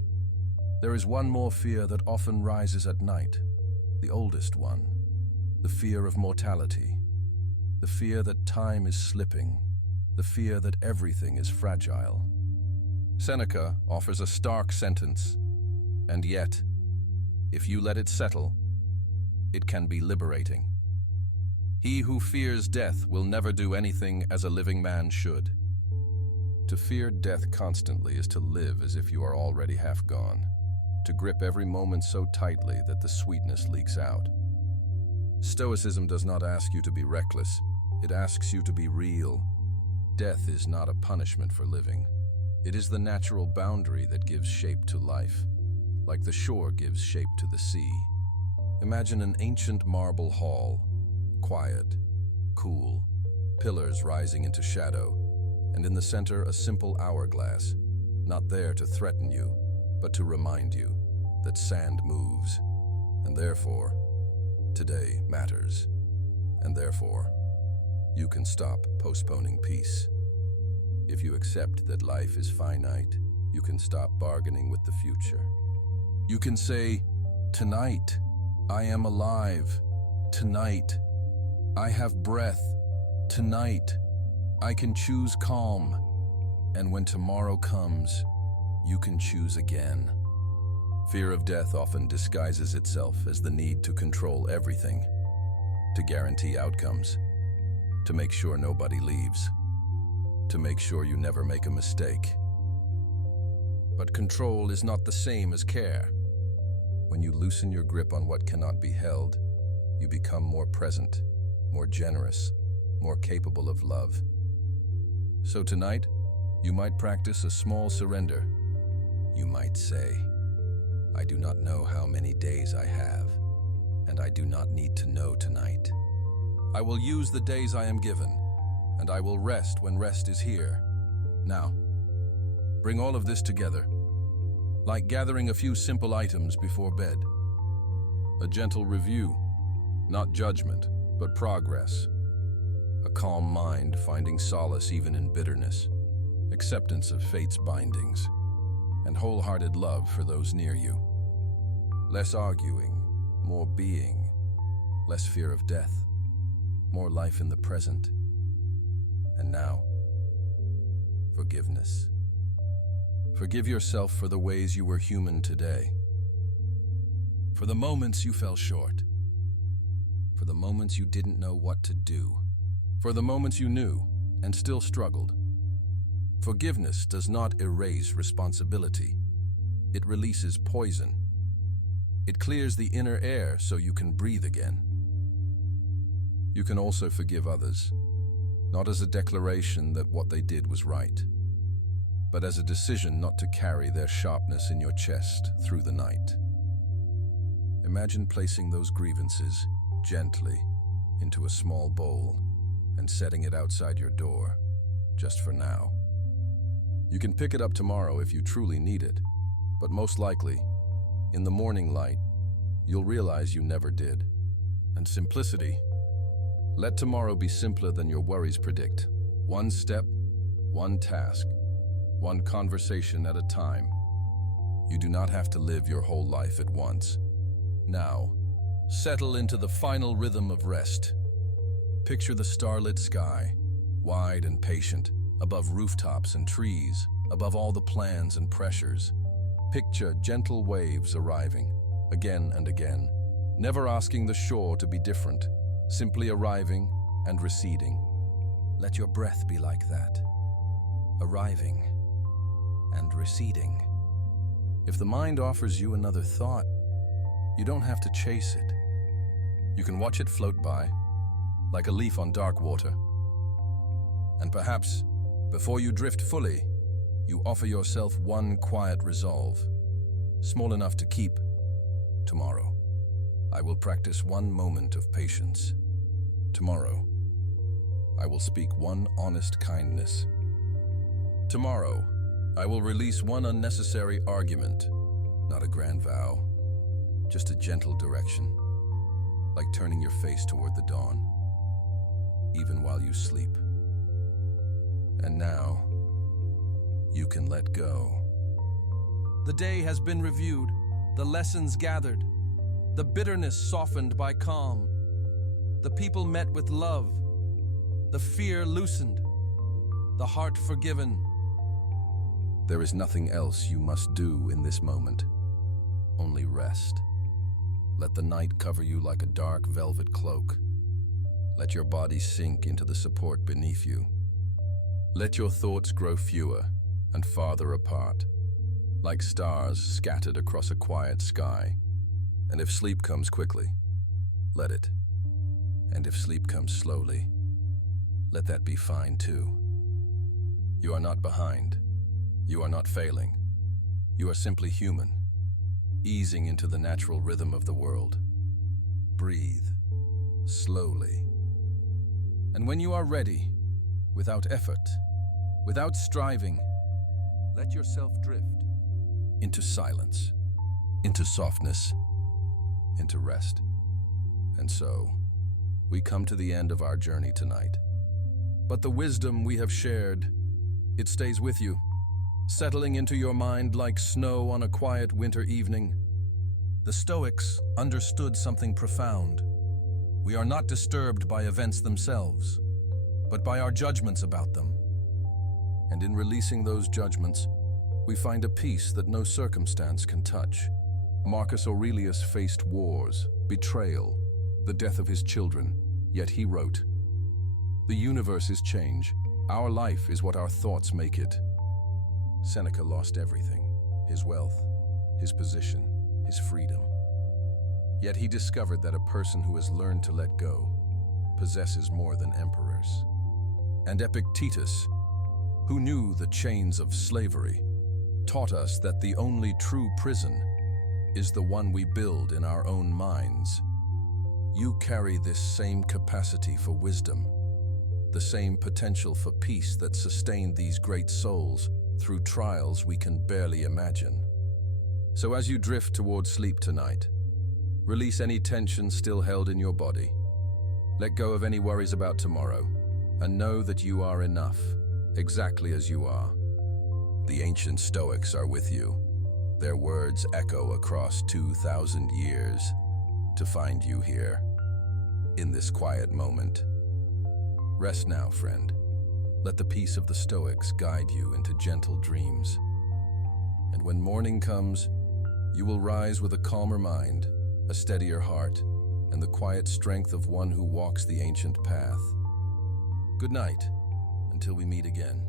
there is one more fear that often rises at night, the oldest one, the fear of mortality, the fear that time is slipping, the fear that everything is fragile. Seneca offers a stark sentence, and yet, if you let it settle, it can be liberating. He who fears death will never do anything as a living man should. To fear death constantly is to live as if you are already half gone, to grip every moment so tightly that the sweetness leaks out. Stoicism does not ask you to be reckless. It asks you to be real. Death is not a punishment for living. It is the natural boundary that gives shape to life, like the shore gives shape to the sea. Imagine an ancient marble hall, quiet, cool, pillars rising into shadow, and in the center a simple hourglass, not there to threaten you, but to remind you that sand moves, and therefore, today matters, and therefore, you can stop postponing peace. If you accept that life is finite, you can stop bargaining with the future. You can say, "Tonight, I am alive. Tonight, I have breath. Tonight, I can choose calm. And when tomorrow comes, you can choose again." Fear of death often disguises itself as the need to control everything, to guarantee outcomes, to make sure nobody leaves, to make sure you never make a mistake. But control is not the same as care. When you loosen your grip on what cannot be held, you become more present, more generous, more capable of love. So tonight, you might practice a small surrender. You might say, "I do not know how many days I have, and I do not need to know tonight. I will use the days I am given, and I will rest when rest is here." Now, bring all of this together, like gathering a few simple items before bed. A gentle review, not judgment, but progress. A calm mind finding solace even in bitterness, acceptance of fate's bindings, and wholehearted love for those near you. Less arguing, more being, less fear of death, more life in the present. And now, forgiveness. Forgive yourself for the ways you were human today. For the moments you fell short. For the moments you didn't know what to do. For the moments you knew and still struggled. Forgiveness does not erase responsibility. It releases poison. It clears the inner air so you can breathe again. You can also forgive others, not as a declaration that what they did was right, but as a decision not to carry their sharpness in your chest through the night. Imagine placing those grievances gently into a small bowl and setting it outside your door, just for now. You can pick it up tomorrow if you truly need it, but most likely, in the morning light, you'll realize you never did. And simplicity. Let tomorrow be simpler than your worries predict. One step, one task, one conversation at a time. You do not have to live your whole life at once. Now, settle into the final rhythm of rest. Picture the starlit sky, wide and patient, above rooftops and trees, above all the plans and pressures. Picture gentle waves arriving, again and again, never asking the shore to be different, simply arriving and receding. Let your breath be like that, arriving and receding. If the mind offers you another thought, you don't have to chase it. You can watch it float by, like a leaf on dark water. And perhaps, before you drift fully, you offer yourself one quiet resolve, small enough to keep. Tomorrow, I will practice one moment of patience. Tomorrow, I will speak one honest kindness. Tomorrow, I will release one unnecessary argument, not a grand vow, just a gentle direction, like turning your face toward the dawn, even while you sleep. And now, you can let go. The day has been reviewed, the lessons gathered, the bitterness softened by calm, the people met with love, the fear loosened, the heart forgiven. There is nothing else you must do in this moment, only rest. Let the night cover you like a dark velvet cloak. Let your body sink into the support beneath you. Let your thoughts grow fewer and farther apart, like stars scattered across a quiet sky. And if sleep comes quickly, let it. And if sleep comes slowly, let that be fine too. You are not behind. You are not failing. You are simply human, easing into the natural rhythm of the world. Breathe, slowly. And when you are ready, without effort, without striving, let yourself drift into silence, into softness, into rest. And so, we come to the end of our journey tonight. But the wisdom we have shared, it stays with you, settling into your mind like snow on a quiet winter evening. The Stoics understood something profound. We are not disturbed by events themselves, but by our judgments about them. And in releasing those judgments, we find a peace that no circumstance can touch. Marcus Aurelius faced wars, betrayal, the death of his children, yet he wrote, "The universe is change. Our life is what our thoughts make it." Seneca lost everything, his wealth, his position, his freedom. Yet he discovered that a person who has learned to let go possesses more than emperors. And Epictetus, who knew the chains of slavery, taught us that the only true prison is the one we build in our own minds. You carry this same capacity for wisdom, the same potential for peace that sustained these great souls through trials we can barely imagine. So as you drift toward sleep tonight, release any tension still held in your body. Let go of any worries about tomorrow, and know that you are enough, exactly as you are. The ancient Stoics are with you. Their words echo across 2,000 years to find you here, in this quiet moment. Rest now, friend. Let the peace of the Stoics guide you into gentle dreams. And when morning comes, you will rise with a calmer mind, a steadier heart, and the quiet strength of one who walks the ancient path. Good night, until we meet again.